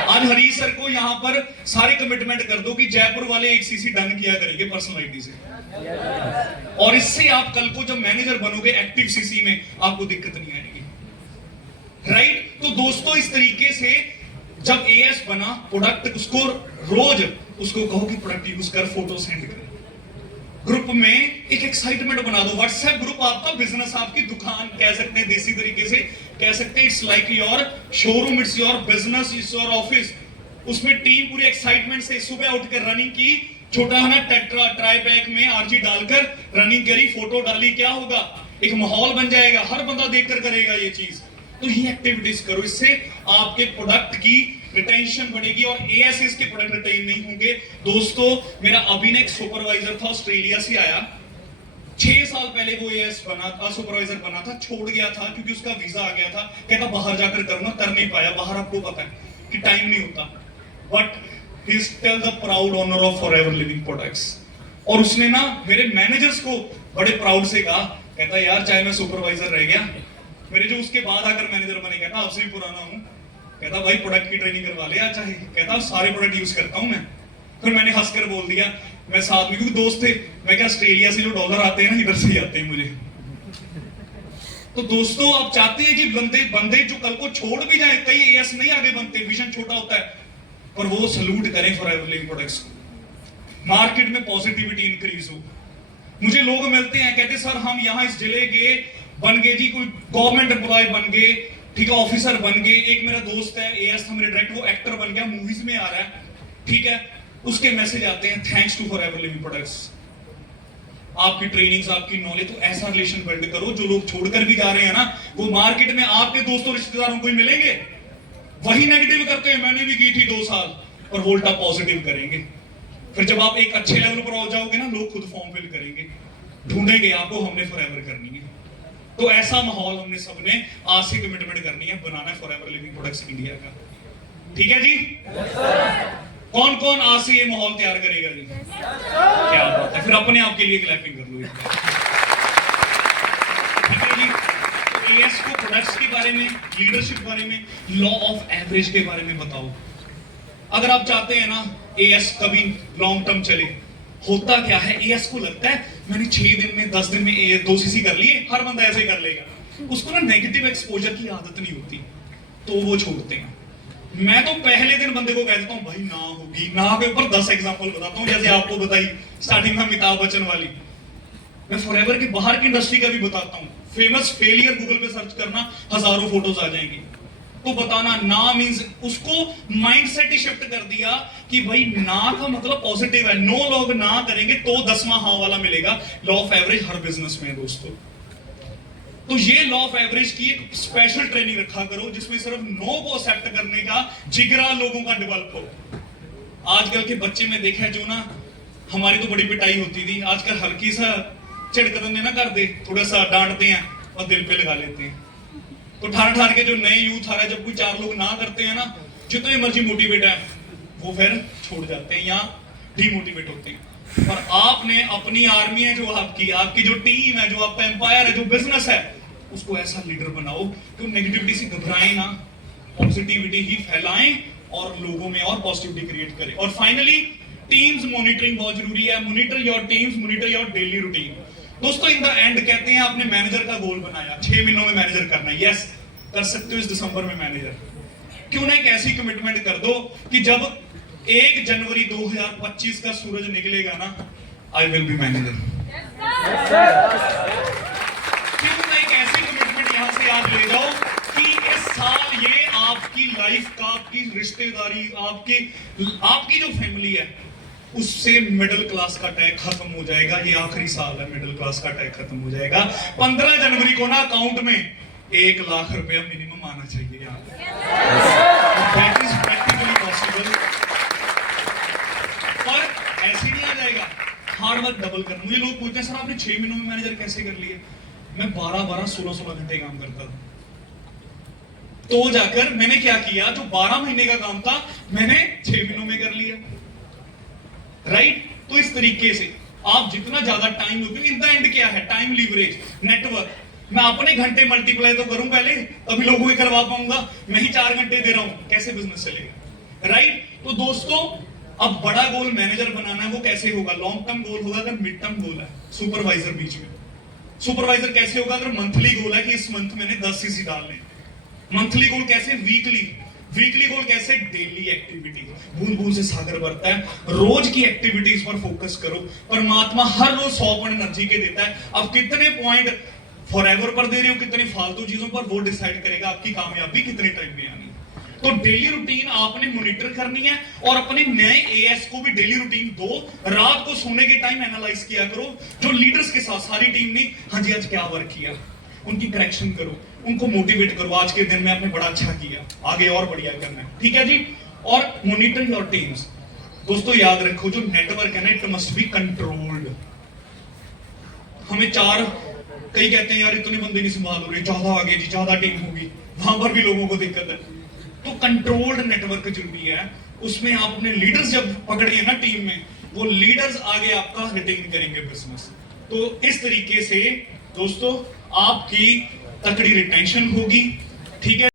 आज हरीश सर को यहां पर सारे कमिटमेंट कर दो कि जयपुर वाले 1 सीसी डन किया करेंगे पर्सनल आईडी से, और इससे आप कल को जब मैनेजर बनोगे एक्टिव सीसी में, आपको दिक्कत नहीं आएगी, राइट? तो दोस्तों इस तरीके से जब एएस बना, प्रोडक्ट उसको रोज उसको कहो कि प्रोडक्ट यूज कर, फोटो सेंड कर, ग्रुप में एक एक्साइटमेंट बना दो। व्हाट्सएप ग्रुप आपका बिजनेस, आपकी दुकान कह सकते हैं, देसी तरीके से कह सकते हैं, it's like your showroom, it's your business, it's your office. उसमें टीम पूरी एक्साइटमेंट से सुबह उठकर रनिंग की, छोटा है ना टेट्रा ट्राई बैग में आरजी डालकर रनिंग करी, फोटो डाली, क्या होगा, एक माहौल बन जाएगा, हर बंदा देखकर करेगा ये चीज। तो ये एक्टिविटीज करो, इससे आपके प्रोडक्ट की रिटेंशन बढ़ेगी और एएसएस के प्रोडक्ट रिटेन नहीं होंगे। दोस्तों मेरा अभी ने एक सुपरवाइजर था, ऑस्ट्रेलिया से आया, 6 साल पहले वो एएस बना था, सुपरवाइजर बना था, छोड़ गया था क्योंकि उसका वीजा आ गया था, कहता बाहर जाकर करूंगा, कर नहीं पाया। बाहर आपको पता है कि टाइम नहीं होता, but he is still the proud owner of Forever Living products. और उसने ना मेरे मैनेजर्स को बड़े प्राउड से कहा, कहता यार चाहे मैं सुपरवाइजर रह गया, मेरे जो उसके बाद आकर मैनेजर बने, कहता आपसे भी पुराना हूं, कहता भाई प्रोडक्ट की ट्रेनिंग करवा ले आज चाहे, कहता सारे प्रोडक्ट यूज करता हूं मैं। फिर मैंने हंसकर बोल दिया, मैं साथ में, क्योंकि दोस्त थे, मैं क्या ऑस्ट्रेलिया से जो डॉलर आते हैं ना इधर से ही आते हैं मुझे। तो दोस्तों आप चाहते हैं कि बंदे जो कल को छोड़ भी जाए, कई एएस नहीं आगे बनते, विजन छोटा होता है, पर वो सल्यूट करें फॉरएवर लिविंग प्रोडक्ट्स को, मार्केट में पॉजिटिविटी इंक्रीज हो। मुझे लोग मिलते हैं, कहते सर हम यहाँ इस जिले के बन गए जी, कोई गवर्नमेंट एम्प्लॉय बन गए, ठीक है, ऑफिसर बन गए। एक मेरा दोस्त है एएस था मेरे डायरेक्ट, वो एक्टर बन गया, मूवीज में आ रहा है, ठीक है, उसके मैसेज आते हैं thanks to Forever Living products. आपकी ट्रेनिंग्स, आपकी नॉलेज, तो ऐसा रिलेशन बिल्ड करो, जो लोग छोड़कर भी जा रहे हैं ना, वो मार्केट में आपके दोस्तों रिश्तेदारों को ही मिलेंगे, वही नेगेटिव करते हैं, मैंने भी की थी 2 साल, और वोल्टा पॉजिटिव करेंगे। फिर जब आप एक अच्छे लेवल पर पहुंच जाओगे ना, लोग खुद फॉर्म फिल करेंगे, ढूंढेंगे आपको, हमने फॉरएवर करनी है। तो ऐसा माहौल हमने सबने आज से कमिटमेंट करनी है, बनाना है फॉरएवर लिविंग प्रोडक्ट्स इंडिया का, ठीक है जी? कौन कौन आज से ये माहौल तैयार करेगा जी? क्या बात है, फिर अपने आप के लिए क्लैपिंग कर लो, ठीक है जी? तो एएस को प्रोडक्ट्स के बारे में, लीडरशिप बारे में, लॉ ऑफ एवरेज के बारे में बताओ। अगर आप चाहते हैं ना एएस कभी लॉन्ग टर्म चले, होता क्या है, एएस को लगता है मैंने 6 दिन में 10 दिन में 2 सीसी कर लिए, हर बंदा ऐसे कर लेगा, उसको ना नेगेटिव एक्सपोजर की आदत नहीं होती, तो वो छोड़ते हैं। मैं तो पहले दिन बंदे को कह देता हूं भाई ना होगी, ना के ऊपर 10 एग्जांपल बताता हूं, जैसे आपको बताई स्टार्टिंग में अमिताभ बच्चन वाली, मैं फॉरएवर के बाहर की इंडस्ट्री का भी बताता हूं। फेमस फेलियर गूगल पे सर्च करना, हजारों फोटोज आ जाएंगी। तो बताना ना मींस, उसको माइंडसेट ही शिफ्ट कर दिया कि भाई ना का मतलब पॉजिटिव है, नो लोग ना करेंगे तो 10वां हाँ वाला मिलेगा। Law of average her business में है दोस्तों। तो ये लॉ ऑफ एवरेज की एक स्पेशल ट्रेनिंग रखा करो, जिसमें सिर्फ नो को एक्सेप्ट करने का जिगरा लोगों का डेवलप हो। आजकल के बच्चे में देखा है, जो ना हमारी तो बड़ी पिटाई होती थी, आजकल हल्की सा चिड़कदने ना कर दे, थोड़ा सा डांटते हैं और दिल पे लगा लेते हैं। तो ठार के जो नए यूथ आ रहा है, जब कोई 4 लोग ना करते हैं ना, जितने मर्जी मोटिवेट है, वो फिर छोड़ जाते हैं या डीमोटिवेट होते हैं। और आपने अपनी आर्मी है, जो आपकी जो टीम है, जो आपका एम्पायर है, जो बिजनेस है, उसको ऐसा लीडर बनाओ कि नेगेटिविटी से घबराएं ना, पॉजिटिविटी ही फैलाएं और लोगों में और पॉजिटिविटी क्रिएट करें। और फाइनली टीम्स मॉनिटरिंग बहुत जरूरी है। Monitor your teams, monitor your daily routine. दोस्तों इन द एंड कहते हैं आपने मैनेजर का गोल बनाया, 6 महीनों में मैनेजर करना है, यस, कर सकते हो इस दिसंबर में मैनेजर? क्यों ना एक ऐसी कमिटमेंट कर दो कि जब 1 जनवरी 2025 का सूरज निकलेगा ना, आई विल बी मैनेजर। क्यों ना एक ऐसी कमिटमेंट यहां से आप ले जाओ कि इस साल ये आपकी लाइफ का, आपकी रिश्तेदारी, आपकी जो फैमिली है उससे मिडिल क्लास का टैग खत्म हो जाएगा। ये आखिरी साल है, मिडिल क्लास का टैग खत्म हो जाएगा। 15 जनवरी को ना अकाउंट में 1 लाख रुपया मिनिमम आना चाहिए यहाँ पे। That is practically possible. पर ऐसे नहीं आ जाएगा, हार्ड वर्क डबल करना। मुझे लोग पूछते हैं सर आपने 6 महीनों में मैनेजर कैसे कर लिए? मैं 12-12, 16-16 घंटे काम करता था। तो जाकर मैंने क्या किया, जो 12 महीने का काम था मैंने 6 महीनों में कर लिया। राइट? तो इस तरीके से आप जितना ज्यादा टाइम लोगे, इन द एंड क्या है, टाइम लीवरेज, नेटवर्क। मैं अपने घंटे मल्टीप्लाई तो करूं पहले, तभी लोगों को करवा पाऊंगा। मैं ही 4 घंटे दे रहा हूं, कैसे बिजनेस चलेगा? राइट? तो दोस्तों अब बड़ा गोल मैनेजर बनाना है, वो कैसे होगा? लॉन्ग टर्म गोल होगा अगर मिड टर्म गोल है, सुपरवाइजर बीच में। सुपरवाइजर कैसे होगा अगर मंथली गोल है कि इस मंथ मैंने 10 सीसी डालने। मंथली गोल कैसे? वीकली गोल कैसे? Daily activity. बूंद बूंद से सागर भरता है। रोज की एक्टिविटीज पर फोकस करो। परमात्मा हर रोज 100% एनर्जी के देता है। अब कितने पॉइंट फॉरएवर पर दे रहे हो, कितने फालतू चीजों पर, वो डिसाइड करेगा आपकी कामयाबी कितने टाइम में आनी। तो डेली रूटीन आपने मॉनिटर करनी है और अपने नए एएस को भी डेली रूटीन दो। रात को सोने के टाइम एनालाइज किया करो, जो लीडर्स के साथ सारी टीम ने हाँ जी आज क्या वर्क किया, उनकी करेक्शन करो, उनको मोटिवेट करो। आज के दिन में आपने बड़ा अच्छा किया, आगे और बढ़िया करना है। ठीक है जी? और मॉनिटर योर टीम्स। दोस्तों याद रखो, जो नेटवर्क है ना, इट मस्ट बी कंट्रोल्ड। हमें कई कहते हैं यार इतने बंदे नहीं संभाल रहे, ज्यादा आगे जी, ज्यादा टीम होगी, वहां पर भी लोगों को दिक्कत है। तो कंट्रोल्ड नेटवर्क जरूरी है। उसमें आप अपने लीडर्स जब पकड़िए ना टीम में, वो लीडर्स आगे आपका रिटेन करेंगे बिजनेस। तो इस तरीके से दोस्तों आपकी तकड़ी रिटेंशन होगी। ठीक है?